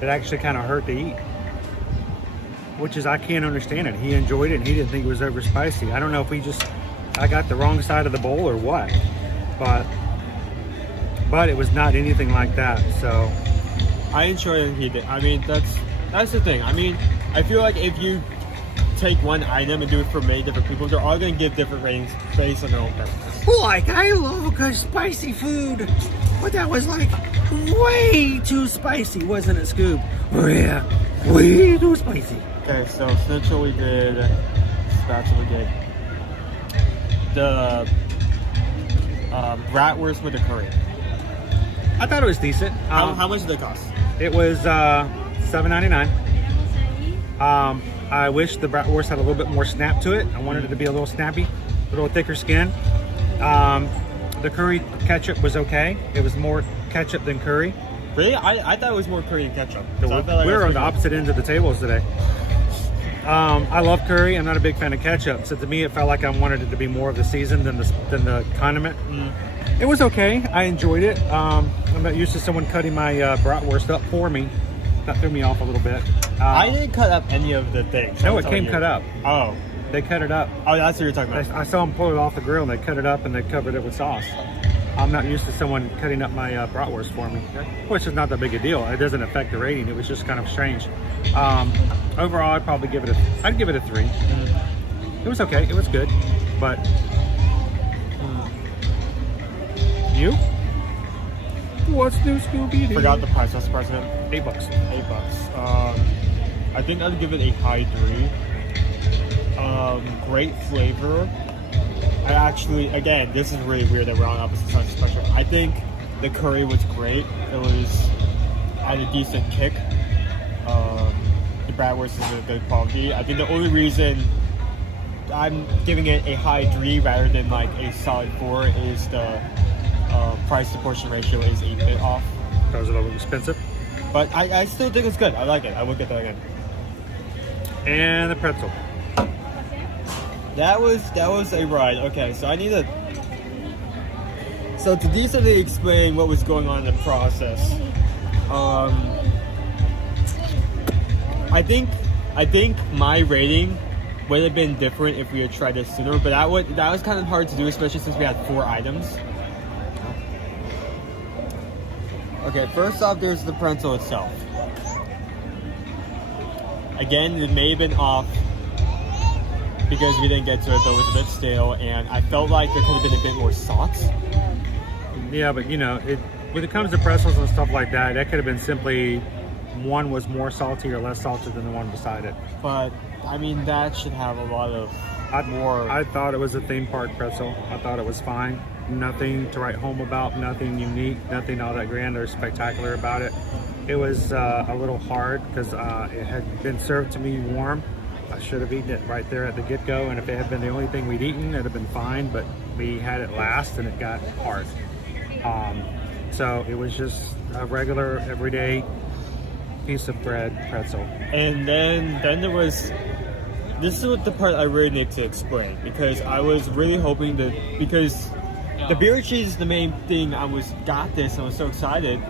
It actually kind of hurt to eat, which is, I can't understand it. He enjoyed it and he didn't think it was over spicy. I don't know if I got the wrong side of the bowl or what, but it was not anything like that. So I enjoyed it. He did. I mean, that's the thing. I mean, I feel like if you take one item and do it for many different people, they're all going to give different ratings based on their own preferences. Like, I love a good spicy food, but that was like way too spicy, wasn't it, Scoob? Oh yeah, way too spicy. Okay, so Snitchel we did, Spatula we did. The bratwurst with the curry. I thought it was decent. How much did it cost? It was $7.99. I wish the bratwurst had a little bit more snap to it. I wanted it to be a little snappy, a little thicker skin. The curry ketchup was okay. It was more ketchup than curry. Really? I thought it was more curry and ketchup. So we're on the opposite ends of the tables today. I love curry. I'm not a big fan of ketchup. So to me, it felt like I wanted it to be more of the season than the condiment. It was okay. I enjoyed it. I'm not used to someone cutting my bratwurst up for me. That threw me off a little bit. I didn't cut up any of the things. No, it came cut up. Oh. They cut it up. Oh, that's what you're talking about. I saw them pull it off the grill and they cut it up and they covered it with sauce. I'm not used to someone cutting up my bratwurst for me, which is not that big a deal. It doesn't affect the rating. It was just kind of strange. Overall, I'd probably give it I'd give it a 3. It was okay. It was good, but you? What's new, Scooby-Doo? Forgot the price. What's the price again? $8. $8. I think I'd give it a high 3. Great flavor. I actually, again, this is really weird that we're on opposite sides of the spectrum. I think the curry was great. It was at a decent kick. The bratwurst is a good quality. I think the only reason I'm giving it a high 3 rather than like a solid 4 is the price to portion ratio is a bit off. That was a little expensive. But I still think it's good. I like it. I would get that again. And the pretzel. That was a ride. Okay, so I need to... So to decently explain what was going on in the process, I think my rating would have been different if we had tried this sooner, but that was kind of hard to do, especially since we had 4 items. Okay, first off, there's the pretzel itself. Again, it may have been off because we didn't get to it, though it was a bit stale, and I felt like there could have been a bit more sauce. Yeah, but you know, when it comes to pretzels and stuff like that, that could have been simply one was more salty or less salty than the one beside it. But I mean, that should have a lot of more. I thought it was a theme park pretzel. I thought it was fine. Nothing to write home about. Nothing unique. Nothing all that grand or spectacular about it. It was a little hard because it had been served to me warm. I should have eaten it right there at the get-go, and if it had been the only thing we'd eaten, it'd have been fine, but we had it last and it got hard. So it was just a regular, everyday piece of bread pretzel. And then there was, this is what the part I really need to explain, because I was really hoping that, because the beer cheese is the main thing, I got this and I was so excited.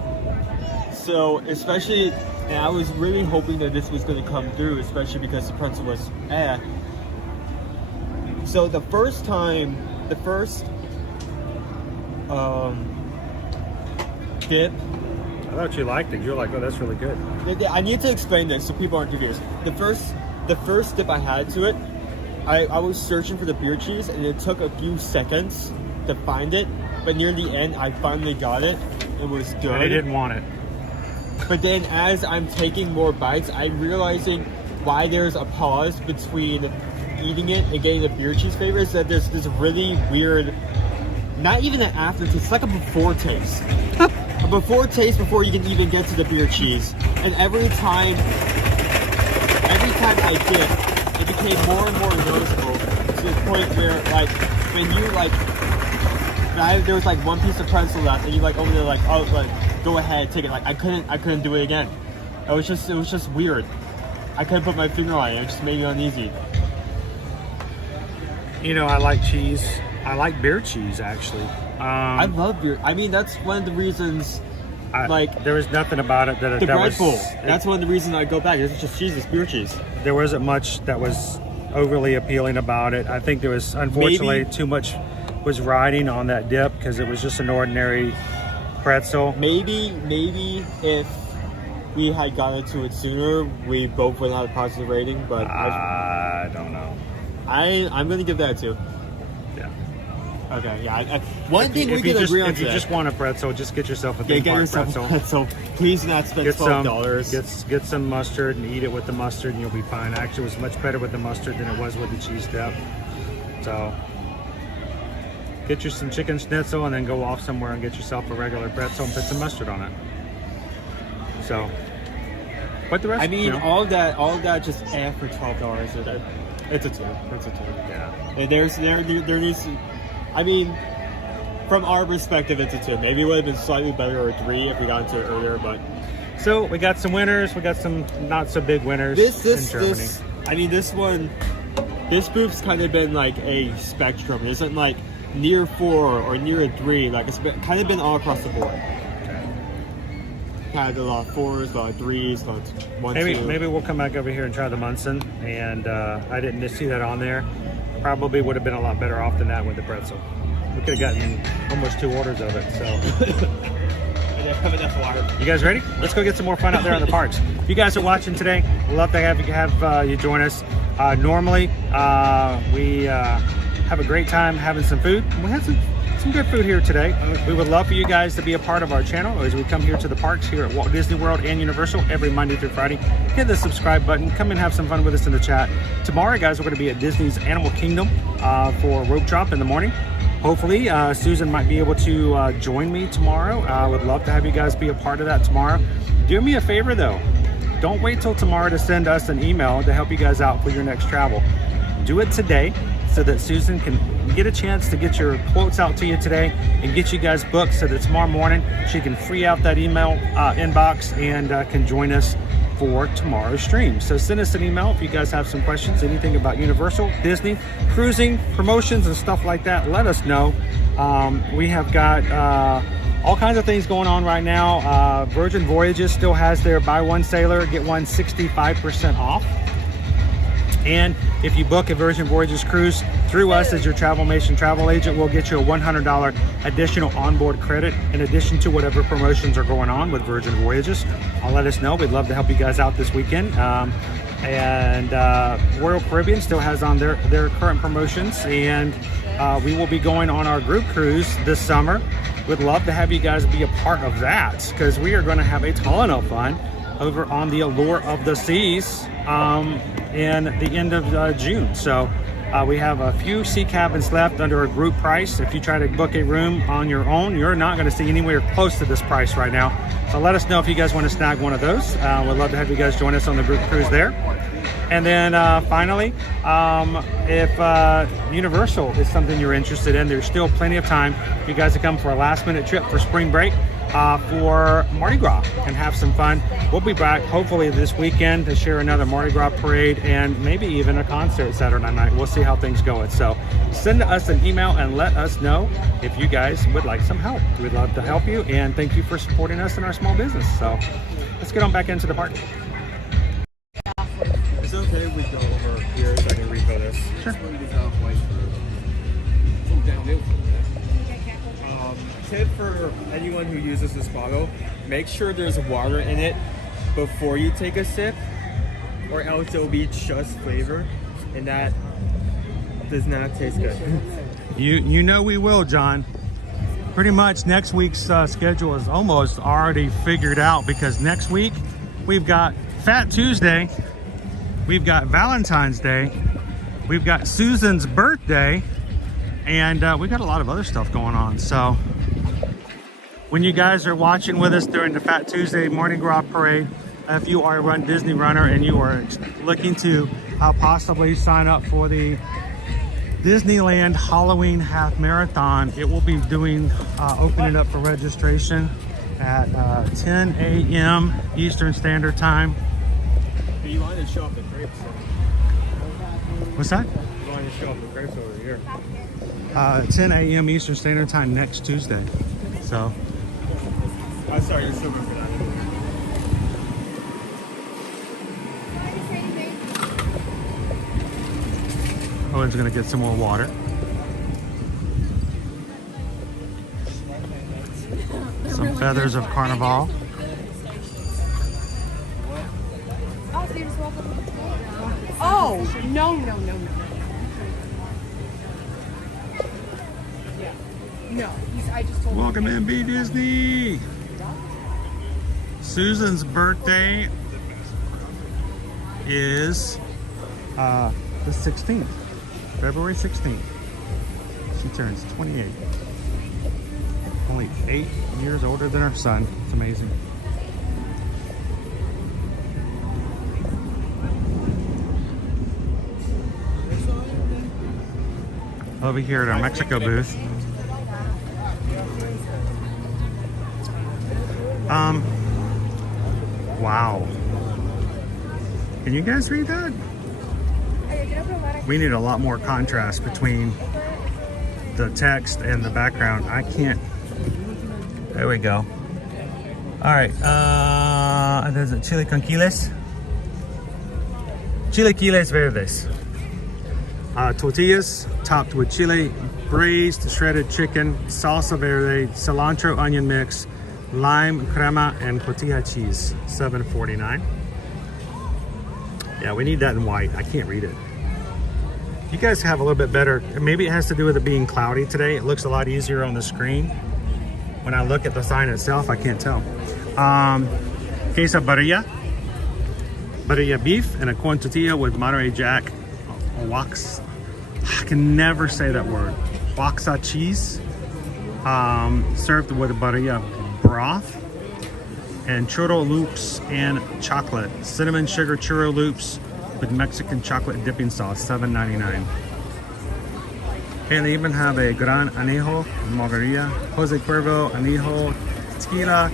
So especially, and I was really hoping that this was going to come through, especially because the pretzel was So the first dip, I thought you liked it. You were like, oh, that's really good. I need to explain this so people aren't confused. The first dip I had to it, I was searching for the beer cheese and it took a few seconds to find it, but near the end I finally got it. It was good. But I didn't want it. But then as I'm taking more bites, I'm realizing why there's a pause between eating it and getting the beer cheese flavor, is that there's this really weird, not even an aftertaste, it's like a before taste. A before taste before you can even get to the beer cheese. And every time I did, it became more and more noticeable to the point where, like, when you, like, there was like one piece of pretzel left and you like over there like, oh, like, go ahead, take it. Like, I couldn't do it again. It was just weird. I couldn't put my finger on it. It just made me uneasy. You know, I like cheese. I like beer cheese, actually. I love beer. I mean, that's one of the reasons. There was nothing about it that the bread bowl. That's one of the reasons I go back. It's just cheese. It's beer cheese. There wasn't much that was overly appealing about it. I think there was, unfortunately, too much was riding on that dip because it was just an ordinary pretzel. Maybe if we had gotten to it sooner, we both would have a positive rating. But I don't know. I'm gonna give that a 2. Yeah. Okay. Yeah. One thing we can agree on. If you just want a pretzel, just get yourself a big pretzel. Please not spend $12. Get some mustard and eat it with the mustard, and you'll be fine. Actually, it was much better with the mustard than it was with the cheese dip. So, get you some chicken schnitzel, and then go off somewhere and get yourself a regular pretzel and put some mustard on it. So, but the rest, I mean, all that just for $12. It's a 2. It's a 2. Yeah. And there needs to, I mean, from our perspective, it's a 2. Maybe it would have been slightly better or a 3 if we got into it earlier, but. So we got some winners. We got some not so big winners in Germany. I mean, this boof's kind of been like a spectrum. It isn't like near 4 or near a 3. Like, it's kind of been all across the board. Had a lot of 4s, a lot of 3s, a lot of 1, 2. Maybe we'll come back over here and try the Munson. And I didn't just see that on there. Probably would have been a lot better off than that with the pretzel. We could have gotten almost 2 orders of it. So, you guys ready? Let's go get some more fun out there on the parks. If you guys are watching today, we'd love to have you join us. Normally, we have a great time having some food. We had some good food here today. We would love for you guys to be a part of our channel as we come here to the parks here at Walt Disney World and Universal every Monday through Friday. Hit the subscribe button. Come and have some fun with us in the chat. Tomorrow, guys, we're going to be at Disney's Animal Kingdom for rope drop in the morning. Hopefully, Susan might be able to join me tomorrow. I would love to have you guys be a part of that tomorrow. Do me a favor, though. Don't wait till tomorrow to send us an email to help you guys out for your next travel. Do it today, so that Susan can get a chance to get your quotes out to you today and get you guys booked so that tomorrow morning she can free out that email inbox and can join us for tomorrow's stream. So send us an email if you guys have some questions, anything about Universal, Disney, cruising, promotions and stuff like that. Let us know. We have got all kinds of things going on right now. Virgin Voyages still has their buy one sailor, get one 65% off. And if you book a Virgin Voyages cruise through us as your Travelmation travel agent, we'll get you a $100 additional onboard credit in addition to whatever promotions are going on with Virgin Voyages. Let us know. We'd love to help you guys out this weekend. Royal Caribbean still has on their current promotions, and we will be going on our group cruise this summer. We'd love to have you guys be a part of that because we are going to have a ton of fun over on the Allure of the Seas in the end of June. So we have a few sea cabins left under a group price. If you try to book a room on your own, you're not going to see anywhere close to this price right now. So let us know if you guys want to snag one of those. We'd love to have you guys join us on the group cruise there. And then finally, if Universal is something you're interested in, there's still plenty of time for you guys to come for a last-minute trip for spring break for Mardi Gras and have some fun. We'll be back hopefully this weekend to share another Mardi Gras parade and maybe even a concert Saturday night. We'll see how things go. So send us an email and let us know if you guys would like some help. We'd love to help you, and thank you for supporting us in our small business. So let's get on back into the park. Is it okay if we go over here so I can refill this? Sure. Tip for anyone who uses this bottle, make sure there's water in it before you take a sip, or else it'll be just flavor, and that does not taste good. You know we will, John. Pretty much next week's schedule is almost already figured out, because next week we've got Fat Tuesday, we've got Valentine's Day, we've got Susan's birthday, and we got a lot of other stuff going on. So when you guys are watching with us during the Fat Tuesday Mardi Gras parade, if you are a Run Disney runner and you are looking to possibly sign up for the Disneyland Halloween Half Marathon, it will be doing opening up for registration at 10 a.m. Eastern Standard Time. You want to show off the grapes? What's that? You want to show off the grapes over here? 10 a.m. Eastern Standard Time next Tuesday. So I saw your silver for that. Owen's gonna get some more water. Some feathers of Carnival. Oh, no. No, I just told him. Welcome in, Be Disney. Susan's birthday is the 16th, February 16th. She turns 28. Only 8 years older than her son. It's amazing. Over here at our Mexico booth. Wow. Can you guys read that? We need a lot more contrast between the text and the background. I can't. There we go. All right. There's a chili con quiles. Chilaquiles verdes. Tortillas topped with chili, braised shredded chicken, salsa verde, cilantro onion mix, lime crema, and cotija cheese. $7.49. Yeah, we need that in white. I can't read it. You guys have a little bit better. Maybe it has to do with it being cloudy today. It looks a lot easier on the screen. When I look at the sign itself, I can't tell. Quesadilla, barilla beef, and a corn tortilla with Monterey Jack wax. I can never say that word. Waxa cheese, served with a barilla broth, and churro loops and chocolate. Cinnamon sugar churro loops with Mexican chocolate dipping sauce, $7.99. And they even have a Gran Anejo Margarita, Jose Cuervo Anejo Tequila,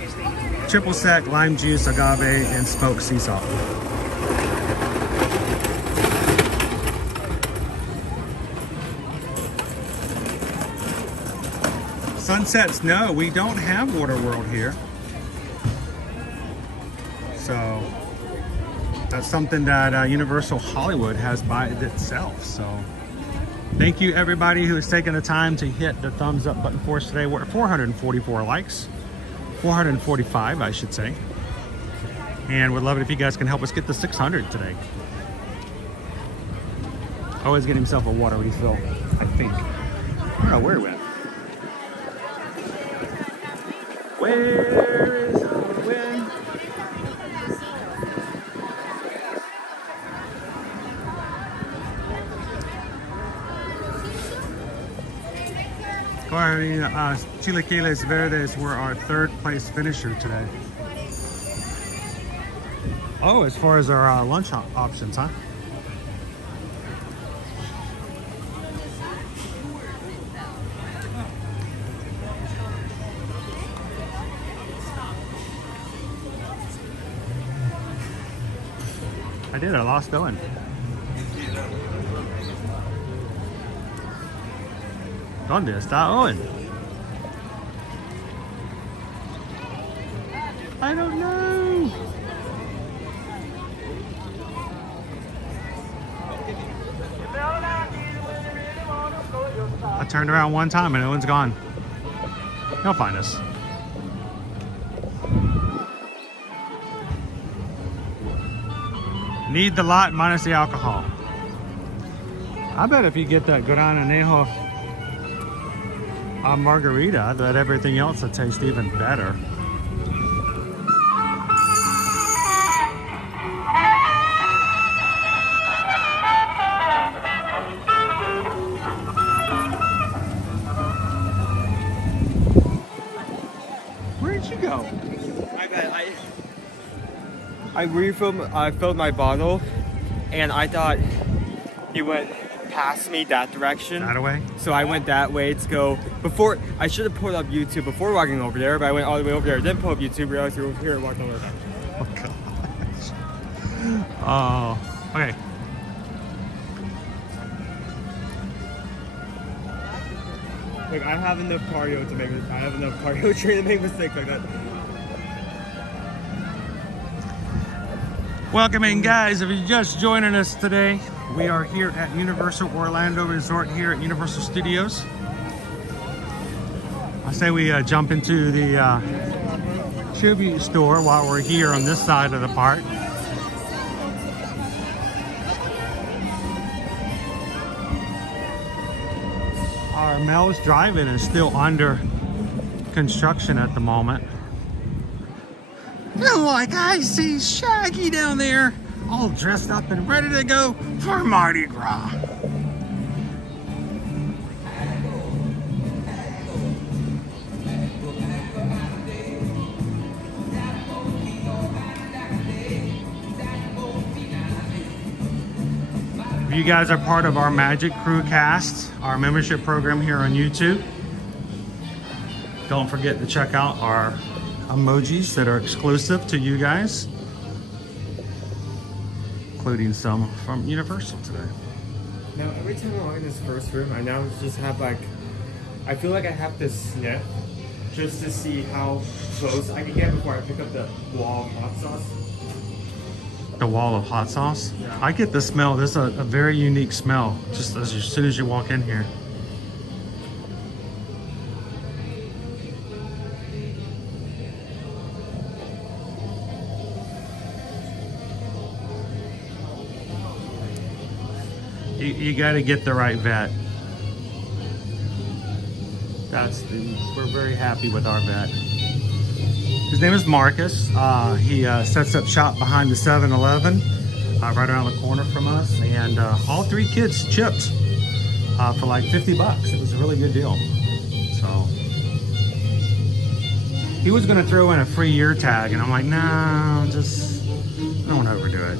triple sec, lime juice, agave, and smoked sea salt. Sunsets, no, we don't have Water World here. So that's something that Universal Hollywood has by itself. So thank you everybody who has taken the time to hit the thumbs up button for us today. We're at 444 likes, 445 I should say. And would love it if you guys can help us get to 600 today. Always get himself a water refill, I think. Oh, where are we at? Where is Owen? Chilaquiles Verdes were our third place finisher today. Oh, as far as our lunch options, huh? did. I lost Owen. ¿Dónde está Owen? I don't know. I turned around one time and Owen's gone. He'll find us. Need the lot minus the alcohol. I bet if you get that Gran Anejo margarita, that everything else will taste even better. Where'd you go? I filled my bottle, and I thought he went past me that direction. That way? So I went that way to go. Before, I should have pulled up YouTube before walking over there, but I went all the way over there. Then pull up YouTube, realized you were here walking over there. Oh, gosh. Oh, okay. Like, I have enough cardio to make it. I have enough cardio training to make mistakes like that. Welcome in, guys. If you're just joining us today, we are here at Universal Orlando Resort here at Universal Studios. I say we jump into the tribute store while we're here on this side of the park. Our Mel's Drive-In is still under construction at the moment. Like I see Shaggy down there, all dressed up and ready to go for Mardi Gras. If you guys are part of our Magic Crew cast, our membership program here on YouTube, don't forget to check out our emojis that are exclusive to you guys, including some from Universal today. Now, every time I walk in this first room, I now just have like, I feel like I have to sniff just to see how close I can get before I pick up the wall of hot sauce. The wall of hot sauce? Yeah. I get the smell. There's a very unique smell just as soon as you walk in here. You got to get the right vet. We're very happy with our vet. His name is Marcus. He sets up shop behind the 7-Eleven, right around the corner from us. And all 3 kids chipped for like 50 bucks. It was a really good deal. So he was going to throw in a free year tag, and I'm like, no, just don't overdo it.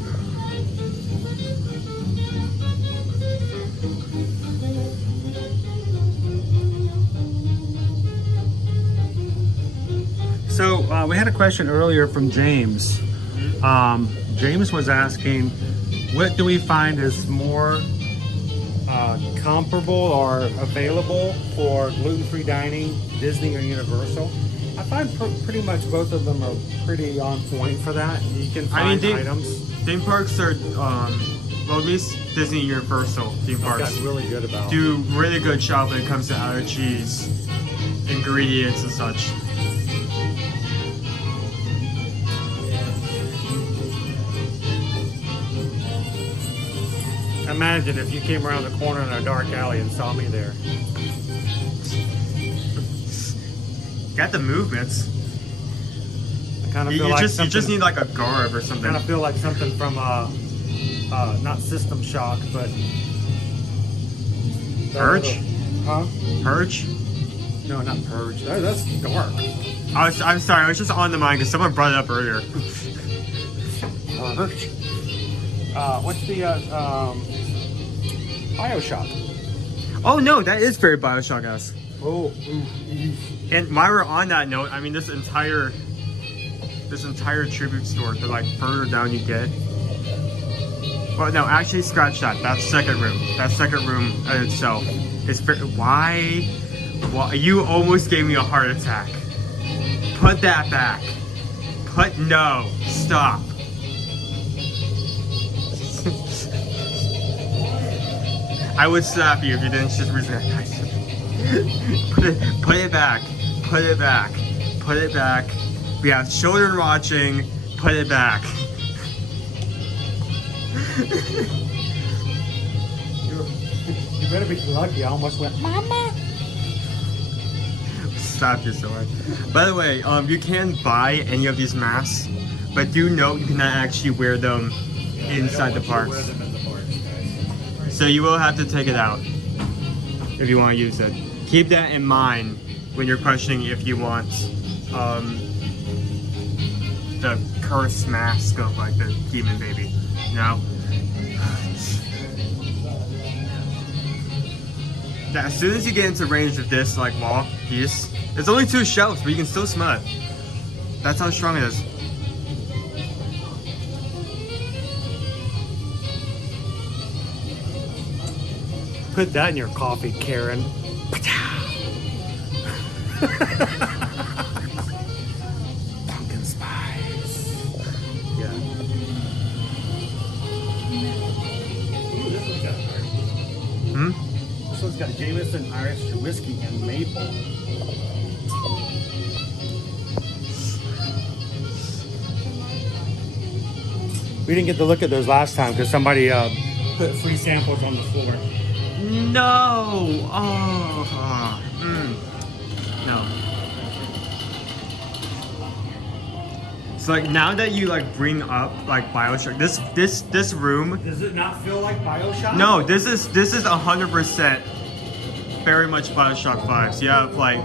So we had a question earlier from James. James was asking, what do we find is more comparable or available for gluten-free dining, Disney or Universal? I find pretty much both of them are pretty on point for that. You can find items. Theme parks are, well, at least Disney and Universal theme parks That's really good about. do really good job when it comes to outer cheese, ingredients and such. Imagine if you came around the corner in a dark alley and saw me there. Got the movements. I kind of You feel like just need like a garb or something. kind of feel like something from not System Shock, but Purge? Huh? Purge? No, not Purge. That's dark. I'm sorry, I was just on the mind because someone brought it up earlier. Purge. What's the BioShock? Oh no, that is very BioShock-esque. Oh. And while we're on that note, I mean this entire tribute store, the like further down you get, Well, no, actually, scratch that. That's second room. That second room in itself is why? You almost gave me a heart attack. Put that back. No. Stop. I would slap you if you didn't just resist. Put it back. Put it back. Put it back. We have children watching. Put it back. You better be lucky. I almost went, Mama. Slap you so hard. By the way, you can buy any of these masks, but do note you cannot actually wear them inside the parks. So you will have to take it out if you want to use it. Keep that in mind when you're questioning if you want the cursed mask of like the demon baby. You know? As soon as you get into range of this like wall piece, it's only 2 shelves, but you can still smell it. That's how strong it is. Put that in your coffee, Karen. Pumpkin spice. Yeah. Ooh, this one's got This one's got Jameson, Irish whiskey, and maple. We didn't get to look at those last time because somebody put free samples on the floor. No! No. So like now that you like bring up like BioShock, this room. Does it not feel like BioShock? No, this is 100% very much BioShock vibes. You have like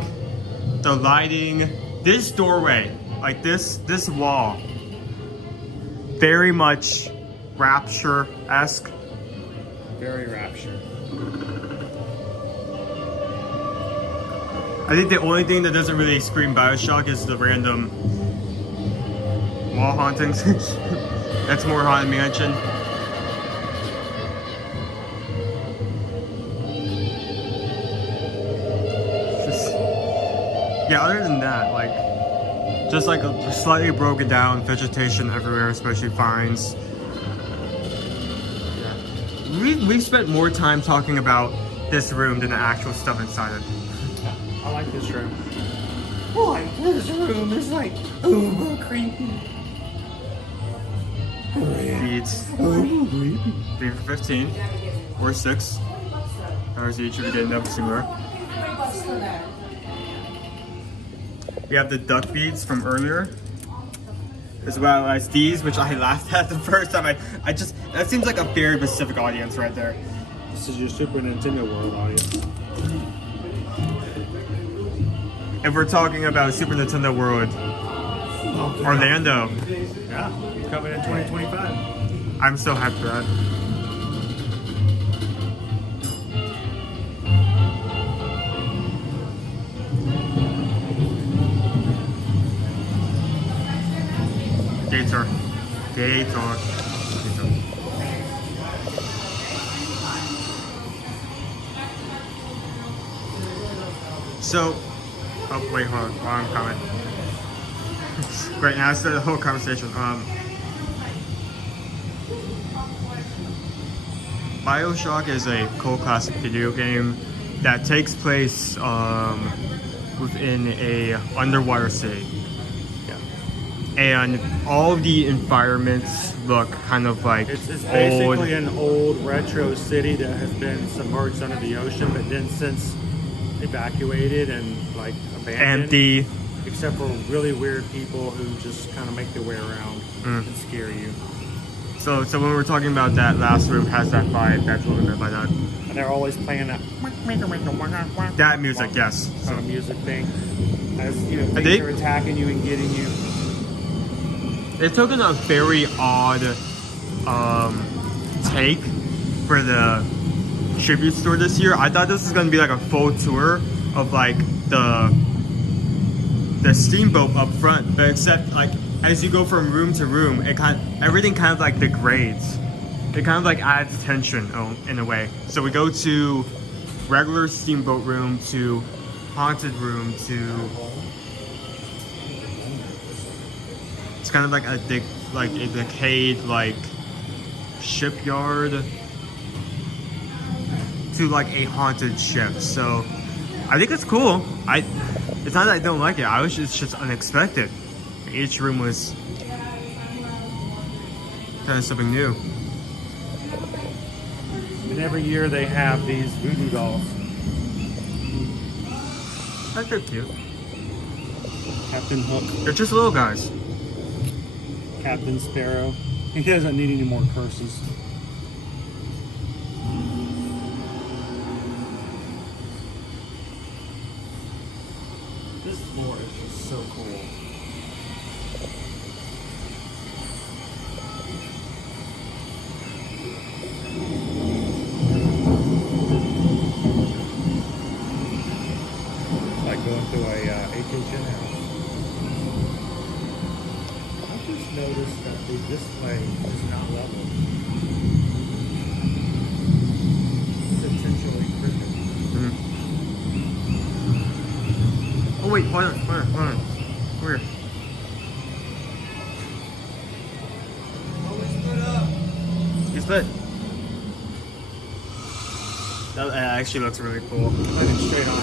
the lighting, this doorway, like this wall. Very much Rapture-esque. Very Rapture. I think the only thing that doesn't really scream BioShock is the random wall hauntings. That's more Haunted Mansion. Yeah, other than that, like, just like a slightly broken down vegetation everywhere, especially vines. Yeah. We've spent more time talking about this room than the actual stuff inside it. I like this room. Boy, this room is like uber creepy. Beads. 3 for 15. Or 6. Hours each if you get enough similar. We have the duck beads from earlier. As well as these, which I laughed at the first time. I just, that seems like a very specific audience right there. This is your Super Nintendo World audience. If we're talking about Super Nintendo World, Orlando. Yeah, coming in 2025. I'm so hyped for that. Gator. So, oh wait, hold on, wrong comment. Right now, I started the whole conversation. BioShock is a cult classic video game that takes place within a underwater city. And all of the environments look kind of like it's basically an old retro city that has been submerged under the ocean, but then since evacuated and like abandoned. Empty. Except for really weird people who just kind of make their way around and scare you. So when we're talking about that last room has that vibe, that's what we meant by that. And they're always playing that music, yes. Sort of music thing. As you know, things are attacking you and getting you. They've taken a very odd take for the tribute store this year. I thought this was gonna be like a full tour of like the steamboat up front, but except like as you go from room to room, everything kind of like degrades. it kind of like adds tension in a way. So we go to regular steamboat room to haunted room to, it's kind of like a decayed like shipyard to like a haunted ship. So I think it's cool. It's not that I don't like it. It's just unexpected. Each room was kind of something new. And every year they have these voodoo dolls. I think they're cute. Captain Hook. They're just little guys. Captain Sparrow. He doesn't need any more curses. This floor is just so cool. Like going through a HHN house. I just noticed that the display is not level. Potentially crooked. Oh wait, hold on. Where? You split. That actually looks really cool. Light it straight on.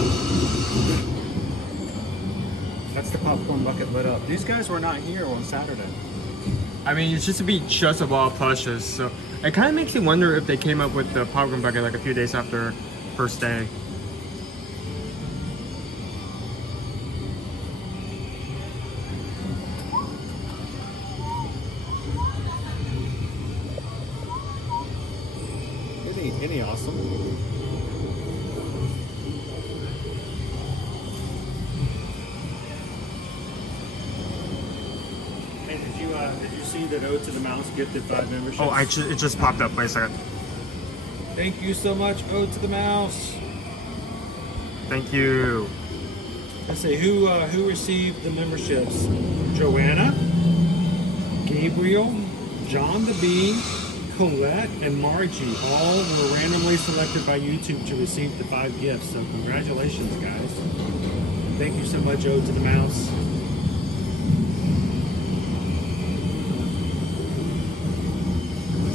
That's the popcorn bucket lit up. These guys were not here on Saturday. I mean, it's just to be just of all plushes, so it kind of makes me wonder if they came up with the popcorn bucket like a few days after first day. Any awesome. Hey, did you see that Ode to the Mouse gifted 5 memberships? Oh, it just popped up. Wait a second. Thank you so much, Ode to the Mouse. Thank you. Let's see who received the memberships. Joanna, Gabriel, John the Bee, Colette, and Margie all were randomly selected by YouTube to receive the 5 gifts. So congratulations, guys. Thank you so much, Ode to the Mouse.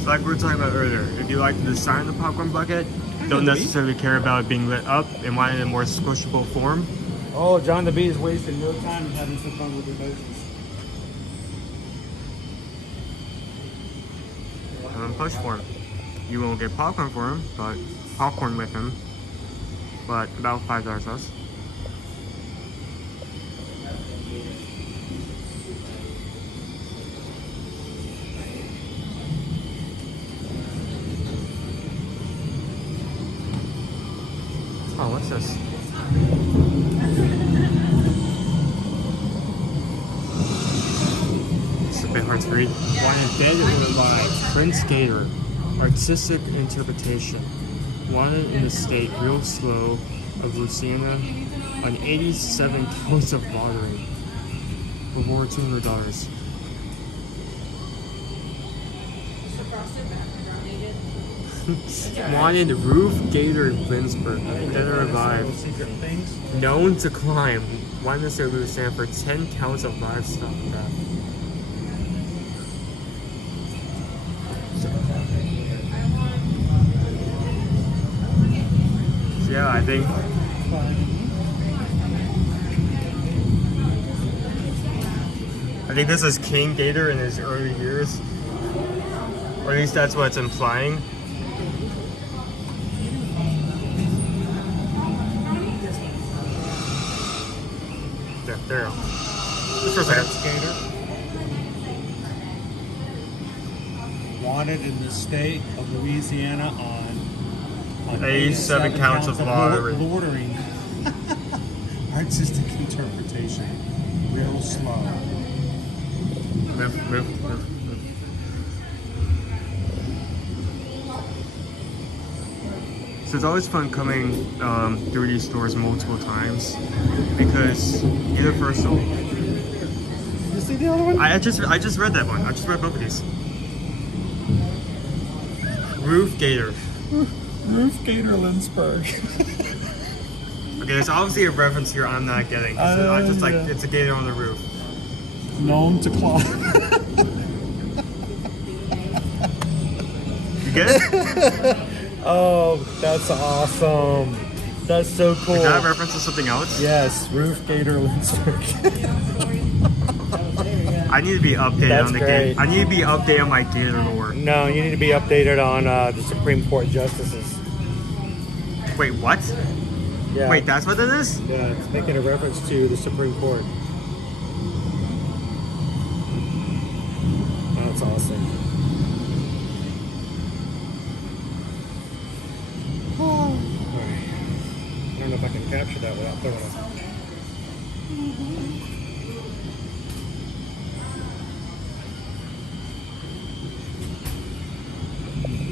So like we were talking about earlier, if you like the design of the popcorn bucket, don't necessarily care about it being lit up and want it in a more squishable form. Oh, John the Bee is wasting no time and having some fun with emotions. Push for him. You won't get popcorn for him, but popcorn with him. But about $5 less. Oh, what's this? It's a bit hard to read. Why Embedded in the Live, Prince Gator, Artistic Interpretation, Wanted in the State, Real Slow of Louisiana, on 87 counts of lottery, reward $200. Wanted Roof Gator in Lindsburg, Dead or Alive, known to climb, wanted to say Louisiana for 10 counts of livestock theft. Yeah, I think this is King Gator in his early years, or at least that's what it's implying. Yeah, there you go. Just for a second. Gator. Wanted in the state of Louisiana on 87 counts of lottery. Loitering. Artistic interpretation. Real slow. Move. So it's always fun coming through these stores multiple times because either first or you see the other one? I just read that one. I just read both of these. Roof gator. Roof gator Lynchburg. Okay, there's obviously a reference here I'm not getting. I just like, it's a gator on the roof. Known to climb. You get it? Oh, that's awesome. That's so cool. Is that a reference to something else? Yes, Roof Gator Lynchburg. I need to be updated That's on the great. gator. I need to be updated on my gator lore. No, you need to be updated on the Supreme Court justices. Wait, what? Yeah. Wait, that's what it is? Yeah, it's making a reference to the Supreme Court. That's awesome. I don't know if I can capture that without throwing it.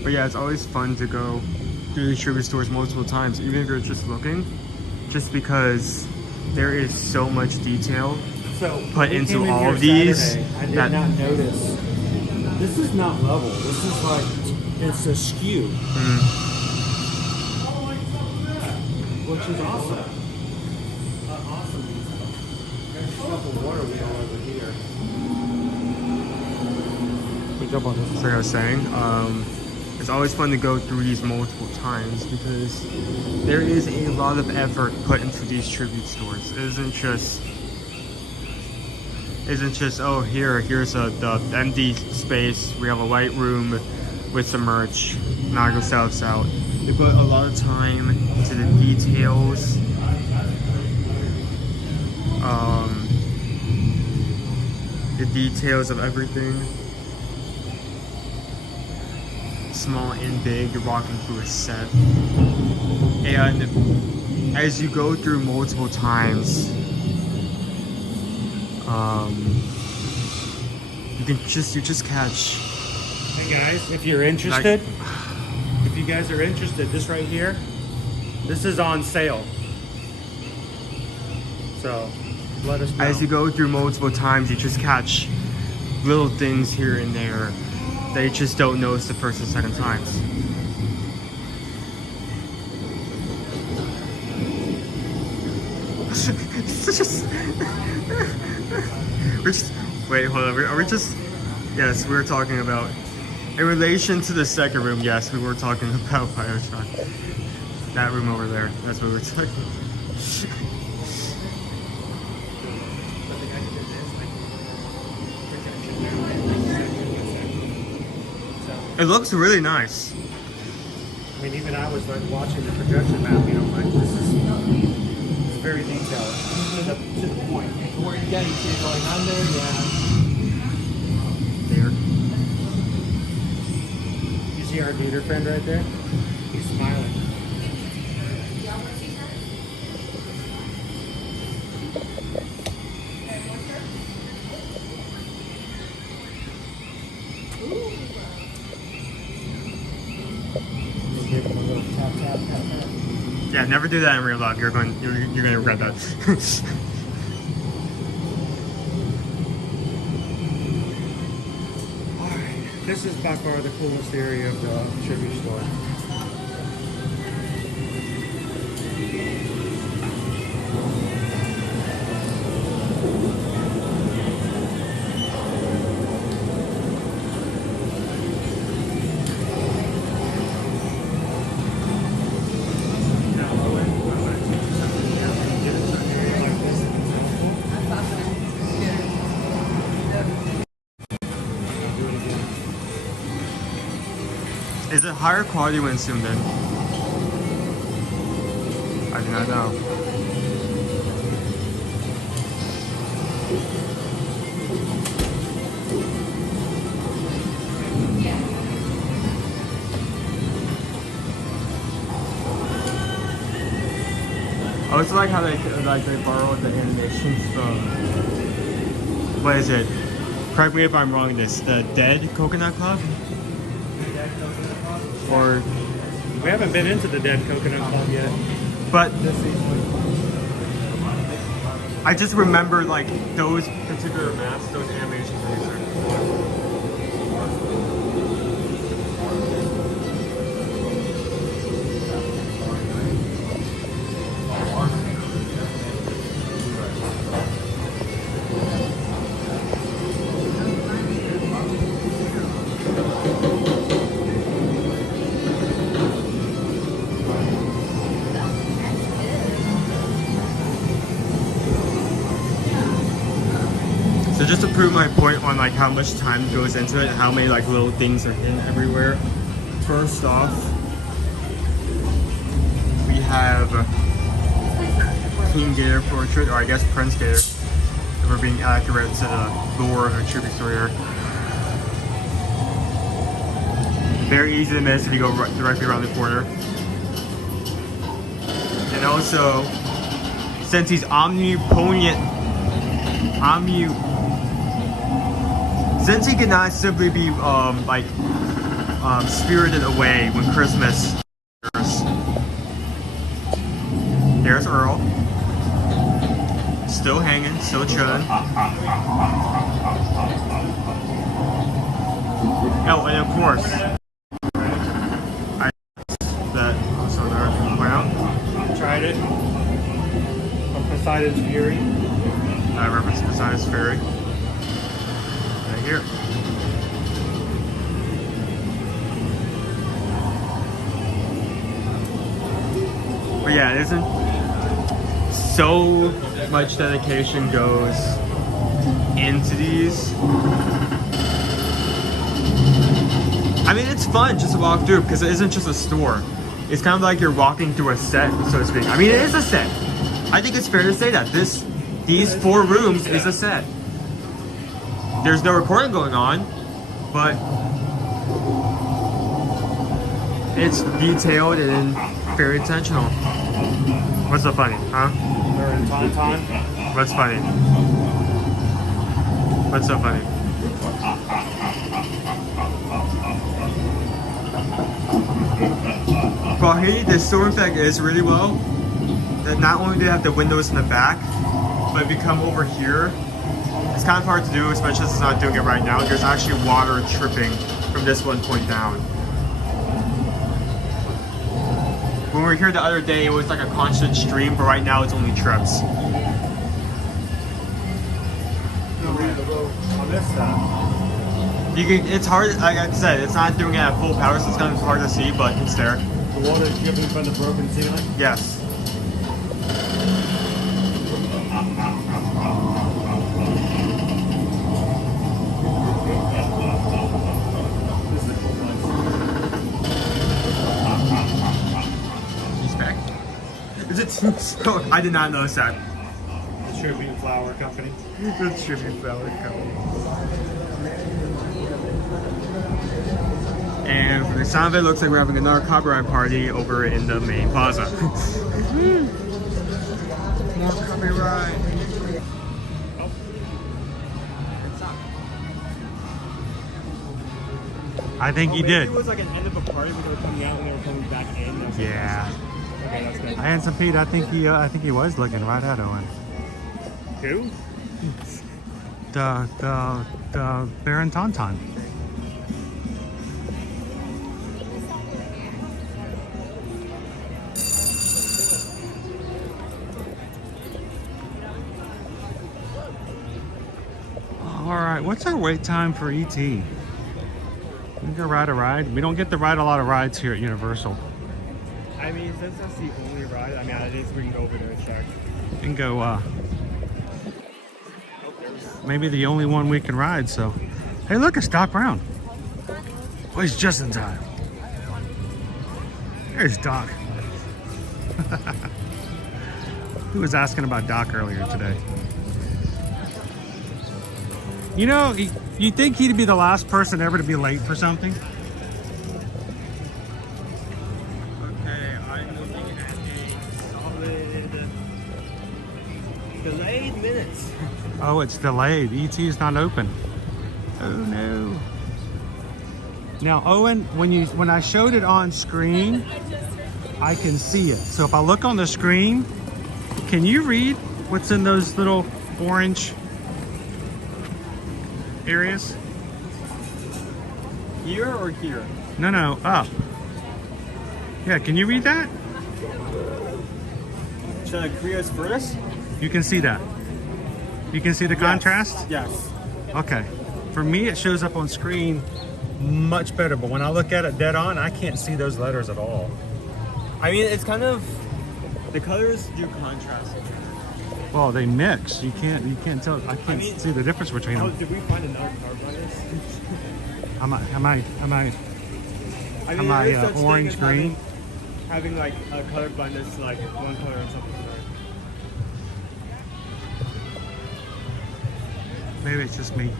But yeah, it's always fun to go through these tribute stores multiple times, even if you're just looking, just because there is so much detail put into all of these. I did not notice. This is not level. This is like, it's askew. Which is awesome. Awesome. There's a couple water wheel over here. Good job on this. Like I was saying, it's always fun to go through these multiple times because there is a lot of effort put into these tribute stores. It isn't just oh here's the empty space. We have a white room with some merch. Now go sell us out. They put a lot of time into the details. The details of everything. Small and big, you're walking through a set. And as you go through multiple times, you just catch. Hey guys, if you're interested, if you guys are interested, this right here, this is on sale. So let us know. As you go through multiple times, you just catch little things here and there that you just don't notice the first and second times. Wait, hold on. Are we just? Yes, we were talking about. In relation to the second room, yes, we were talking about Bioshock. That room over there. That's what we were talking about. It looks really nice. I mean, even I was like watching the projection map, you know, like this is very detailed to the point. Where you get, you see it going under, There. You see our gator friend right there? He's smiling. Yeah, never do that in real life. You're gonna regret that. Alright, this is by far the coolest area of the tribute store. Is it higher quality when zoomed in? I do not know. I also like how they borrowed the animations from, what is it? Correct me if I'm wrong. The Dead Coconut Club. Or we haven't been into the Dead Coconut Club yet. But I just remember like those particular maps, those animations. just to prove my point on like how much time goes into it and how many like little things are hidden everywhere. First off, we have King Gator portrait, or I guess Prince Gator, if we're being accurate to the lore of the true story here. Very easy to miss if you go directly around the corner. And also, since he's since he cannot simply be spirited away when Christmas occurs. There's Earl, still hanging, still chilling. Oh, and of course, that also another thing to point out. Tried it. From Poseidon's Fury. I reference Poseidon's Fury. Right here. But yeah, it isn't so much dedication goes into these. I mean, it's fun just to walk through because it isn't just a store. It's kind of like you're walking through a set, so to speak. I mean, it is a set. I think it's fair to say that these 4 rooms is a set. There's no recording going on, but it's detailed and very intentional. What's so funny, huh? What's funny? What's so funny? For here, the store effect is really well. That not only do they have the windows in the back, but if you come over here, it's kind of hard to do, especially since it's not doing it right now. There's actually water dripping from this one point down. When we were here the other day, it was like a constant stream, but right now it's only trips. I missed that. It's hard, like I said, it's not doing it at full power, so it's kind of hard to see, but it's there. The water is dripping from the broken ceiling? Yes. He's back. Is it? Oh, I did not notice that. The Tribute Flower Company. The Tribute Flower Company. And from the sound of it, looks like we're having another copyright party over in the main plaza. More copyright. I think he did. It was like an end of a party when they were coming out and they were coming back in. Yeah. Okay, that's good. I answered Pete. I think he was looking right at Owen. Who? The Baron Tauntaun. All right, what's our wait time for ET? We can go ride a ride. We don't get to ride a lot of rides here at Universal. I mean, since that's the only ride, I mean, at least we can go over there and check. We can go, maybe the only one we can ride, so. Hey, look, it's Doc Brown. Oh, he's just in time. There's Doc. Who was asking about Doc earlier today? You know, you'd think he'd be the last person ever to be late for something. Okay, I'm looking at a solid delayed minutes. Oh, it's delayed. ET is not open. Oh no. Now, Owen, when I showed it on screen, I can see it. So if I look on the screen, can you read what's in those little orange areas? Here or here? No, up. Yeah, can you read that? Should I Korea's first? You can see that. You can see the contrast? Yes. Okay. For me, it shows up on screen much better, but when I look at it dead on, I can't see those letters at all. I mean, it's kind of, the colors do contrast. Well, they mix. You can't tell. I can't see the difference between them. Did we find another car bias? Am I orange, green? Having like a color blind that's like one color and something color. Maybe it's just me.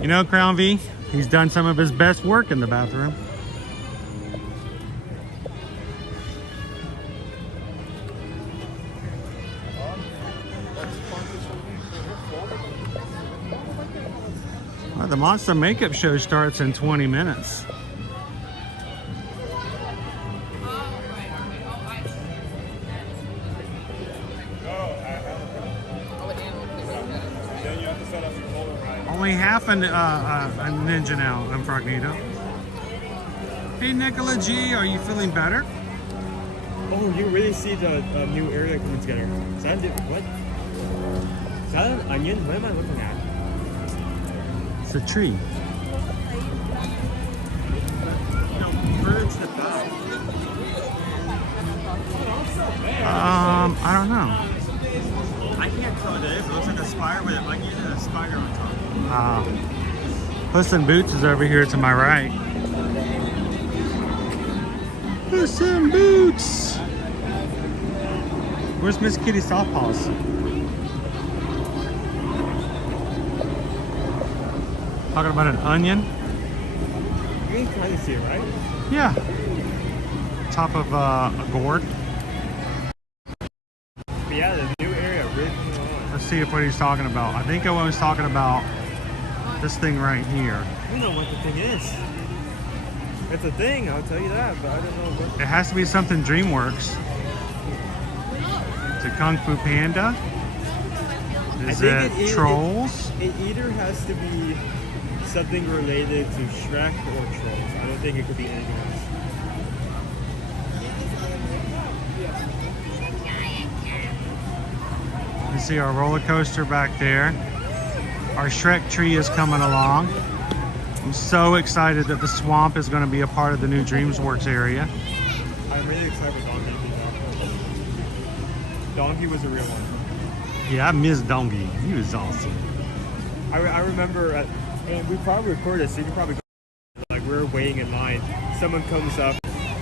You know, Crown V, he's done some of his best work in the bathroom. Well, the Monster Makeup Show starts in 20 minutes. Only half a ninja now, Incognito. Hey, Nicola G, are you feeling better? Oh, you really see the new area coming together. Is that what? Is that an onion? What am I looking at? It's a tree. Birds the bow. I don't know. I can't tell what it is. It looks like a spider with an onion and a spider on top. Puss in Boots is over here to my right. Puss in Boots! Where's Miss Kitty Softpaws? Talking about an onion? You can kind of see it, right? Yeah. Top of a gourd. But yeah, the new area really coming on. Let's see what he's talking about. I think Owen was talking about this thing right here. I don't know what the thing is. It's a thing, I'll tell you that, but I don't know what. It has to be something DreamWorks. Is it Kung Fu Panda? Is it Trolls? It either has to be something related to Shrek or Trolls. I don't think it could be anything else. You see our roller coaster back there. Our Shrek tree is coming along. I'm so excited that the swamp is going to be a part of the new DreamWorks area. I'm really excited for Donkey. Donkey was a real one. Yeah, I miss Donkey. He was awesome. I remember, and we probably recorded this, so you can probably, like, we were waiting in line. Someone comes up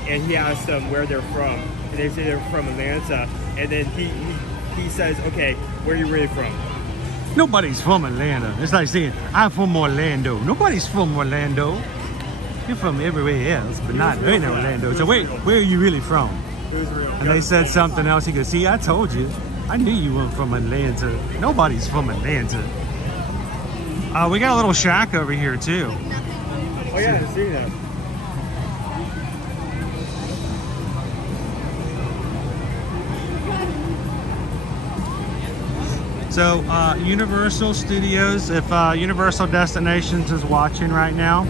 and he asks them where they're from, and they say they're from Atlanta, and then he says, okay, where are you really from? Nobody's from Atlanta. It's like saying, I'm from Orlando. Nobody's from Orlando. You're from everywhere else, but not in Orlando. So wait, where are you really from? It was real. And they said something else. He goes, see, I told you. I knew you weren't from Atlanta. Nobody's from Atlanta. We got a little shack over here too. Oh yeah, I see that. So Universal Studios, if Universal Destinations is watching right now,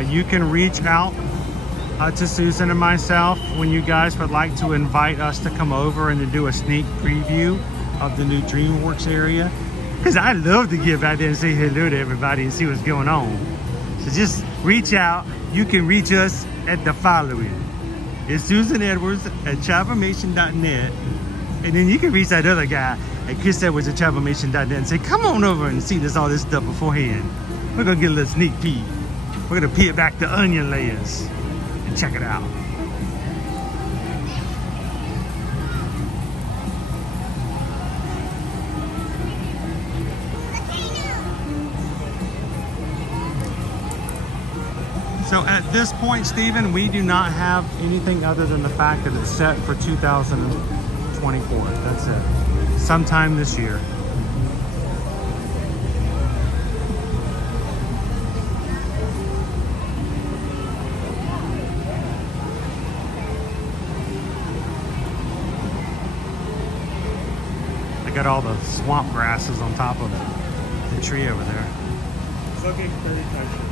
you can reach out to Susan and myself when you guys would like to invite us to come over and to do a sneak preview of the new DreamWorks area. Because I'd love to get back there and say hello to everybody and see what's going on. So just reach out. You can reach us at the following. It's Susan Edwards at travelmation.net. And then you can reach that other guy at chrisedwards at travelmation.net and say, come on over and see all this stuff beforehand. We're going to get a little sneak peek. We're going to peel back the onion layers and check it out. So at this point, Stephen, we do not have anything other than the fact that it's set for 2024. That's it. Sometime this year. They got all the swamp grasses on top of the tree over there. It's looking pretty country.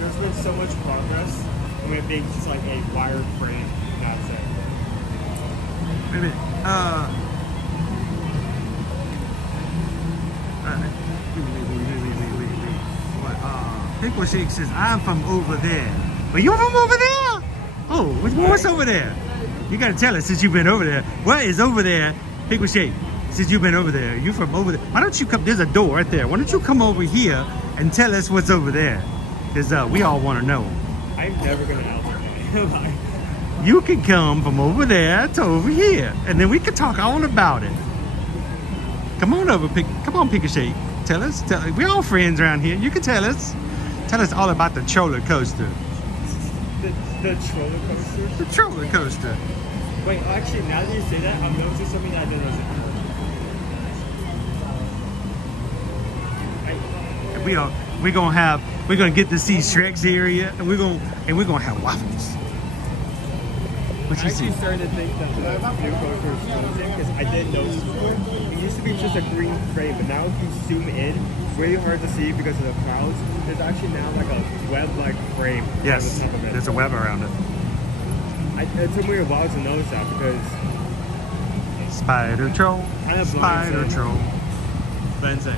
There's been so much progress from it being just like a wired frame. That's it. Maybe, Pickle Shake says, I'm from over there. Well, you're from over there? Oh, what's over there? You gotta tell us since you've been over there. What is over there, Pickle Shake? Since you've been over there, you from over there. Why don't you come? There's a door right there. Why don't you come over here and tell us what's over there? Because we all want to know. I'm never gonna out. You can come from over there to over here, and then we can talk all about it. Come on over, come on, Pickle Shake. Tell us. We're all friends around here. You can tell us. Tell us all about the roller coaster. The roller coaster? The roller coaster. Wait, actually, now that you say that, I'm noticing something that I didn't notice. We're gonna get to see Shrek's area, and we're gonna have waffles. What you see? I actually started to think that the new coaster was frozen because I didn't notice before. It used to be just a green frame, but now if you zoom in, it's really hard to see because of the clouds. There's actually now like a web-like frame. Yes, there's a web around it. It took me a while to notice that because Spider Troll, Spider Troll. Blensing.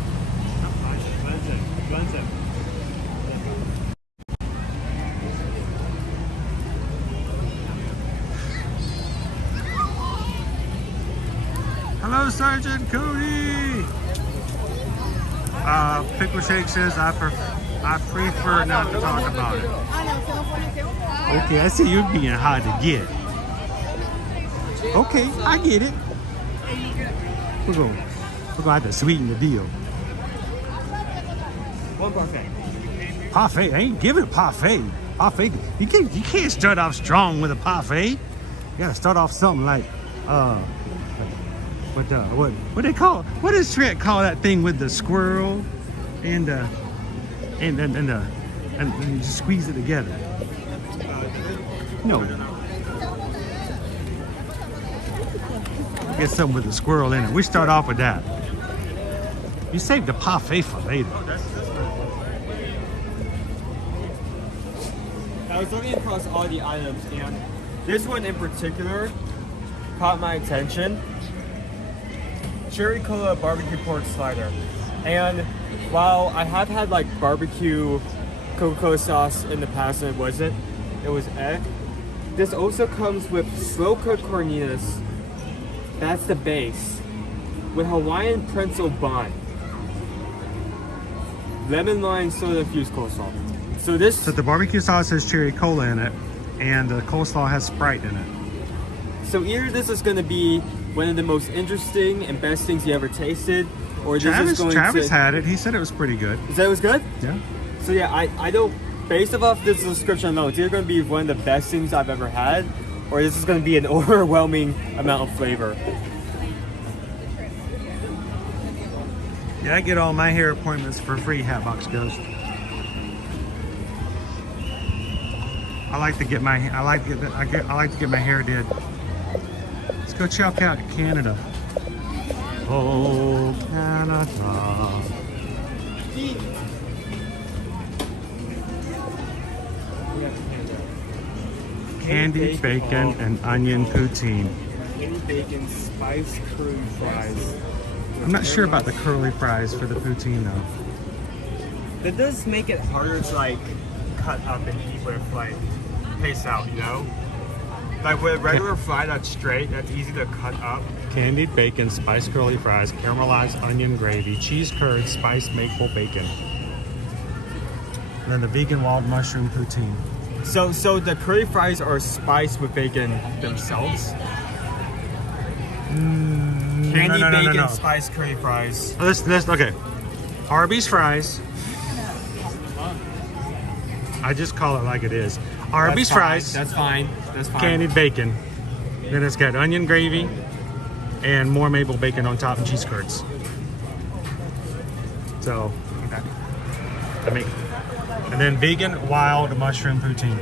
Hello, Sergeant Cody. Pickle Shake says I prefer not to talk about it. Okay, I see you're being hard to get. Okay, I get it. We're gonna have to sweeten the deal. One parfait. Parfait? I ain't giving a parfait. Parfait. You can't start off strong with a parfait. You gotta start off something like what they call? What does Shrek call that thing with the squirrel and you just squeeze it together? No. Get something with the squirrel in it. We start off with that. You saved the parfait for later. I was looking across all the items, and this one in particular caught my attention. Cherry Cola barbecue pork slider. And while I have had like barbecue Coca-Cola sauce in the past and it was egg. This also comes with slow cooked cornitas. That's the base. With Hawaiian pretzel bun. Lemon lime soda infused coleslaw. So the barbecue sauce has cherry cola in it, and the coleslaw has Sprite in it. So either this is going to be one of the most interesting and best things you ever tasted, or Travis had it. He said it was pretty good. He said it was good? Yeah. So yeah, I don't, based off this description alone, it's either going to be one of the best things I've ever had, or this is going to be an overwhelming amount of flavor. Yeah, I get all my hair appointments for free, Hatbox Ghost. I like to get my hair did. Let's go check out Canada. Oh, Canada. Candied bacon and onion poutine. Candied bacon spiced curly fries. I'm not sure about the curly fries for the poutine though. That does make it harder to like cut up and eat with like pace out, you know? Like with a regular fry that's straight, that's easy to cut up. Candied bacon, spiced curly fries, caramelized onion gravy, cheese curd, spiced maple bacon. And then the vegan wild mushroom poutine. So the curly fries are spiced with bacon themselves? Candied bacon, spiced curly fries. Okay. Arby's fries. I just call it like it is. Arby's fries. That's fine. That's fine. Candied bacon. Then it's got onion gravy and more maple bacon on top and cheese curds. So, okay. And then vegan wild mushroom poutine.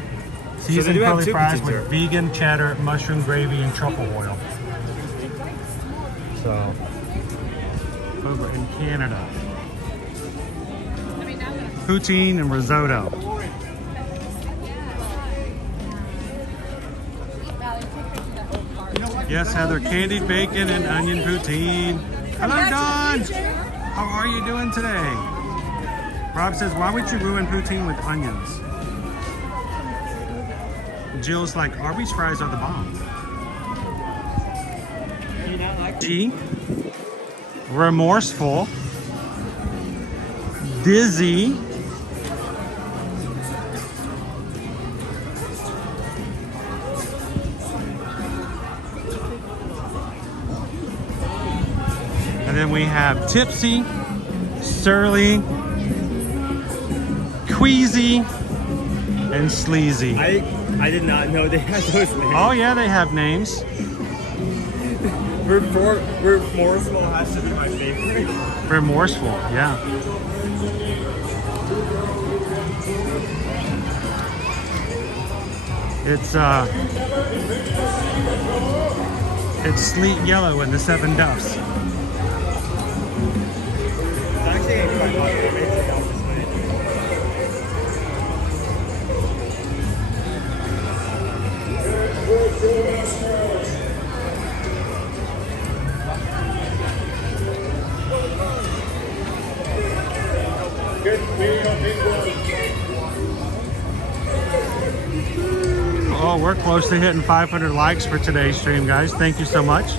Seasoned curly fries with vegan cheddar, mushroom gravy, and truffle oil. So, over in Canada. Poutine and risotto. Yes, Heather, candied bacon and onion poutine. Hello, Don. How are you doing today? Rob says, why would you ruin poutine with onions? Jill's like, Arby's fries are the bomb. G, remorseful, dizzy, and then we have tipsy, surly, queasy, and sleazy. I did not know they had those names. Oh yeah, they have names. Remorseful has to be my favorite. Remorseful, yeah. It's sleet yellow in the 7 Duffs. It's actually quite hot. It makes it help this way. Oh, we're close to hitting 500 likes for today's stream, guys. Thank you so much.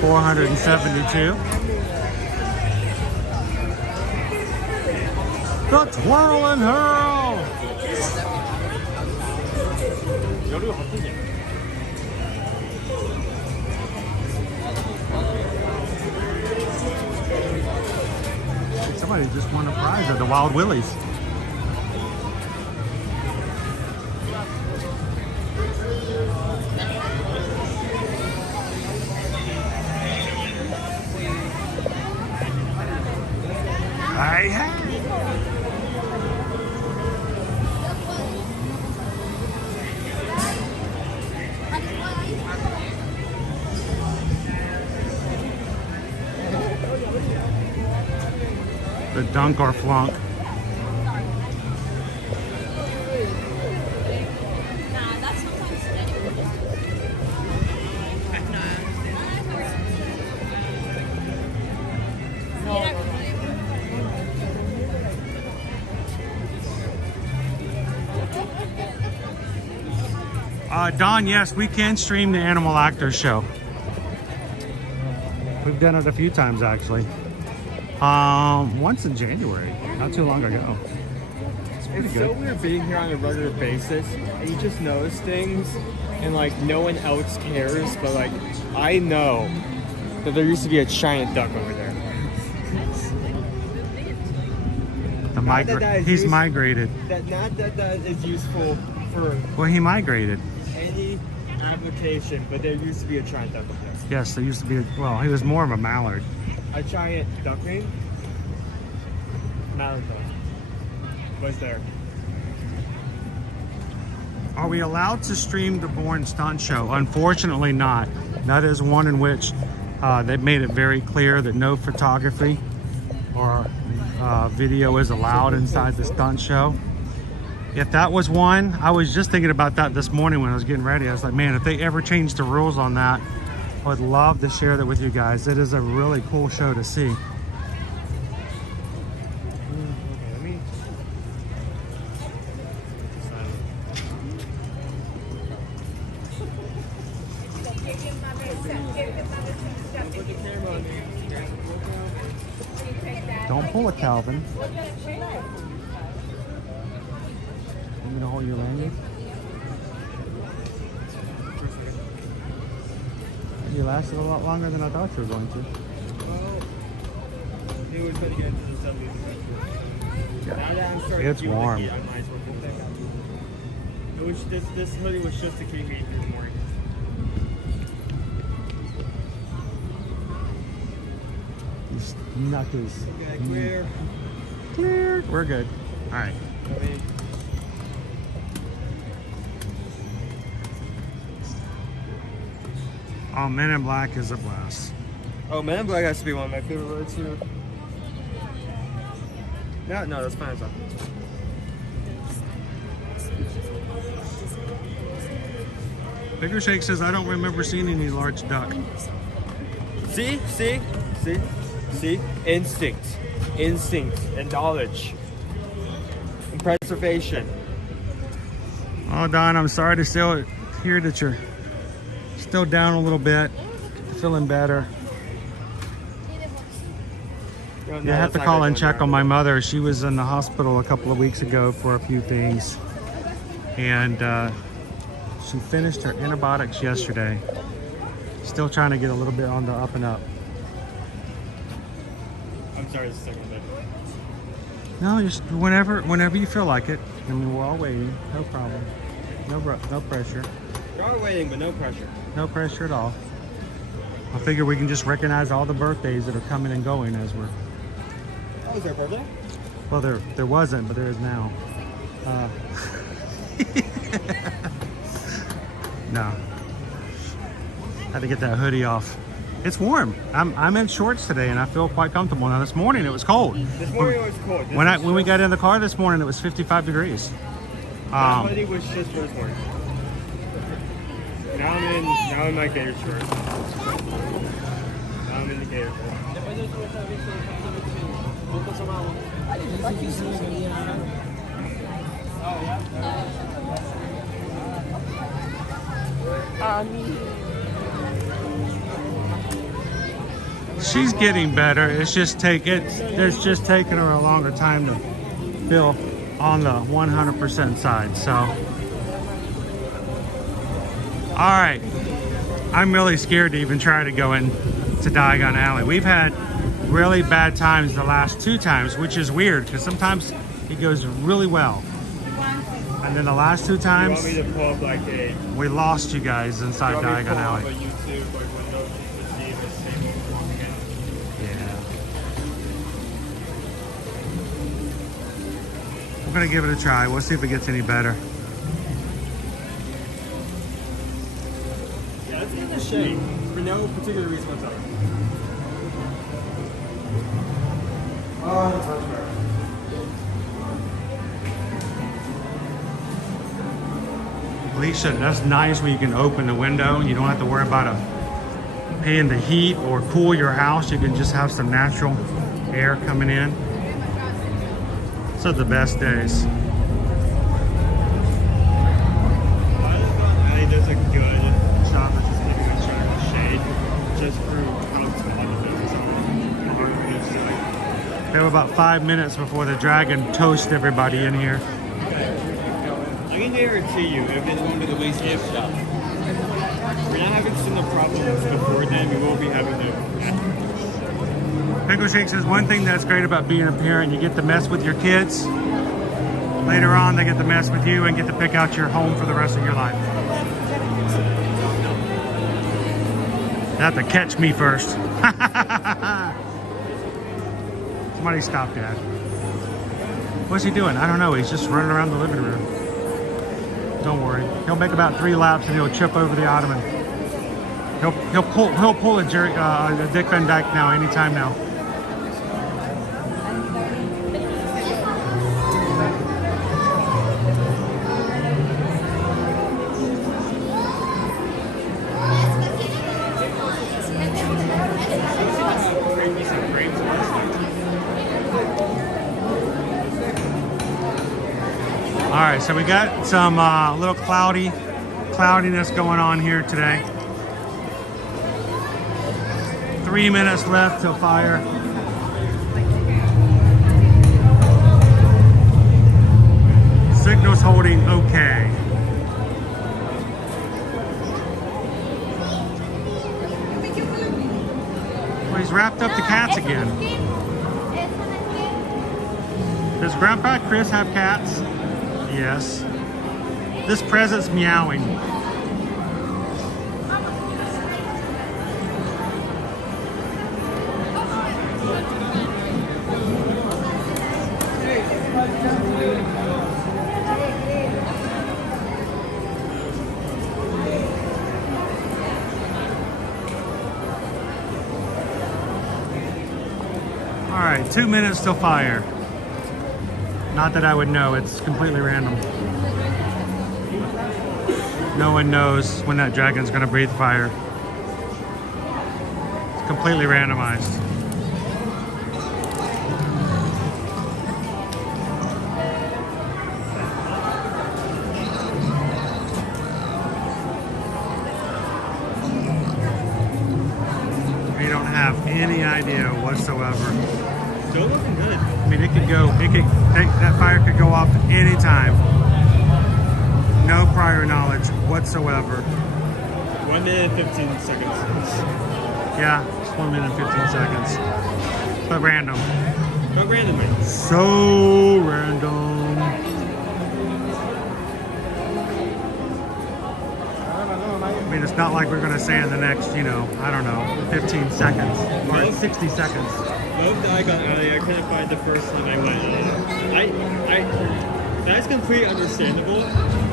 472. The twirl and hurl. Somebody just won a prize at the Wild Willies. The dunk or flunk. Don, yes, we can stream the Animal Actors Show. We've done it a few times, actually. Once in January, not too long ago. It's so weird being here on a regular basis, and you just notice things, and like no one else cares, but like I know that there used to be a giant duck over there. He's migrated. Not that is useful for Well, he migrated. any application, but there used to be a giant duck over there. Yes, there used to be. Well, he was more of a mallard. A giant duckling? Mallard duck was there. Are we allowed to stream the Bourne Stunt Show? Unfortunately not. That is one in which they've made it very clear that no photography or video is allowed inside the stunt show. If that was one, I was just thinking about that this morning when I was getting ready. I was like, man, if they ever change the rules on that, I would love to share that with you guys. It is a really cool show to see. Don't pull it, Calvin. You gonna hold your landing? You lasted a lot longer than I thought you were going to. It was going to get into the 70s. Yeah. Now that I'm starting It's to feel warm. the heat, I might as well put that on. This hoodie was just to keep me through the morning. These knuckles. Okay, clear. Clear. We're good. All right. Oh, Men in Black is a blast. Oh, Men in Black has to be one of my favorite words here. No, that's fine. It's fine. Bigger Shake says, I don't remember seeing any large duck. See? Instinct and knowledge and preservation. Oh, Don, I'm sorry to still hear that you're still down a little bit. Feeling better. No, I have to call and check on my mother. She was in the hospital a couple of weeks ago for a few things. And she finished her antibiotics yesterday. Still trying to get a little bit on the up and up. I'm sorry, it's a second bit. No, just whenever you feel like it. I mean, we're all waiting. No problem. No pressure. We are waiting, but no pressure. No pressure at all. I figure we can just recognize all the birthdays that are coming and going as we're... Oh, is there a birthday? Well, there wasn't, but there is now. No. Had to get that hoodie off. It's warm. I'm in shorts today and I feel quite comfortable. Now this morning it was cold. This morning it was cold. When we got in the car this morning it was 55 degrees. That hoodie was just for this morning. Now I'm in my gator shorts. Now I'm in the gator shorts. She's getting better. It's just taking her a longer time to feel on the 100% side. So, all right, I'm really scared to even try to go into Diagon Alley. We've had really bad times the last 2 times, which is weird because sometimes it goes really well. And then the last 2 times, you want me to pull up like we lost you guys inside Diagon Alley. Yeah. We're gonna give it a try. We'll see if it gets any better. Yeah, let's get in the shade for no particular reason whatsoever. Alicia, that's nice when you can open the window. You don't have to worry about paying the heat or cool your house. You can just have some natural air coming in. So the best days. Allie does a good job of just giving a try to shade just through how small the business are. We have about 5 minutes before the dragon toasts everybody in here. I can guarantee you, if it's going to the waste gift shop, we're not having some problems before then. We will be having them. Pickle Shake says one thing that's great about being a parent, you get to mess with your kids. Later on, they get to mess with you and get to pick out your home for the rest of your life. They have to catch me first. Somebody stop Dad. What's he doing? I don't know. He's just running around the living room. Don't worry. He'll make about 3 laps and he'll trip over the ottoman. He'll pull a Dick Van Dyke now, anytime now. All right, so we got some little cloudiness going on here today. 3 minutes left till fire. Signal's holding okay. Well, he's wrapped up the cats again. Does Grandpa Chris have cats? Yes. This present's meowing. All right, 2 minutes till fire. Not that I would know, it's completely random. No one knows when that dragon's gonna breathe fire. It's completely randomized. any idea whatsoever. Still looking good. I mean, that fire could go off anytime. No prior knowledge whatsoever. 1 minute 15 seconds. Yeah, it's 1 minute 15 seconds. But random. But randomly. So random. I mean, it's not like we're gonna say in the next, you know, I don't know, 15 seconds or 60 seconds. Both that I got earlier, I couldn't find the first time I went. That's completely understandable.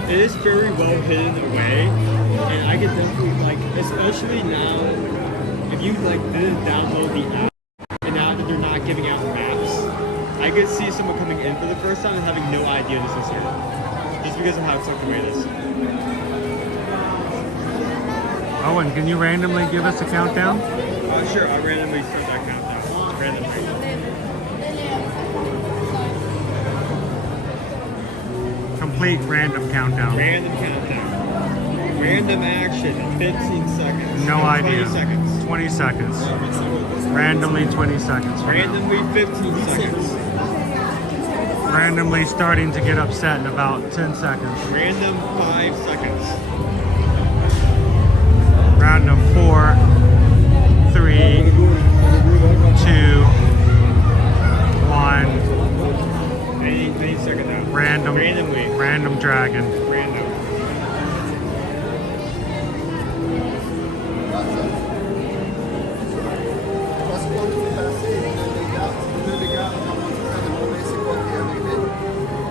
It is very well hidden away, and I could definitely like, especially now, if you like didn't download the app, and now that they're not giving out maps, I could see someone coming in for the first time and having no idea this is here, just because of how tucked away it is. Owen, can you randomly give us a countdown? Sure, I'll randomly start that countdown. Randomly. Complete random countdown. Random countdown. Random action, 15 seconds. No idea. 20 seconds. 20 seconds. Randomly 20 seconds. Randomly 15 seconds. Randomly starting to get upset in about 10 seconds. Random 5 seconds. Random 4, 3, 2, 1. Any second now. Random. Randomly. Random dragon. Random.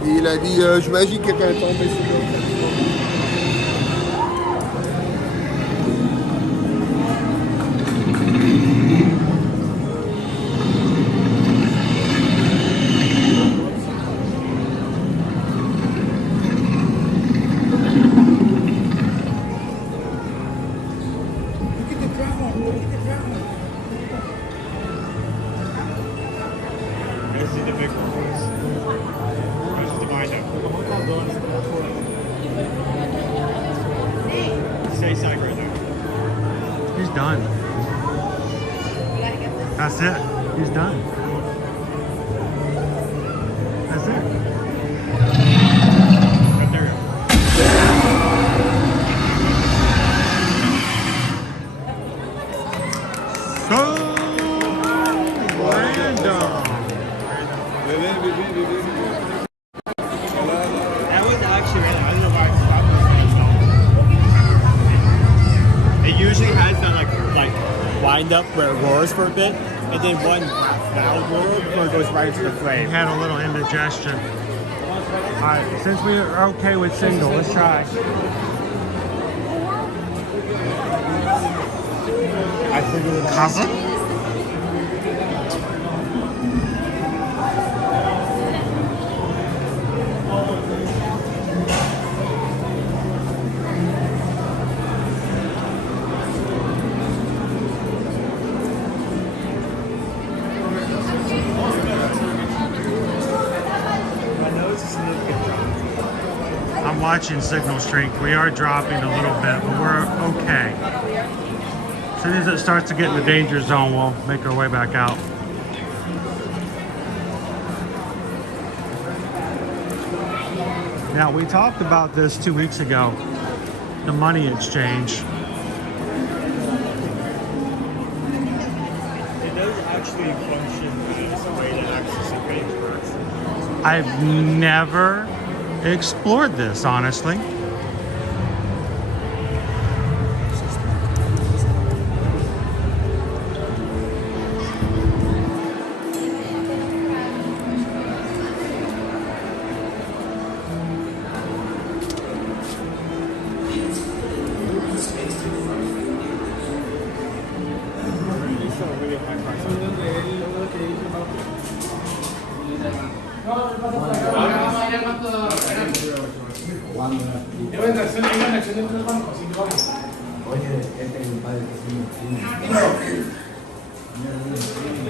Et il a dit, j'imagine que quelqu'un est tombé sur le... This is the big one. This is the windup. Stay side right there. He's done. That's it. He's done. That's it. Right there. So random. That was actually random. I don't know why I stopped. It usually has that like wind up where it roars for a bit, and then one loud roar before it goes right into the flame. Had a little indigestion. Alright, since we are okay with single, let's try. I figured it out. Copper? I'm watching signal strength. We are dropping a little bit, but we're okay. As soon as it starts to get in the danger zone, we'll make our way back out. Now, we talked about this 2 weeks ago, the money exchange. It does actually function as a way to access a page works. I've never explored this, honestly.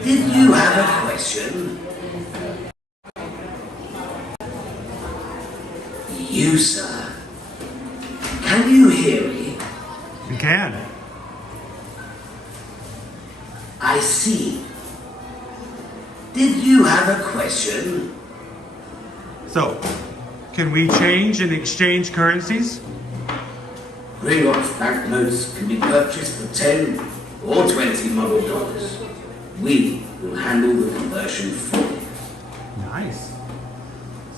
Did you have a question? You, sir. Can you hear me? You can. I see. Did you have a question? So, can we change and exchange currencies? Greyrock's banknotes can be purchased for 10 or 20 model dollars. We will handle the conversion for you. Nice.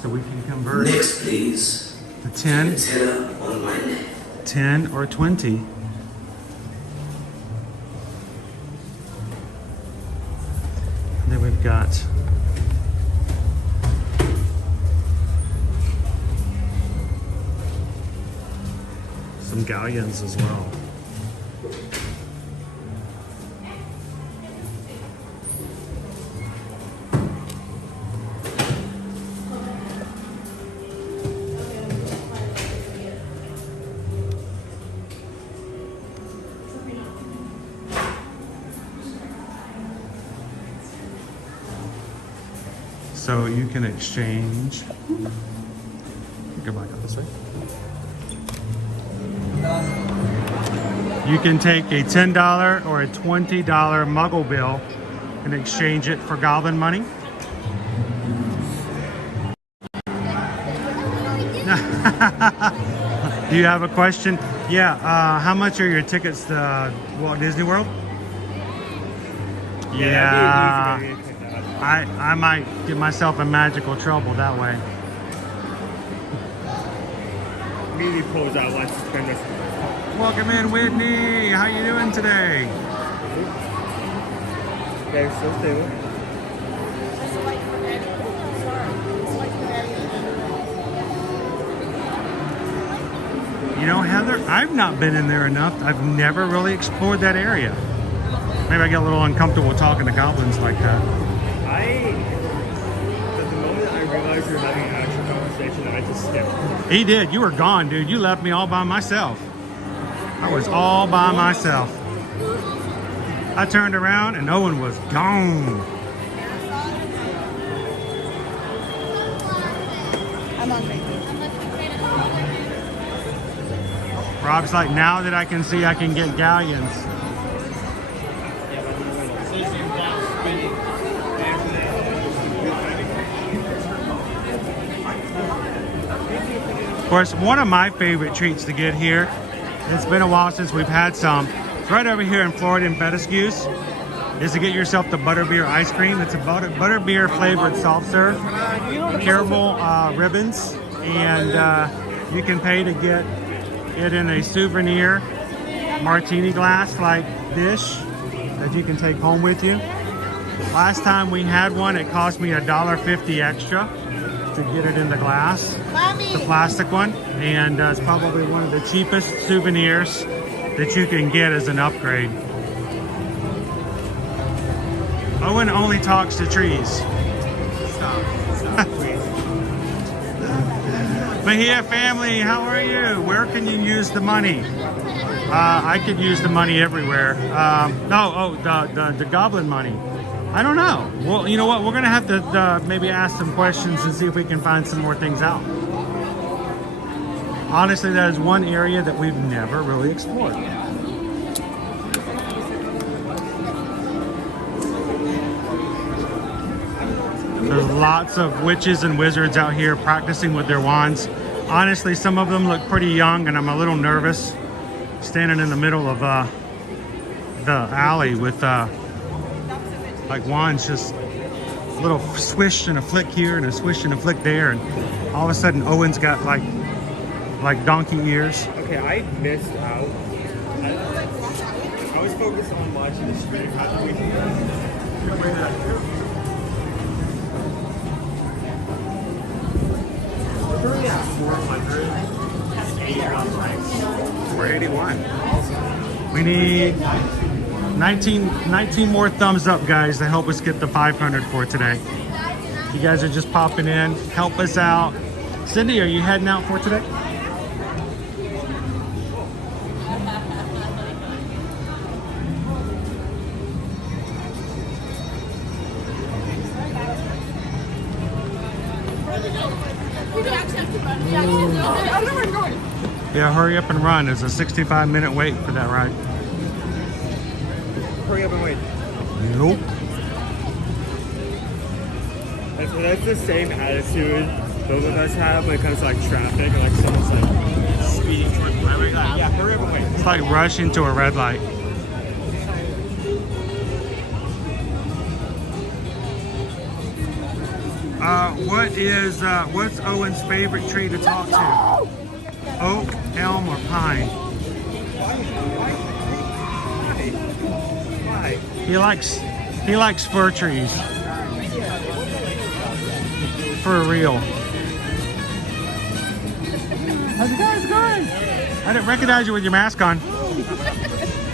So we can convert Next, please. the 10, The teller on my neck. 10 or 20. Then we've got some galleons as well. So you can exchange. Go back up this way. You can take a $10 or a $20 Muggle bill and exchange it for goblin money. Do you have a question? Yeah. How much are your tickets to Walt Disney World? Yeah. I might get myself in magical trouble that way. Immediately pulls out lunch to spend this. Welcome in, Whitney. How you doing today? Okay, so stable. You know, Heather, I've not been in there enough. I've never really explored that area. Maybe I get a little uncomfortable talking to goblins like that. At the moment I realized you're having an actual conversation, I just skipped. He did. You were gone, dude. You left me all by myself. I was all by myself. I turned around and Owen was gone. I'm hungry. Rob's like, now that I can see, I can get galleons. Of course, one of my favorite treats to get here, it's been a while since we've had some, it's right over here in Florida in Bettiscues, is to get yourself the butterbeer ice cream. It's a butterbeer flavored soft serve, caramel ribbons, and you can pay to get it in a souvenir martini glass like dish that you can take home with you. Last time we had one, it cost me $1.50 extra to get it in the glass, the plastic one, and it's probably one of the cheapest souvenirs that you can get as an upgrade. Owen only talks to trees. Mahia family, how are you? Where can you use the money? I could use the money everywhere. The goblin money. I don't know. Well, you know what? We're gonna have to maybe ask some questions and see if we can find some more things out. Honestly, that is one area that we've never really explored. There's lots of witches and wizards out here practicing with their wands. Honestly, some of them look pretty young, and I'm a little nervous standing in the middle of the alley with like wands, just a little swish and a flick here and a swish and a flick there, and all of a sudden Owen's got like donkey ears. Okay, I missed out. I was focused on watching the stream. How did we do that? We're at 400. 81 likes. We're 81. We need 19 more thumbs up, guys, to help us get the 500 for today. You guys are just popping in. Help us out. Cindy, are you heading out for today? Yeah, hurry up and run. There's a 65-minute wait for that ride. Hurry up and wait. Nope. That's the same attitude those of us have when it comes to like traffic or like someone's like speeding towards the highway. Like, yeah, hurry up and wait. It's like rushing to a red light. What's Owen's favorite tree to talk to? Oak, elm, or pine? He likes fir trees. For real. How's it going? I didn't recognize you with your mask on.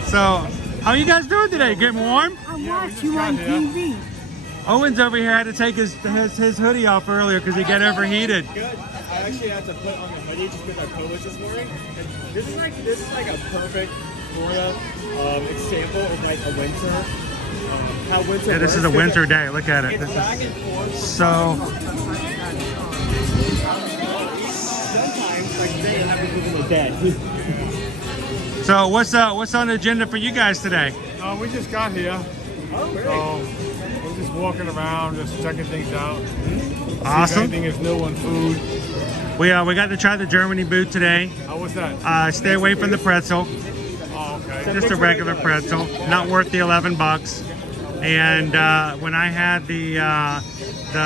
So, how are you guys doing today? Getting warm? I watched you on TV. Owen's over here had to take his hoodie off earlier because he got overheated. Good. I actually had to put on the hoodie just with our COVID this morning. And this is like a perfect Florida example of like a winter. How winter Yeah, this is a winter day. Look at it. It's back and forth. So. Sometimes, like today, I'm having people in the dead. So what's on the agenda for you guys today? We just got here. Oh, really? So we're just walking around, just checking things out. Awesome. Anything is new on food. We got to try the Germany boot today. How was that? Stay away from the pretzel. Oh, okay. Just a regular pretzel, not worth the $11. And when I had the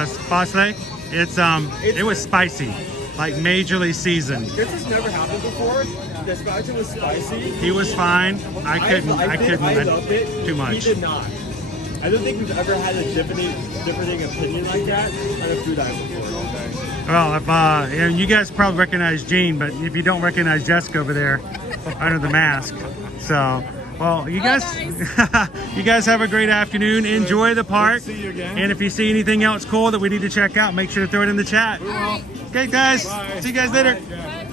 spasle, it was spicy, like majorly seasoned. This has never happened before. The spatula was spicy. He was fine. I couldn't. I loved it. Too much. He did not. I don't think we've ever had a differing opinion like that on a food item before all day. Well, if and you guys probably recognize Gene, but if you don't recognize Jessica over there under the mask, so. Well, you guys, you guys have a great afternoon. Enjoy the park. See you again. And if you see anything else cool that we need to check out, make sure to throw it in the chat. Okay, guys. Bye. See you guys later. Bye.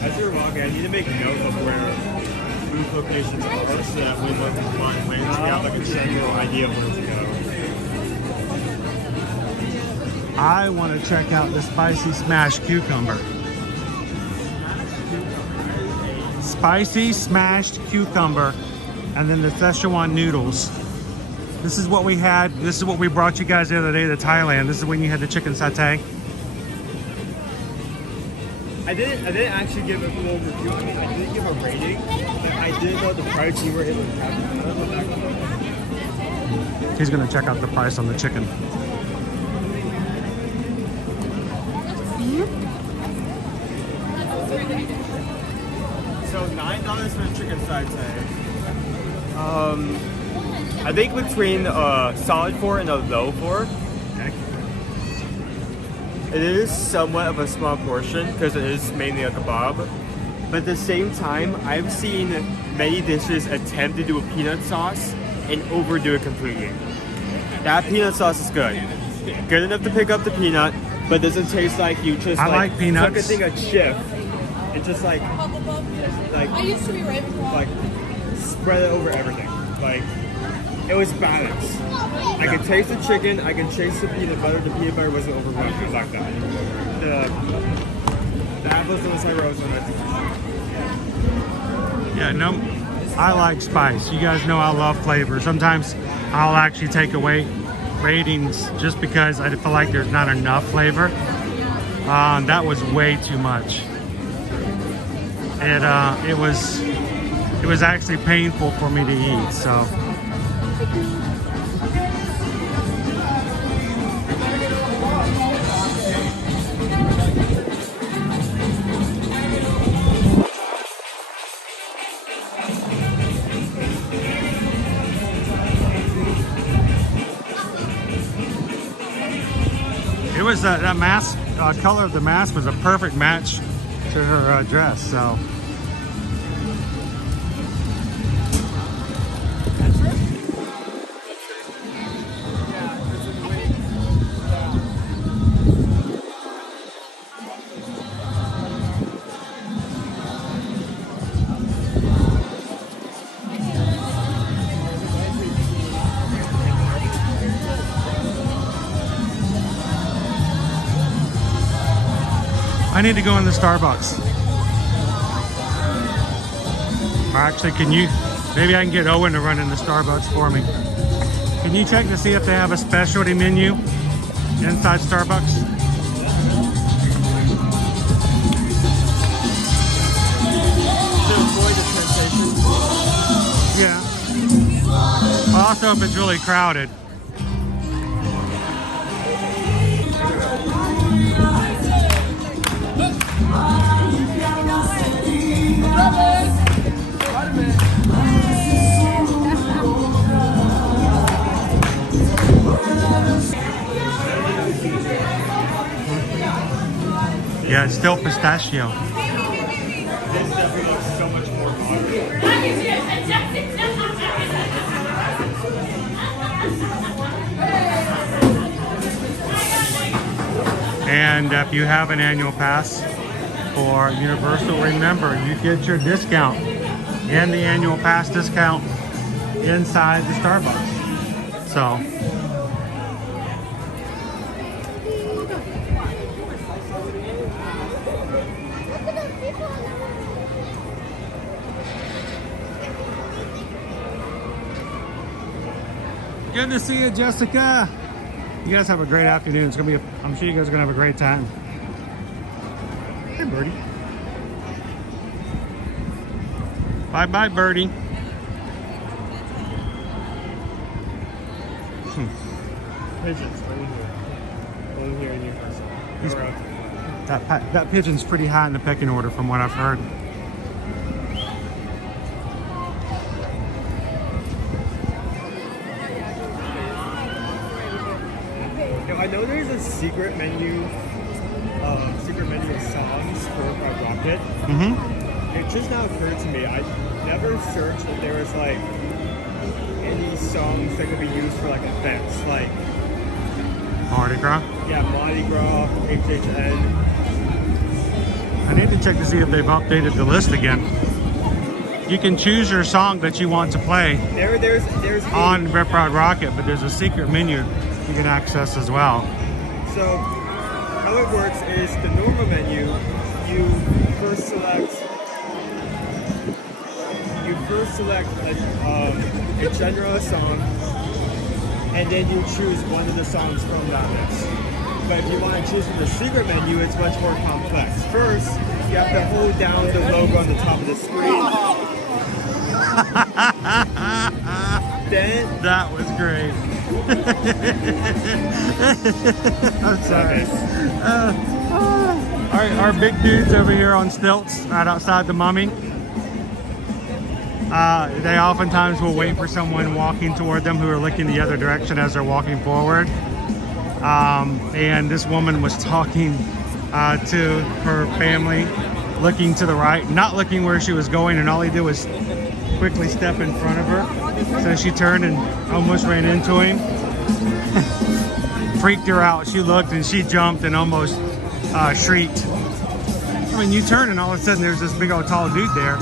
As you're walking, I need to make note of where food locations are so that we look at we have like a general idea of where to go. I want to check out the spicy smashed cucumber. Spicy smashed cucumber, and then the Szechuan noodles. This is what we had. This is what we brought you guys the other day to Thailand. This is when you had the chicken satay. I didn't actually give a full review. I didn't give a rating, but I did know the price you were able to have. He's gonna check out the price on the chicken. So $9 for the chicken satay. I think between a solid 4 and a low 4. It is somewhat of a small portion because it is mainly a kebab. But at the same time, I've seen many dishes attempt to do a peanut sauce and overdo it completely. That peanut sauce is good. Good enough to pick up the peanut, but doesn't taste like you just like peanuts. took a thing of chip and just like I used to be right before. like spread it over everything. Like it was balanced. I could taste the chicken, I can taste the peanut butter. The peanut butter wasn't overwhelming like that. The apples and the soy rose on it. Yeah, no, I like spice. You guys know I love flavor. Sometimes I'll actually take away ratings just because I feel like there's not enough flavor. That was way too much. It was actually painful for me to eat. So. It was that mask color of the mask was a perfect match to her dress. So. I need to go in the Starbucks. Or actually, can you, maybe I can get Owen to run in the Starbucks for me. Can you check to see if they have a specialty menu inside Starbucks? Yeah. Also, if it's really crowded. Yeah, it's still pistachio. And if you have an annual pass for Universal, remember, you get your discount and the annual pass discount inside the Starbucks. So, good to see you, Jessica. You guys have a great afternoon. It's gonna be, I'm sure you guys are gonna have a great time. Hey, Birdie. Bye-bye, Birdie. Pigeons, right here. Over here in your house. That pigeon's pretty high in the pecking order from what I've heard. I know there's a secret menu of songs for Rocket. Mm-hmm. It just now occurred to me, I never searched if there was like any songs that could be used for like events, like Mardi Gras? Yeah, Mardi Gras, HHN. I need to check to see if they've updated the list again. You can choose your song that you want to play there's on Rip Rod Rocket, but there's a secret menu you can access as well. So how it works is the normal menu, you first select a general song, and then you choose one of the songs from that list. But if you want to choose from the secret menu, it's much more complex. First, you have to hold down the logo on the top of the screen. Then that was great. I'm sorry. Our big dudes over here on stilts right outside the Mummy. They oftentimes will wait for someone walking toward them who are looking the other direction as they're walking forward. And this woman was talking to her family, looking to the right, not looking where she was going, and all he did was quickly step in front of her. So she turned and almost ran into him. Freaked her out. She looked and she jumped and almost shrieked. I mean, you turn and all of a sudden there's this big old tall dude there.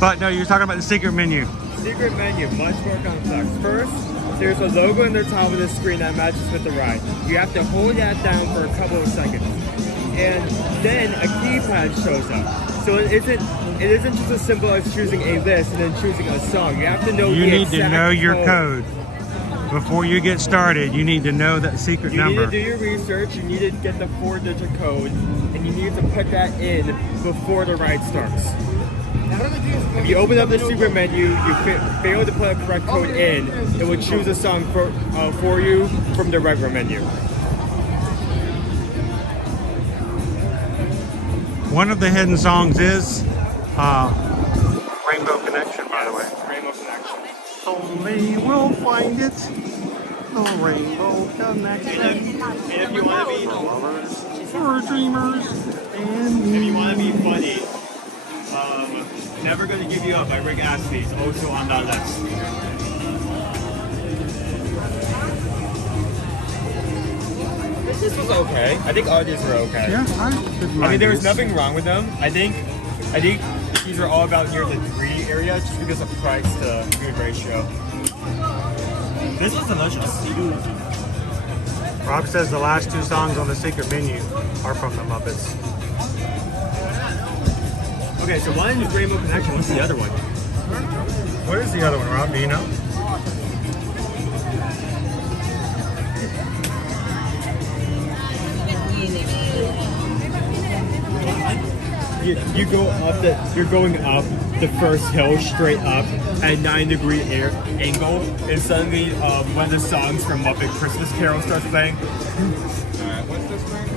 But no, you're talking about the secret menu. Secret menu, much more complex. First, there's a logo in the top of the screen that matches with the ride. You have to hold that down for a couple of seconds. And then a keypad shows up. So it isn't just as simple as choosing a list and then choosing a song. You have to know you the need to know your code. Before you get started, you need to know that secret number. You need to do your research, you need to get the 4-digit code, and you need to put that in before the ride starts. If you open up the secret menu, you fail to put a correct code in, it will choose a song for you from the regular menu. One of the hidden songs is Rainbow Connection, by the way. Rainbow Connection. Only we'll find it, the Rainbow Connection. And if you want to be for dreamers, and if you want to be funny, Never Gonna Give You Up by Rick Astley is also on that list. This was okay. I think all these were okay. Yeah, I mean, there was nothing wrong with them. I think these are all about near the 3 area just because of price to food ratio. This was delicious. Rob says the last 2 songs on the secret menu are from the Muppets. Okay, so one is Rainbow Connection. What's the other one? What is the other one, Rob? Do you know? You go up you're going up the first hill straight up at 9-degree angle, and suddenly one of the songs from Muppet Christmas Carol starts playing. Alright, what's this thing?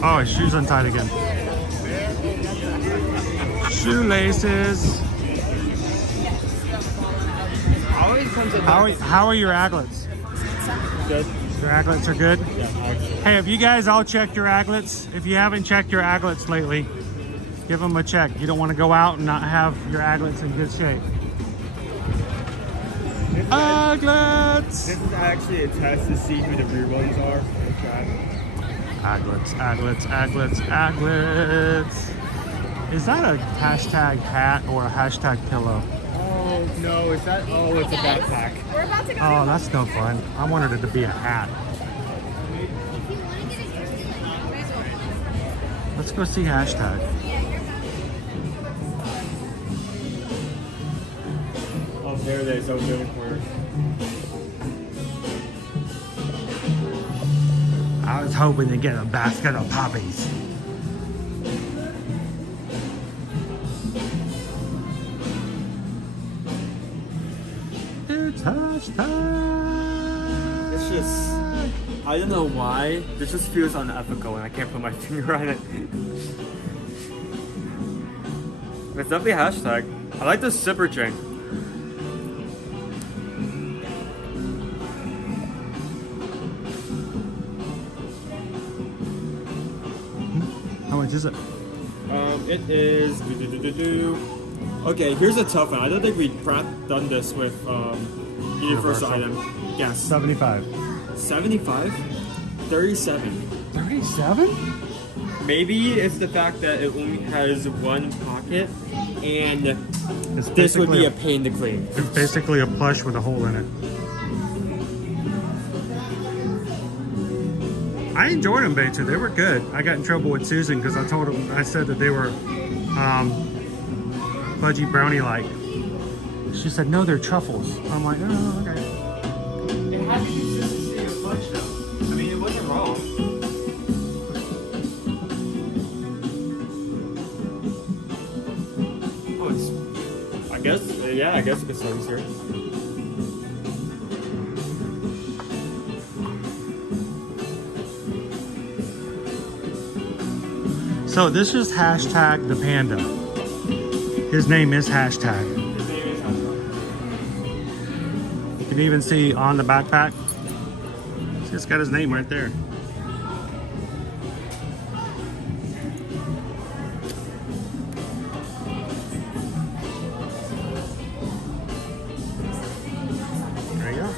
Oh, his shoe's untied again. Shoelaces. How are your aglets? Good. Your aglets are good? Yeah. Hey, have you guys all checked your aglets? If you haven't checked your aglets lately, give them a check. You don't want to go out and not have your aglets in good shape. Aglets! This is actually a test to see who the rear ones are. Aglets, aglets, aglets, aglets. Is that a hashtag hat or a hashtag pillow? Oh, no, is that? Oh, it's a backpack. We're about to go. Oh, that's no fun. I wanted it to be a hat. Let's go see hashtag. Oh, there it is. Over in the corner. I was hoping to get a basket of poppies. It's hashtag. It's just, I don't know why. This just feels unethical and I can't put my finger on it. It's definitely hashtag. I like the zipper chain. How much is it? It is. Okay, here's a tough one. I don't think we've done this with Universal item. Yes. 75. 75? 37. 37? Maybe it's the fact that it only has one pocket and It's this would be basically a pain to clean. It's basically a plush with a hole in it. I enjoyed them, Beto. They were good. I got in trouble with Susan because I said that they were fudgy brownie-like. She said, no, they're truffles. I'm like, oh, okay. It had the consistency of fudge though. I mean, it wasn't wrong. Oh, it's, I guess you could say it's here. So this is hashtag the panda. His name is hashtag. You can even see on the backpack. It's got his name right there. There you go.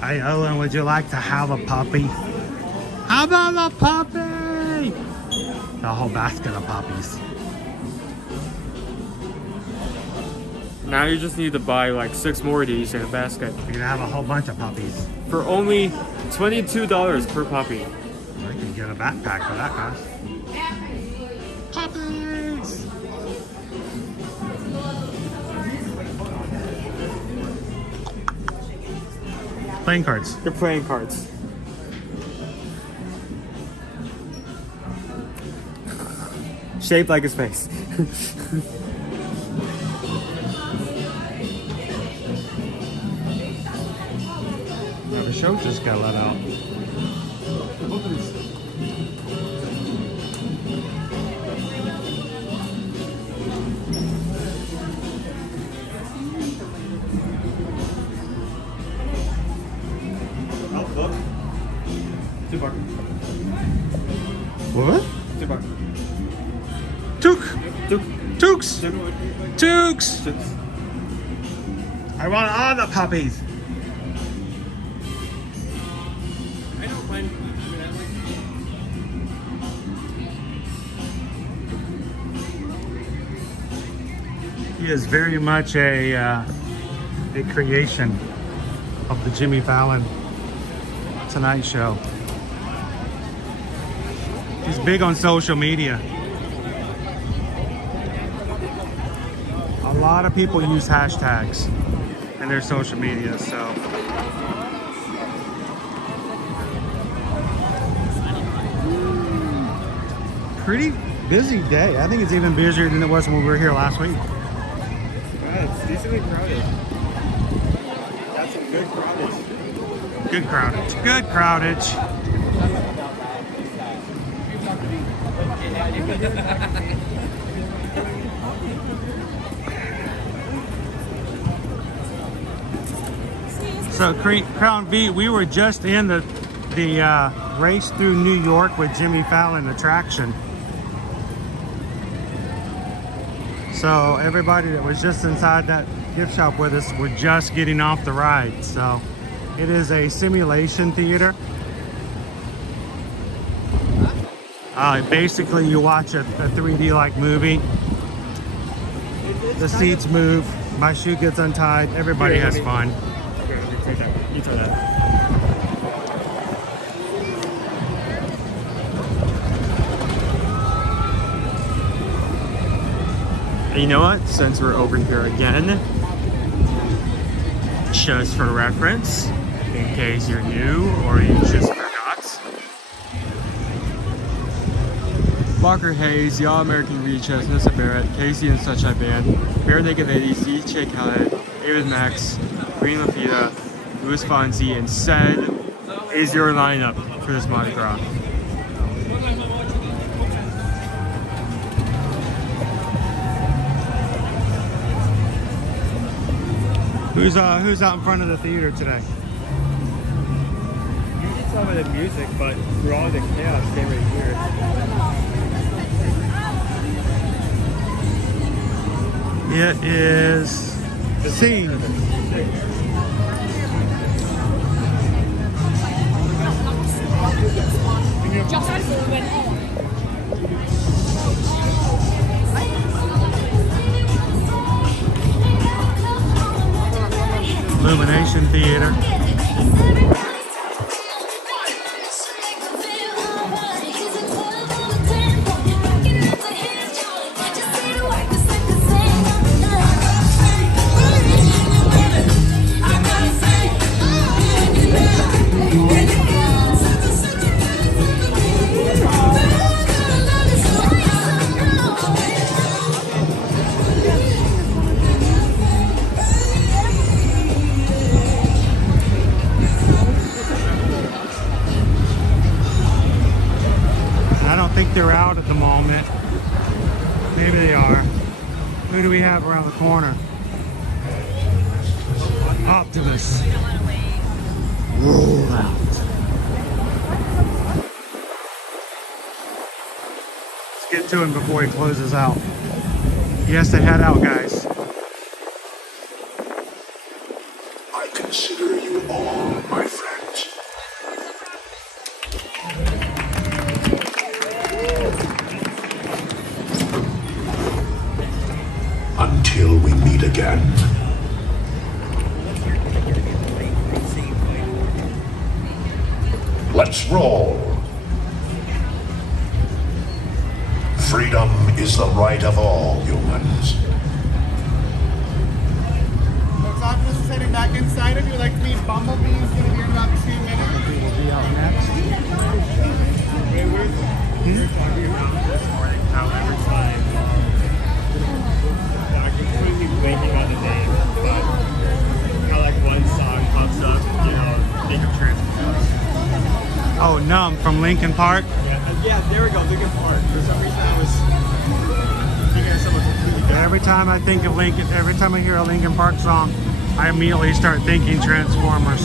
Hey, Owen, would you like to have a puppy? How about a puppy? The whole basket of puppies. Now you just need to buy like 6 more of these in a basket. You're gonna have a whole bunch of puppies. For only $22 per puppy. I can get a backpack for that cost. Puppies! Playing cards. They're playing cards. Shaped like his face. Now the show just got let out. $2. What? $2. Tooks! I want all the puppies. I don't mind. is very much a creation of the Jimmy Fallon Tonight Show. He's big on social media. A lot of people use hashtags in their social media, so. Pretty busy day. I think it's even busier than it was when we were here last week. Yeah, it's decently crowded. That's some good crowdage. Good crowdage. Good crowdage. So Crown V, we were just in the race through New York with Jimmy Fallon attraction. So everybody that was just inside that gift shop with us were just getting off the ride. So it is a simulation theater. Basically you watch a 3D like movie. The seats move, my shoe gets untied, everybody has fun. You throw that. And you know what? Since we're over here again, just for reference, in case you're new or you just forgot, Walker Hayes, The All American Reaches, Nissa Barrett, Casey and Such I Band, Bare Naked Ladies, DJ Khaled, David Max, Green Lafita, Louis Fonzie, and Said is your lineup for this Mardi Gras. Who's out in front of the theater today? You can tell by the music, but through all the chaos, stay right here. It is C. Illumination Theater. They're out at the moment. Maybe they are. Who do we have around the corner? Optimus. Roll out. Let's get to him before he closes out. He has to head out, guys. I consider you all my friends. Until we meet again. Let's roll. Freedom is the right of all humans. Looks Optimus is heading back inside. If you'd like to meet Bumblebee, he's going to be in about 2 minutes. Bumblebee will be out next. Wait, where's the... You're talking about this morning, how every time... I completely blanking on the name, but how like one song pops up, you know, think of Transformers. Oh, Numb from Linkin Park. Yeah, there we go, Linkin Park. For some reason I was thinking of someone completely different. Every time I think of Linkin, every time I hear a Linkin Park song, I immediately start thinking Transformers.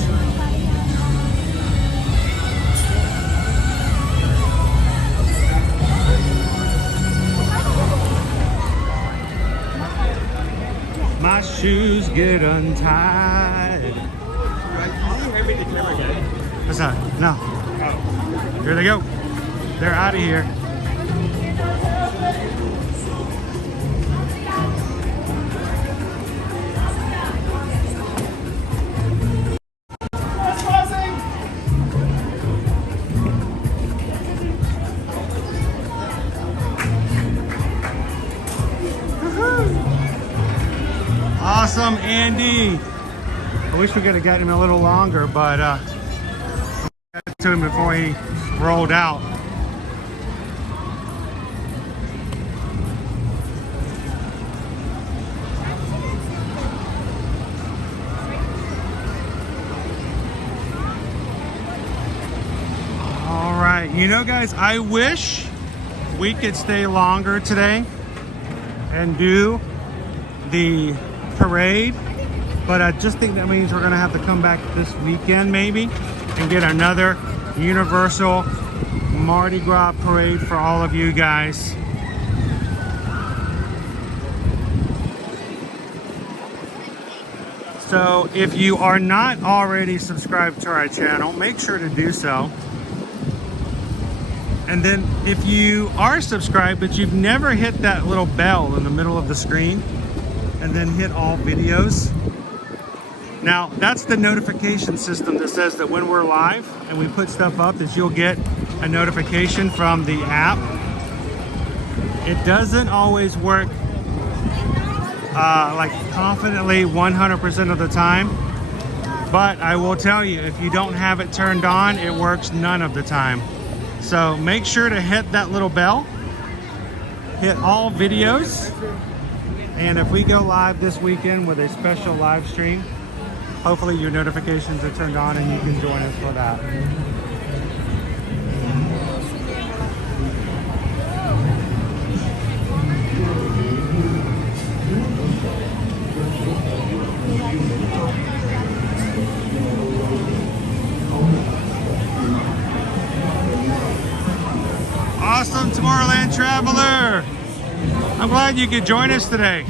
My shoes get untied. Can you hear me the camera again? What's that? No. Oh. Here they go. They're out of here. Awesome, Andy. I wish we could have gotten him a little longer, but got to him before he rolled out. All right, you know, guys, I wish we could stay longer today and do the parade, but I just think that means we're gonna have to come back this weekend maybe and get another Universal Mardi Gras parade for all of you guys. So if you are not already subscribed to our channel, make sure to do so. And then if you are subscribed but you've never hit that little bell in the middle of the screen and then hit all videos, now that's the notification system that says that when we're live and we put stuff up, that you'll get a notification from the app. It doesn't always work like confidently 100% of the time, but I will tell you, if you don't have it turned on, it works none of the time. So make sure to hit that little bell, hit all videos, and if we go live this weekend with a special live stream, hopefully your notifications are turned on and you can join us for that. Awesome, Tomorrowland Traveler. I'm glad you could join us today.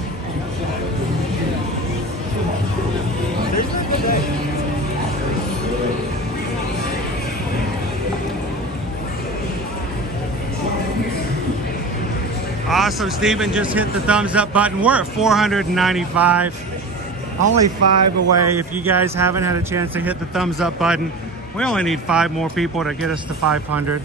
Awesome, Stephen just hit the thumbs up button. We're at 495, only 5 away. If you guys haven't had a chance to hit the thumbs up button, we only need 5 more people to get us to 500.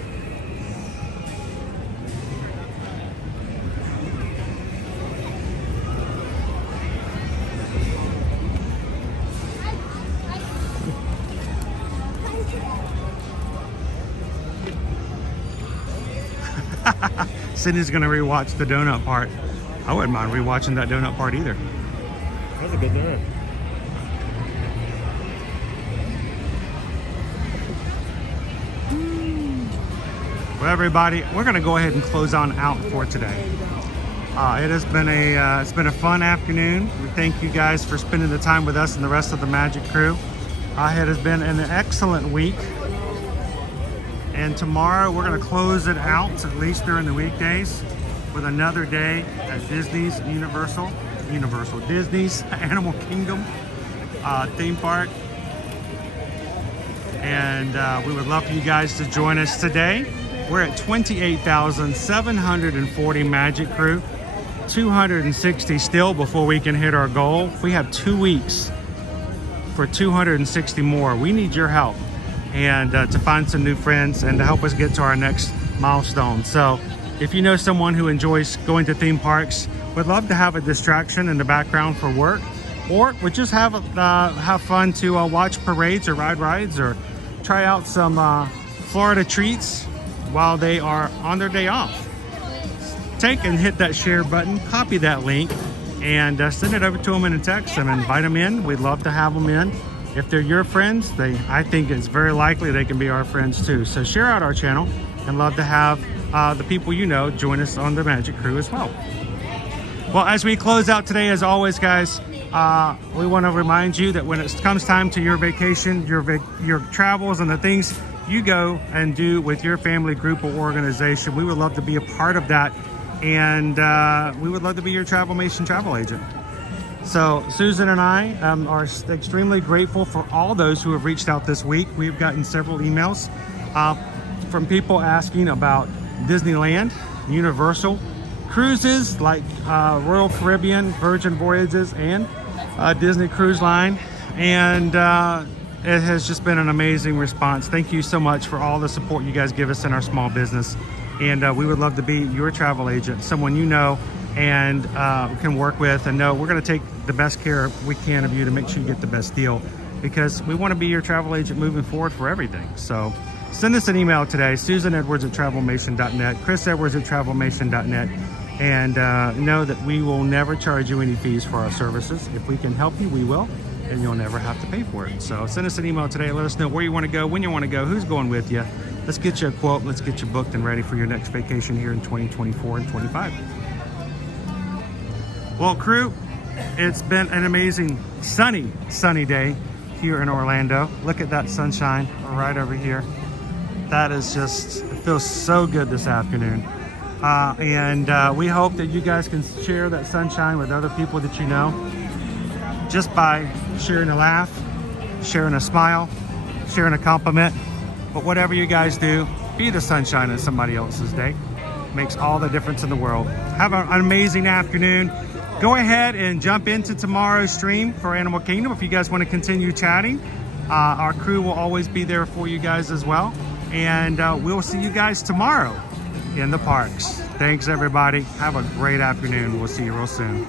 Sydney's gonna rewatch the donut part. I wouldn't mind rewatching that donut part either. That was a good donut. Well, everybody, we're gonna go ahead and close on out for today. It has been it's been a fun afternoon. We thank you guys for spending the time with us and the rest of the Magic crew. It has been an excellent week. And tomorrow we're going to close it out, at least during the weekdays, with another day at Disney's Disney's Animal Kingdom theme park. And we would love for you guys to join us today. We're at 28,740 Magic crew, 260 still before we can hit our goal. We have 2 weeks for 260 more. We need your help, and to find some new friends and to help us get to our next milestone. So if you know someone who enjoys going to theme parks, would love to have a distraction in the background for work, or would just have fun to watch parades or ride rides or try out some Florida treats while they are on their day off, take and hit that share button, copy that link, and send it over to them in a text and invite them in. We'd love to have them in. If they're your friends, I think it's very likely they can be our friends too. So share out our channel, and love to have the people you know join us on the Magic crew as well. Well, as we close out today, as always, guys, we want to remind you that when it comes time to your vacation, your travels, and the things you go and do with your family, group, or organization, we would love to be a part of that, and we would love to be your Travelmation travel agent. So Susan and I are extremely grateful for all those who have reached out this week. We've gotten several emails from people asking about Disneyland, Universal, cruises like Royal Caribbean, Virgin Voyages, and Disney Cruise Line. And it has just been an amazing response. Thank you so much for all the support you guys give us in our small business. And we would love to be your travel agent, someone you know and can work with and know we're going to take the best care we can of you to make sure you get the best deal, because we want to be your travel agent moving forward for everything. So send us an email today, susanedwards@travelmation.net, chrisedwards@travelmation.net, and know that we will never charge you any fees for our services. If we can help you, we will, and you'll never have to pay for it. So send us an email today. Let us know where you want to go, when you want to go, who's going with you. Let's get you a quote. Let's get you booked and ready for your next vacation here in 2024 and 25. Well, crew, it's been an amazing sunny day here in Orlando. Look at that sunshine right over here. That is just, it feels so good this afternoon. And we hope that you guys can share that sunshine with other people that you know, just by sharing a laugh, sharing a smile, sharing a compliment. But whatever you guys do, be the sunshine in somebody else's day. Makes all the difference in the world. Have an amazing afternoon. Go ahead and jump into tomorrow's stream for Animal Kingdom if you guys want to continue chatting. Our crew will always be there for you guys as well. And we'll see you guys tomorrow in the parks. Thanks, everybody. Have a great afternoon. We'll see you real soon.